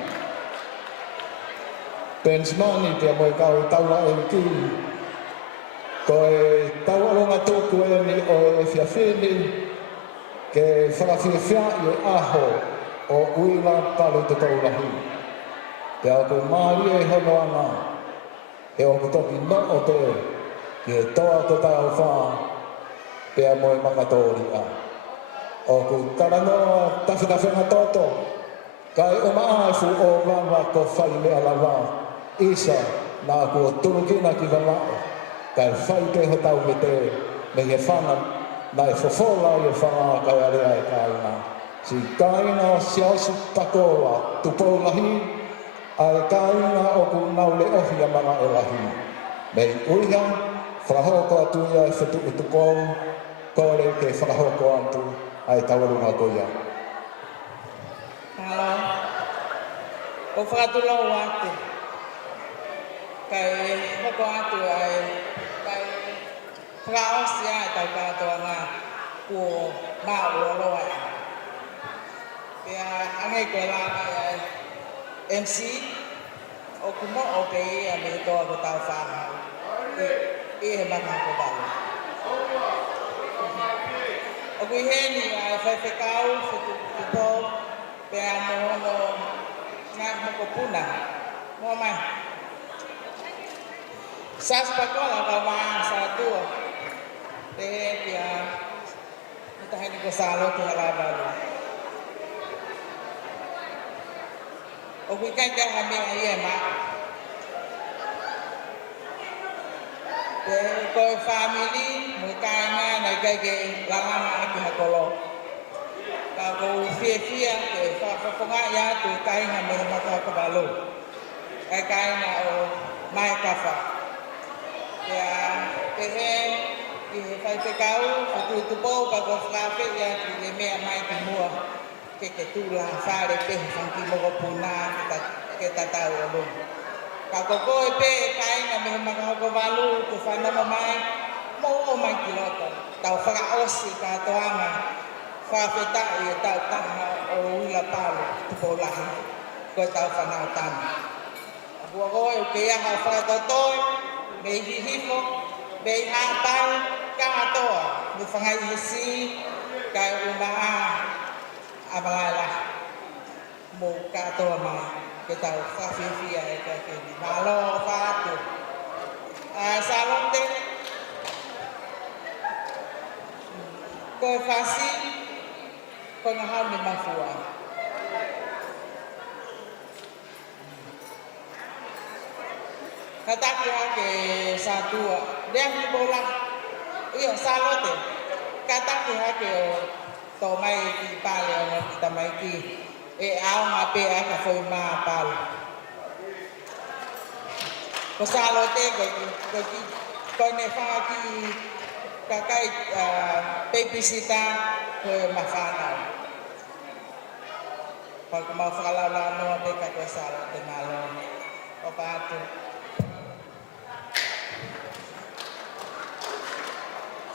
Pensmani pia moi kau taula e ki. Ko e tauaronga tōku e ni o e whiawhini ke whakawhiawhia i e aho o Uila Palu Tupoulahi. Pea ko maari e hono ana, he o kutoki no o te, ki he toa ko tau wha, pea mo e makatori a. O ku karanoa tawhitawhenga toto, kai o maafu o wawa ko whai mea lawa, isa nā kua turukina ki wamao, kai whai te ho tau me te, me he whanga, nai whawhola i e whanga kai area e kaina. Si kaina siausu pakoa, Tupoulahi, ai kaina o ku naule ohi a mga elahi. Mei uiha, whakahoko atu ia e whetu utukou, kore ke whakahoko atu ai tawarunga koia. Hello. O whakatulau atu. Kai hoko atu ai, kai whakaosi ai tau katoa ngā kua mā uoloa ai. Pea angai koe lāna ai MC, o kumo o ke ia me toa ko tau whāhau. I he manga ko tau. O kui heni ai whaiwhekau, whetutupo, pea mohono ngā moko puna. Mua mai. Sas pakola ka maa sa tua. Te he pia, ita heni ko salo te halabalu. O kui kai kai hame a ie ma. Te koe family, mui kai ngā nai kai ke lalama aki hakolo. Ka kou fia ke whakafonga ia tu kai ngā me maka kabalu. Kai kai ngā o mai kawha. Te he ki he whai te kau, o tu tupou ka kou whakawhi ia ki he mea mai ki mua. Ke tūla whare pehi whanki moko puna ke tatau o lu. Ka koko e pe e kainga me makahoko walu te whanama mai, mo o mai ki roto. Tau whakaosi ka toanga, whawhetai e tau taha o Uila Palu Tupoulahi, koe tau whanau tama. Apua koe u ke iaha whakatotoi, me hihifo, me hāpai, ka atoa, me whangai hisi, kai umaa, Abala mo katoa mai ke tau whawhiwhia e ka keni. Malo whātu. Salonte. Koe whasi, koe ngā hau ni mawhua. Kataki hake sātua. Rea ni bola. Iyo, salonte. Kataki hake o tō mai ki pāle o kita mai ki e ao ngā pēa ka whoi mā pāle. Ko sālo te koe ne whanga ki kakai pepesita koe mawhanau. Koe ko mau whakalau noa te ka koe sālo te malo. O pātu.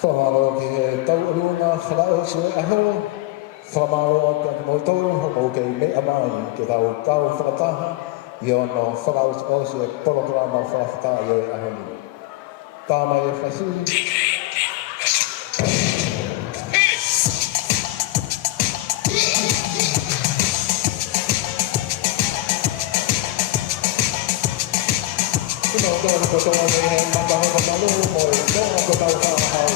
Whamaro ki he tauarunga whanau sue aho, whamaro ka ki motoru homo ke mea mai ke tau kau whakataha i ono whanau o sue programa whakata i e aho ni. Tāma e whasuri. Kuno tōru ko tōna me he makahoka malu mo e tōna ko tau whakahau.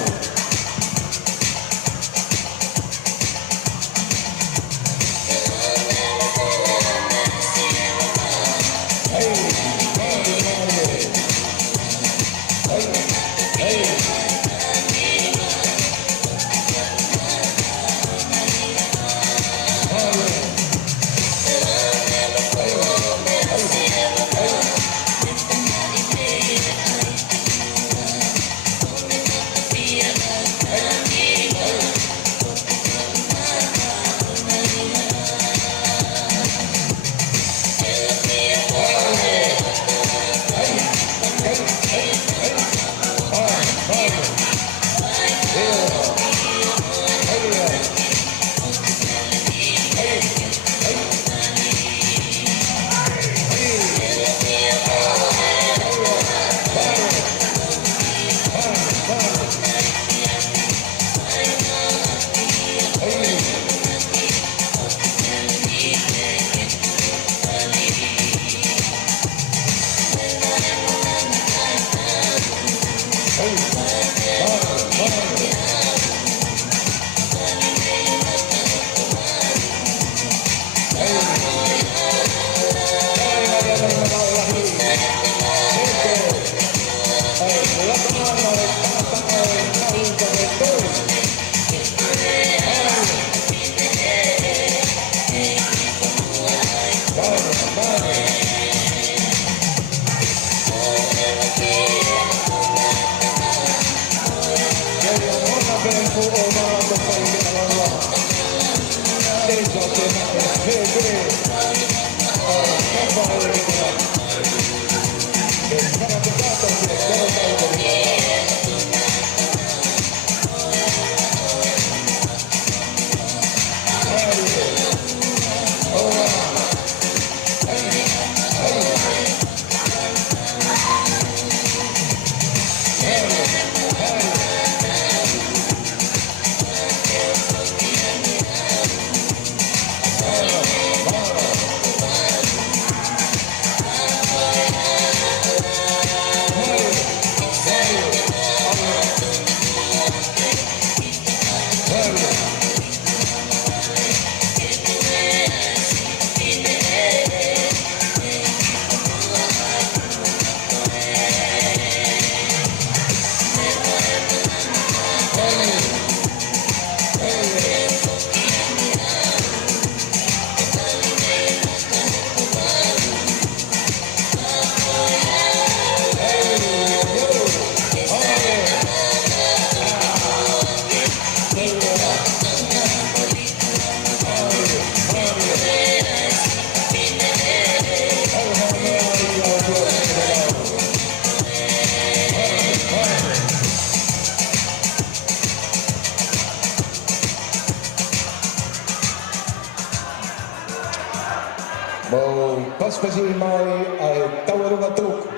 Mo paspasi mai ai tawarunga tuku.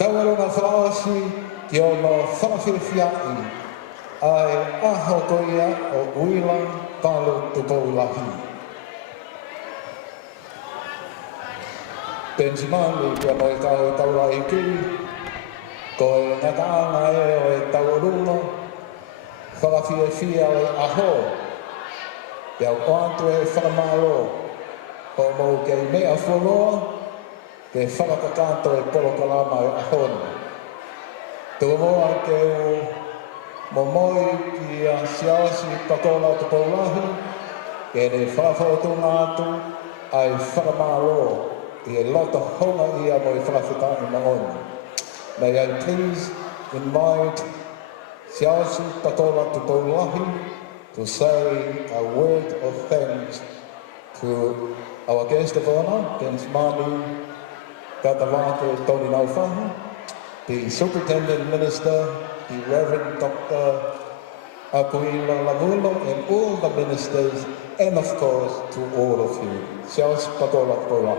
Tawarunga whaosi ki ono whawhiwhiai ai aho koia o Uila, Palu, Tupoulahi. Pensimani kia moi kau taulai ki, koe ngataanga e o e tawarunga, whawhiwhia o aho, pia oantu e whamaro, o mau kei mea wholoa, ke whakakakanto e polokalama e ahon. Tua moa ke o Moimoi ki a siasi Paula Tupoulahi, ke ne whawhaotunga atu ai whakamaro i e lata honga ia mo i whakawhitai na on. May I please invite siasi Paula Tupoulahi to say a word of thanks to our guest of honor, Pensmani Katawake Tony Naufahi, the Superintendent Minister, the Reverend Dr. Uila, and all the ministers, and of course to all of you. Sias Pakola Paula.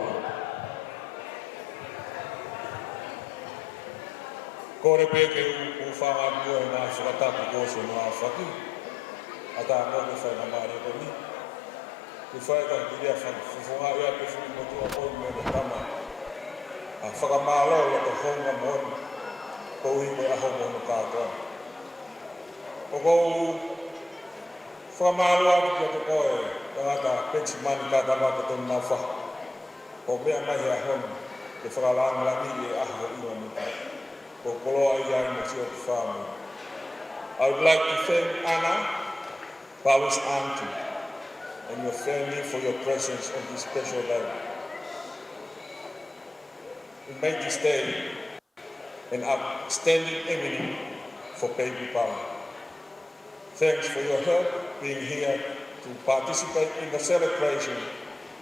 Kore peke u whanga mua ngā whakatapu kōso ngā whaki, a tā ngōke whaina maare koni. Ki whaika ki rea whunga ea te whuni motua koi mea te tama. A whakamālo o te honga moni, kou i koe aho mono kātoa. O kou whakamālo atu ki a te koe, tangata Pensimani kātamata tonu nā wha. O mea mahi a honi, te whakalāngalani e aho iwa mutai. Ko koloa i ai mo sia te whāmu. I would like to thank Anna, Paula's auntie, and your family for your presence on this special day. We made this day an outstanding evening for baby Paula. Thanks for your help being here to participate in the celebration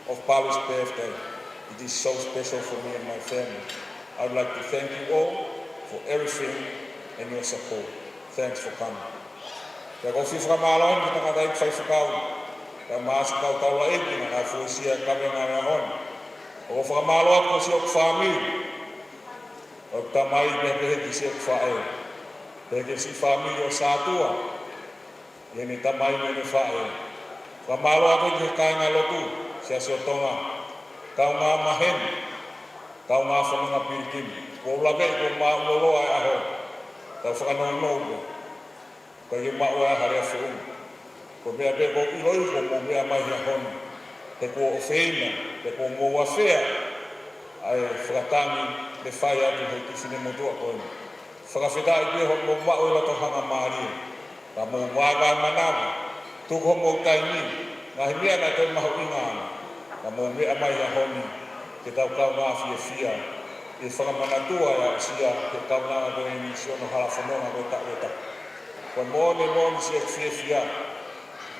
of Paula's birthday. It is so special for me and my family. I would like to thank you all for everything and your support. Thanks for coming. Kia ko whiwhaka mālaon ki tangata ik whai whakau. Kia maasi kau taula eki na ngā fuisia kawenga mea honi. O ko whakamāloa ko si o ku whāmiri. O ku tamai mea peheki si o ku whae. Peheki si whāmiri o sātua. Ieni tamai mea ne whae. Whakamāloa ko ki he kāinga lotu. Sia si o tonga. Kau ngā maheni. Kau ngā whanunga pirikimi. Ko ulawe ko mā uloloa e aho. tau whakanongo, kai ke mao a harea whu. Ko mea pe ko iloi ko mo mea mai hea honu. Te ko o wheina, te ko mo wa whea, ai whakatangi le whai atu hei kisine motua koe. Whakawhita i pe hon mo mao ila to hanga maaria. Ka mo waga manawa, tuko mo kaini, ngahi mea na te maho ingana. Ka mo mea mai hea honu, ke tau kau ngā fia. I whakamanatua ia sia ke kau ngā koe ni si ono hala whanonga koe tak weta. Koe mōne si e fia,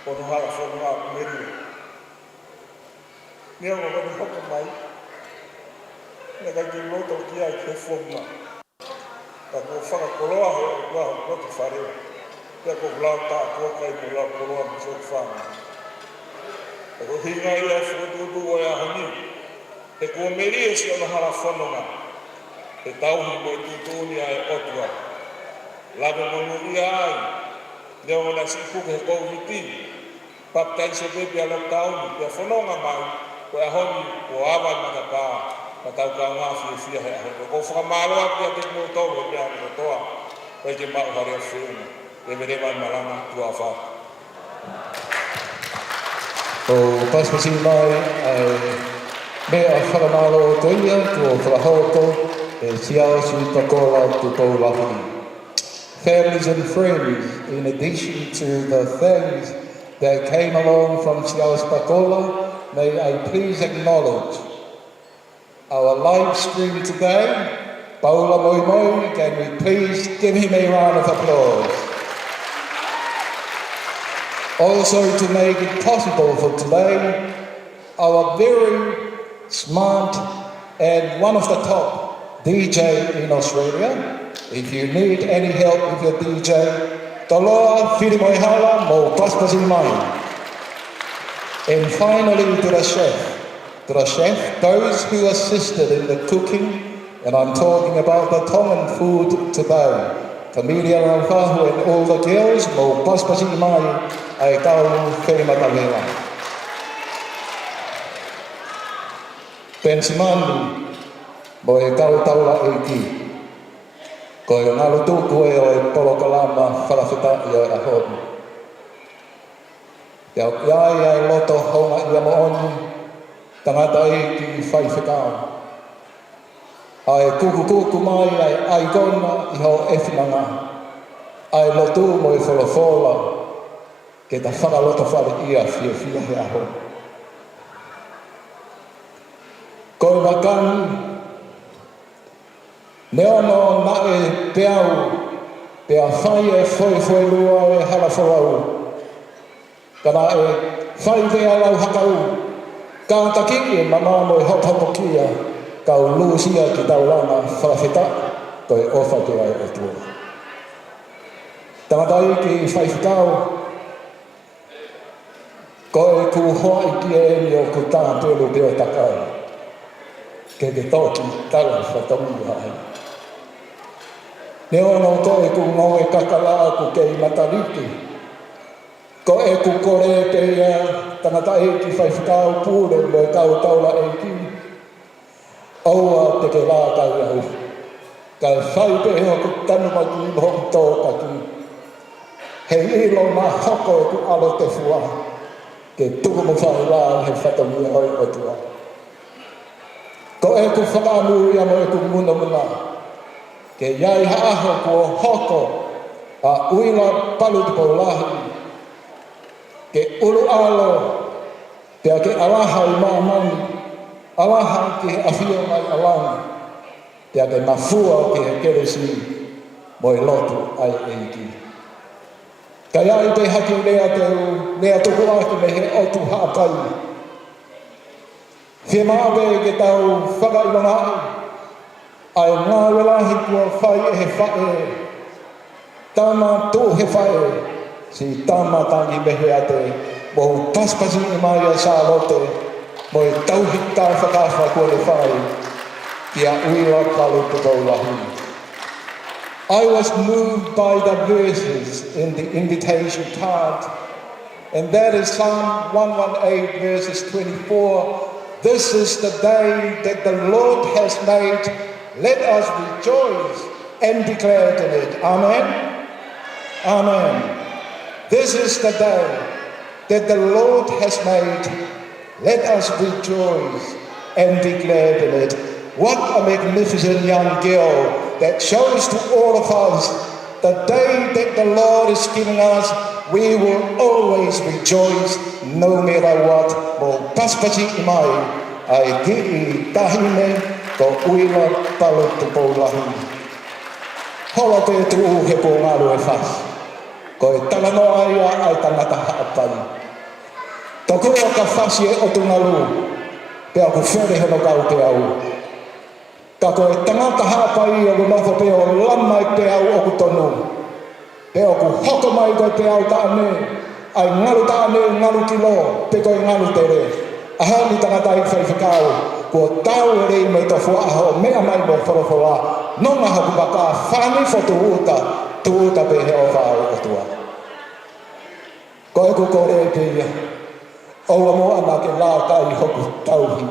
ono hala whanonga meru. Nea mo koni hoko mai, nea kai ki roto ki ai ke whonga. Ka ko whakakoloa ho e kua ho koto whareo. Pea ko blau tā kua kai mo lau koloa mi so whanga. Ka ko hinga ia whukututu o ia honi. Te kua meri e si ono hala whanonga. Te tauhi mo i tūtūni ai otua. Lago monu ia ai. Nea mo na si puke he kou-viti. Paptai se pepe a lockdown. Pea whanonga mai. Koe a honi ko awa matapā. Ka tau ka ngā fia he ahoko. Ko whakamāloa pia te kino tau e pia ko toa. Koe ke mau harea whiunga. Te merewa maranga tua wha. O paspasi mai ai mea whakamālo o toia ko whakahoto e siao si takola Tupoulahi. Families and friends, in addition to the things that came along from Siao's Pakola, may I please acknowledge our live stream today. Paula Moimoi, can we please give him a round of applause? Also to make it possible for today, our very smart and one of the top DJ in Australia. If you need any help with your DJ, taloa whirimoi hala mo paspasi mai. And finally to the chef, those who assisted in the cooking, and I'm talking about the Tongan food today. Familia Rauhahu and all the girls, mo paspasi mai ai kau wherimatawela. Pensimani, mo e kau taula e ki. Ko e ngalo tūku e o e polokalama whalawhita i o e ahonu. Te au iai ai loto honga i amo oni, tangata e ki whaiwhikao. Ai kuku mai ai aigona i hau ewhinanga. Ai lotu mo e wholofola, ke ta whakaloto whare ia fia he ahonu. Ko e wakani, neono na e peau, pea whai e whoi lua e hala whawau. Kana e whai vea lau hakau, ka taki e mama mo e hopo kia, kau lusia ki tau lana whawhita, ko e ofa te ai o tua. Tamatai ki whaiwhikau, ko e ku hoi ki e ni o ku tā pēlu peo takai. Ke toki tala whatongi hai. Neono ko e ku ngau e kakala ku kei matariki. Ko e ku kore te tangata e ki whaiwhikau pūre mo e kau taula e ki. Aua te ke rā kau e hu. Kai whai pe heo ku tanu mai ki moho tō kaki. He ilo mā hoko e ku alo te fua. Ke tuku mo whai rā he whatongi e hoi o tua. Ko e ku whakamu ia mo e ku muna. Ke iai haaho kua hoko a Uila Palu Tupoulahi. Ke ulu alo, pea ke alaha i maamani, alaha ke awhia mai alani. Pea ke mafua ke he keresi mo i lotu ai eiki. Ka iai te haki lea tukuaki me he otu haapai. Whia maawe ke tau whakailona ai ngā welahi kua whai e he whae. Tama tō he whae, si tama tangi mehe ate, mo paspasi i mai a sālote, mo e tauhita whakawha kua le whae, ki a Uila Palu Tupoulahi. I was moved by the verses in the invitation card, and that is Psalm 118 verses 24. This is the day that the Lord has made. Let us rejoice and be glad in it. Amen? Amen. This is the day that the Lord has made. Let us rejoice and be glad in it. What a magnificent young girl that shows to all of us the day that the Lord is giving us. We will always rejoice no matter what. Mo paspasi mai ai ki I tahine ko Uila Palu Tupoulahi. Hola te tu he po ngaru e fas. Ko e talano aia ai tangata haapai. Toko o ka fasi e o tungalu. Pe aku where hono kau te au. Ka ko e tangata haapai o nofo pe o lama i te au o kutonu. Pe o ku hoko mai koe te au tāne, ai ngaru tāne, ngaru kilo, pe koe ngaru tere. Aha ni tangata i whaiwhakau, kua tau e rei mai tofu aho, mea mai mo whorowhora, nonga haku baka, whani fo tuuta pe he o whao o tua. Koe ku kore e peia, oua mo ana ke lā kai hoku tauhi.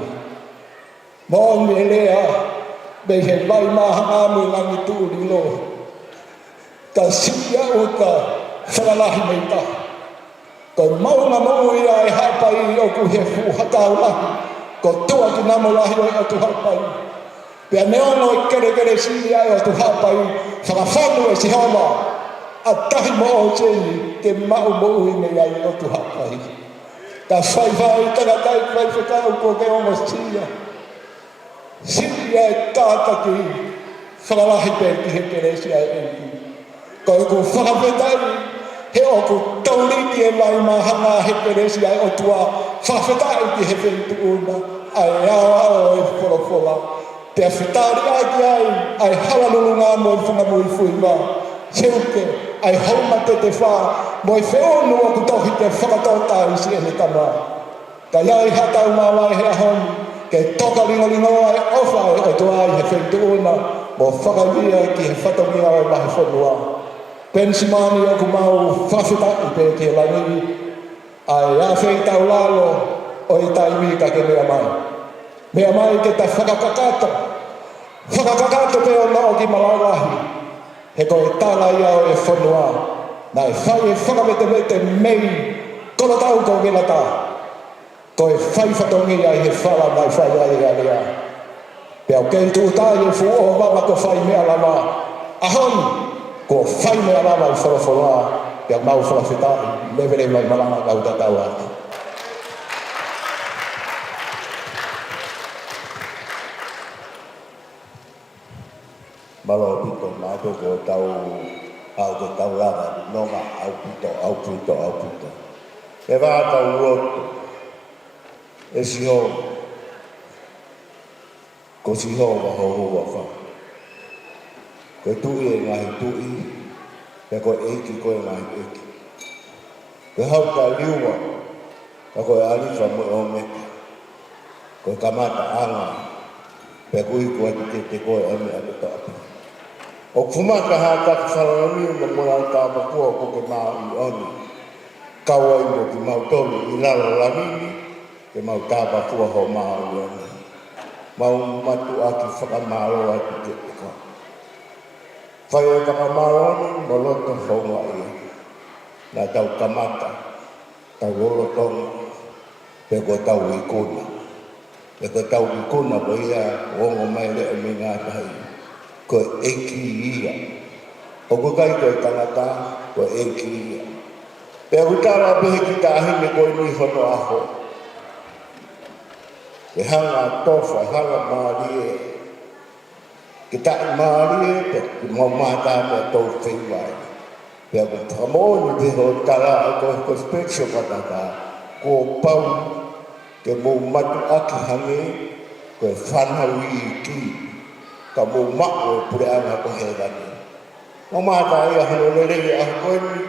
Mo me lea, me he vai maha amu ngangi tūri lo. Ka siya uta whakalahi mei ta. Ko maunga maui ai hapai o ku he fuhatau lahi. Ko tua ki namo lahi o tu hapai. Pea neongo i kere siri ai o tu hapai. Whakawhanu e si hama. A tahi mo o tēni ke mau maui mei ai o tu hapai. Ka whaiwhai tanatai kwai whakau ko ke ongo siya. Siya e tātaki whakalahi pe ki he kere si ai enki. Ko e ku whakawhetai, he o ku tauriki e lai mahanga he peresi ai o tua whakawhetai ki he whentu una, ai ao e whorowhora. Te whetari ai ki ai halalulu ngā mo i whunga mui fui wā. Seuke, ai haumate te whā, mo i whionu o ku tohi te whakatautai si e ne tama. Ka iai hatau mā wai he ahoni, ke toka ringolingo ai ofai o tua ai he whentu una, mo whakawia ki he whatongia ai mahi whanua. Pensimani o ku mau whawhita i pe te langi, ai a wheitau lalo o i taimi ka ke mea mai. Mea mai ke ta whakakakato. Whakakakato pe o na o ki malalahi. He ko e tala ia o e whanua. Na e whai e whakawete mei, kono tau ko gila ta. Ko e whai whatongi ai he whala mai whai ai alia. Pea o kei tu tai e fu o wala ko whai mea lama. Ahon! Ko whai mea lama i whorowhora, pia mau whakawhetai, levere mai malanga kau tatau ati. Malo pito, mātou ko tau, au te tau rara, nonga, au pito. E wā tau roto, e siho, ko siho waho hua wha. Koe tui e ngahi tui, pe koe eiki koe ngahi eiki. Koe hau ka liua, ka koe alifa mo o meka. Koe kamata anga, pe kui koe te koe ame ane tāpa. O kumaka hātaka wharanami na mora tāpa kua ko ke mau i oni. Kaua i mo ki mau tolu i lalo lanini, ke mau tāpa kua ho mau i oni. Mau matu aki whakamaro atu te koe. Whai e whakamaroni, mo loto whaunga ia. Nā tau kamata, tau rorotonga, pe ko tau i kuna. Pe ko tau i kuna po ia, ongo mai lea mi ngā tahi. Ko eki ia. O ko kai koe tangata, ko eki ia. Pe utara pehe ki tāhine koe ni hono aho. Ke hanga tofa, hanga maarie. Ki tae maarie, pe ki mau mātā me tau whiwai. Pe ako tamoni pehe o tala, ko spekso katata, ko pau, ke mou matu aki hange, ko whanau i ki. Ka mou mako e pure anga ko he rani. Mau mātā ia hano lerei a koeni,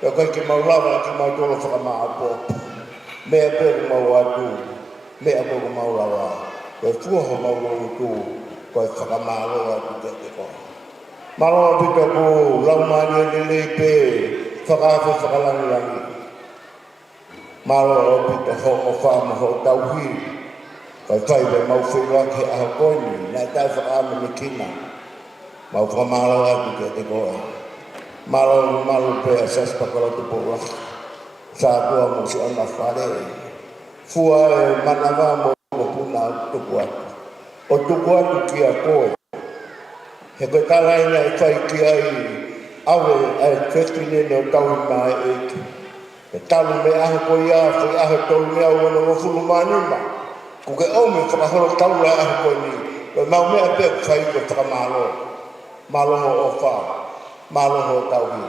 pe koe ki mau lava ki mau tolo whakamaa popo. Mea peru mau atu, mea peru mau lava. Koe fuaho mau loru tū, koe whakamaa loa atu te koe. Maro pita ko laumani e lelei pe, whakawhi whakalangirangi. Maro pita ho o whama ho tauhi. Kai whaiwe mau whiwake a koeni, nai tai whakaama me kina. mau whamalo atu ke te koe. Malo pe asas pakalo Tupoulahi. Sa kua mo si ona whare. Fua e manawa mo puna tuku atu. O tuku atu ki a koe. He koe talaina e whai ki ai awe ai whetine o tau mai eke. E talu me ahe koe ia, whai ahe tolu mea wana o fulu manima. Ko ke ome whakahoro taula ahe koe ni. Koe mau mea pek whai koe whakamalo. Maloho o wha. Maloho o tauhi.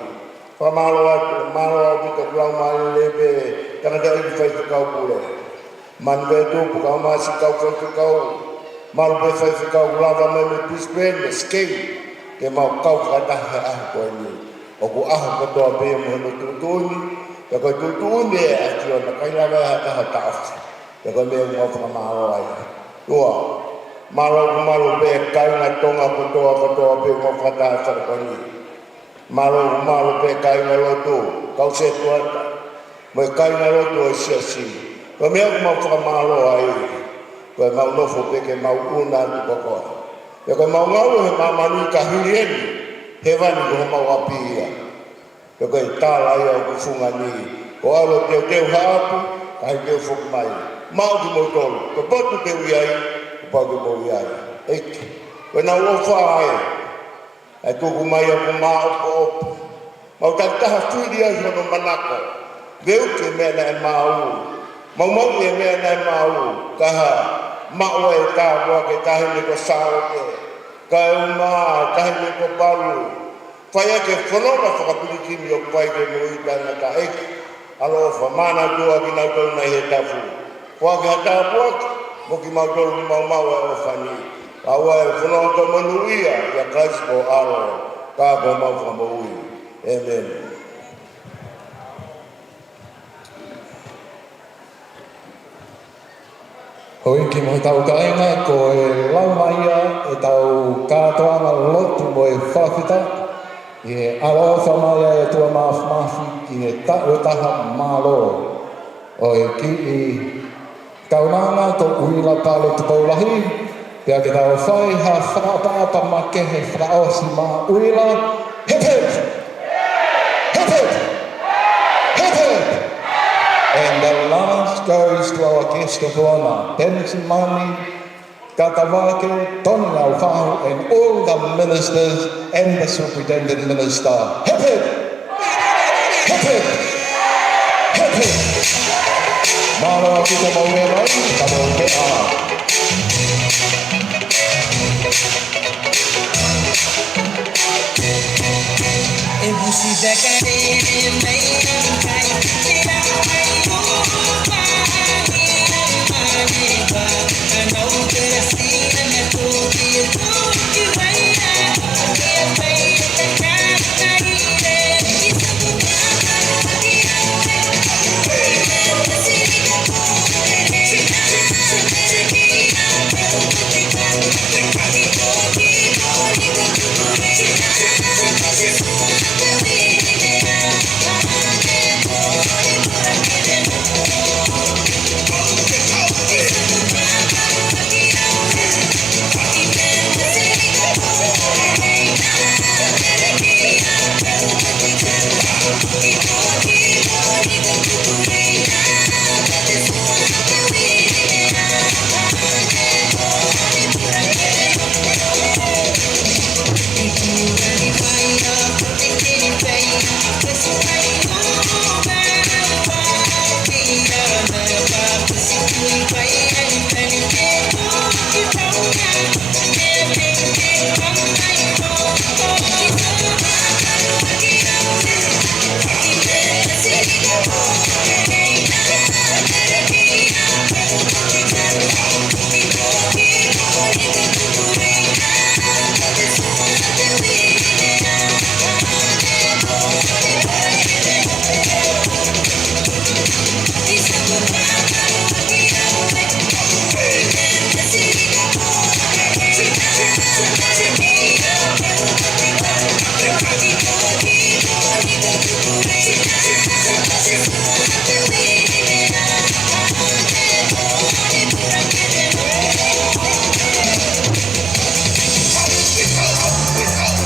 Whamalo atu, malo atu ka kulau mai lebe. Kanaka i whai whakau pule. Man ve tupu kau masi kau whakau. Malo pe whai whakau lava me me pispen me skei. Ke mau kau whakatahe ahe koe ni. O ku ahe katoa pe mo no tutuni. Ka koe tutuni e ati o na kaila wea taha taafi. Ka koe mea ngau whakamalo ai. Tua, malo pe kaina tonga katoa pe ngau whakatahe whakau ni. Malo pe kaina loto, kau se tuata. Mo kaina loto e siasi. Ka mea ngau whakamalo ai. Koe mau nofo pe ke mau una tu kokoa. Ka koe mau ngau he mamani ka hirieni. He vani ko mau api ia. Ka koe tāla ia o kufunga ni. Ko alo teu haapu, kai teu foku mai. Mau ki mo tolu, ko potu teu iai, ko pau ki mo iai. Eiki, koe nau ofa ai. Ai tuku mai a ku maa opo. Mau taktaha whiri ai hono manako. Veu ke mea na e mau. Mau e mea na e mau. Kaha, mao e tāua ke kahi ni ko sao ke. Kai uma, kahi ni ko Palu. Whai ke whanora whakapirikini o pai ke mui tana ka eki. Alo whamana tua ki nau tau nei he tafu. Kua ke hata puak, mo ki mau tolu ni mau e o whani. Awa e whanau ka manuia, ia kaisi ko aro, ka ko mau whamaui. Amen. Hoi ki mo tau kainga ko e laumaia e tau kātoanga lotu mo e whawhita. I e alo whamaia e tua mafi ki e taha malo. O e ki i kaunanga to Uila Palu Tupoulahi. Pea ke tau whai ha whakapapa ma kehe whaosi ma Uila. Hip hip! Hip hip! Hip hip! And the last goes to our guest of honor, Pensi Mani, Katawake, Tony Alfahu, and all the ministers and the superintendent minister. Hip hip! Hip hip! Hip hip! Maro kita Moimoi, kamo kea. If you see that guy in the I know that I see and that will be a good way. I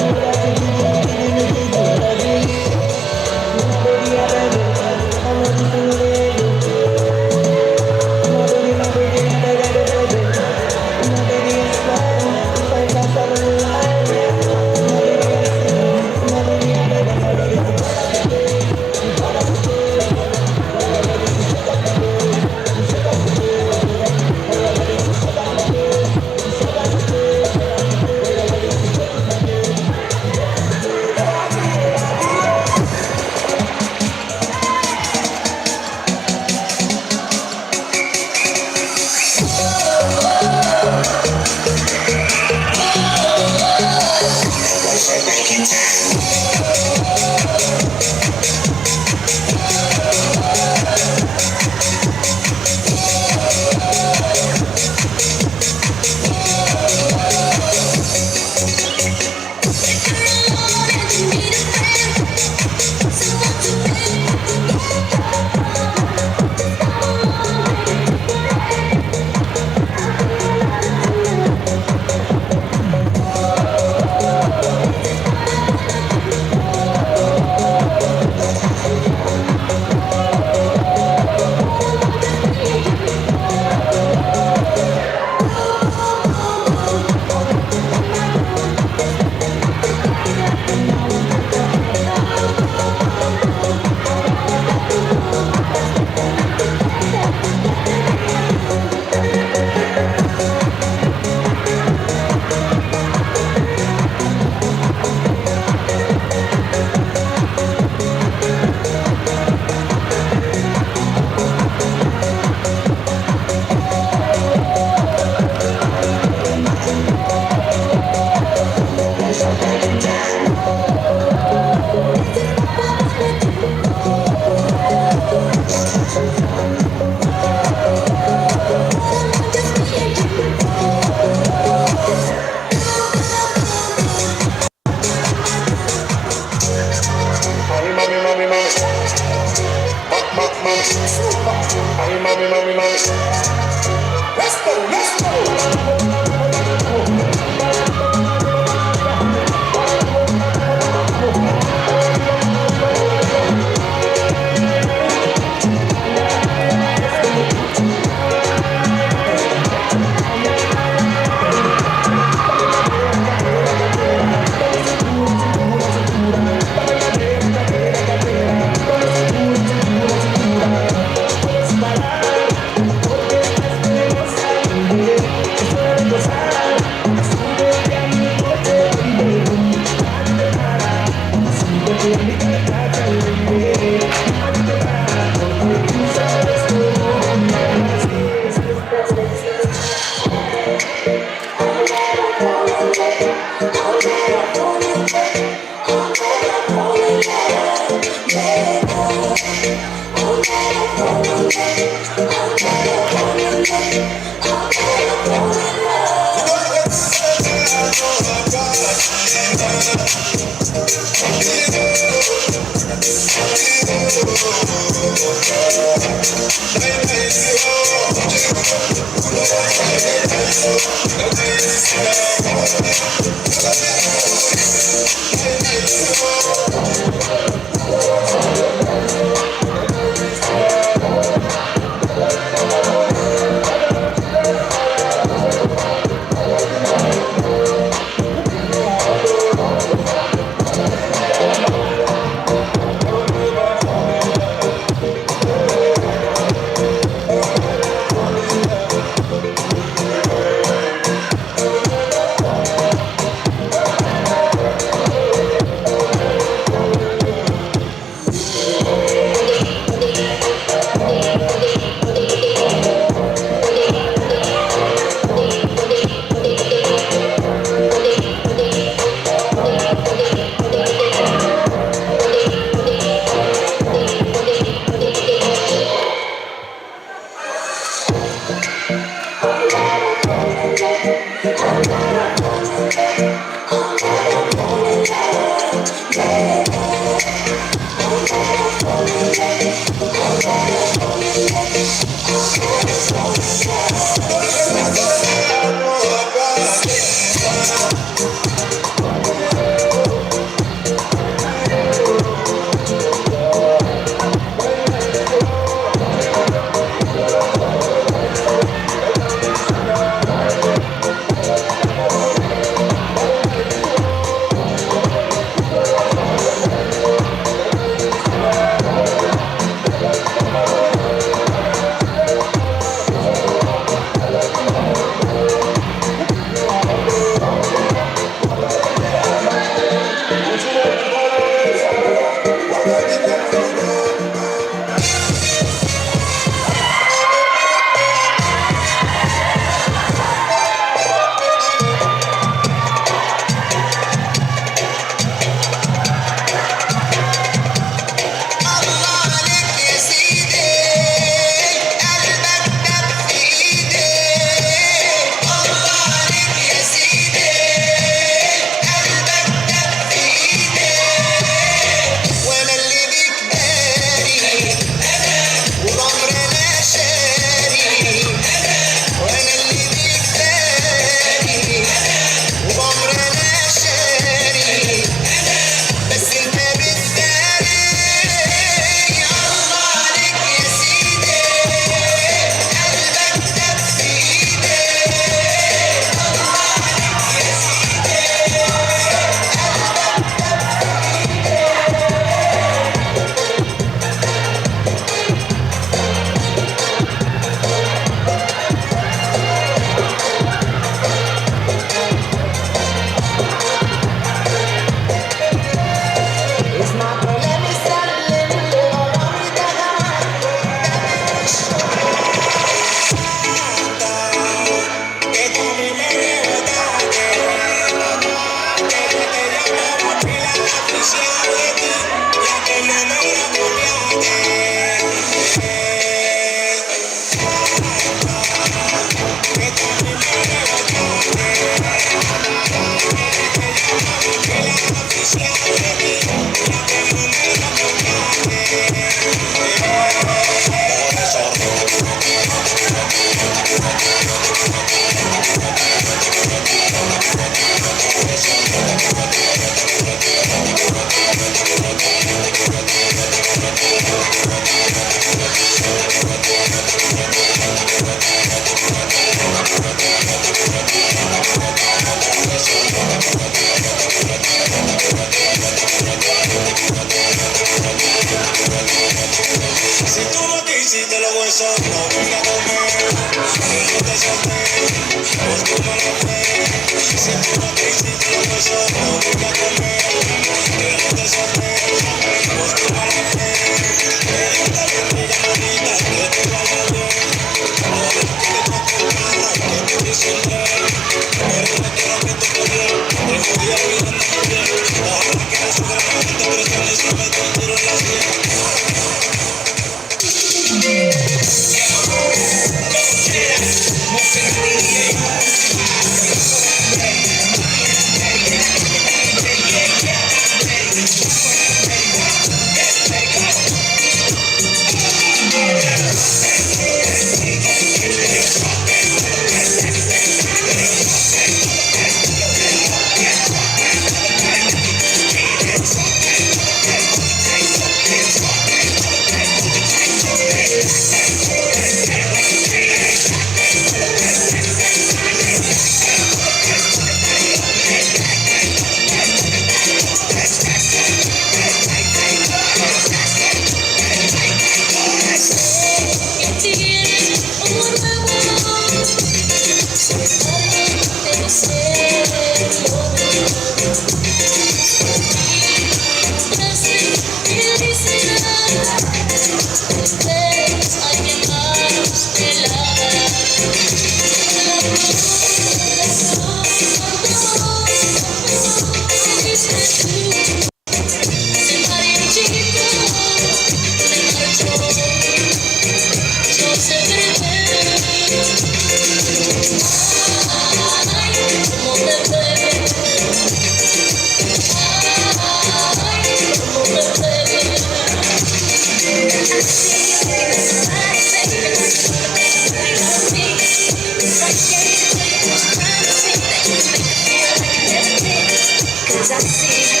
see.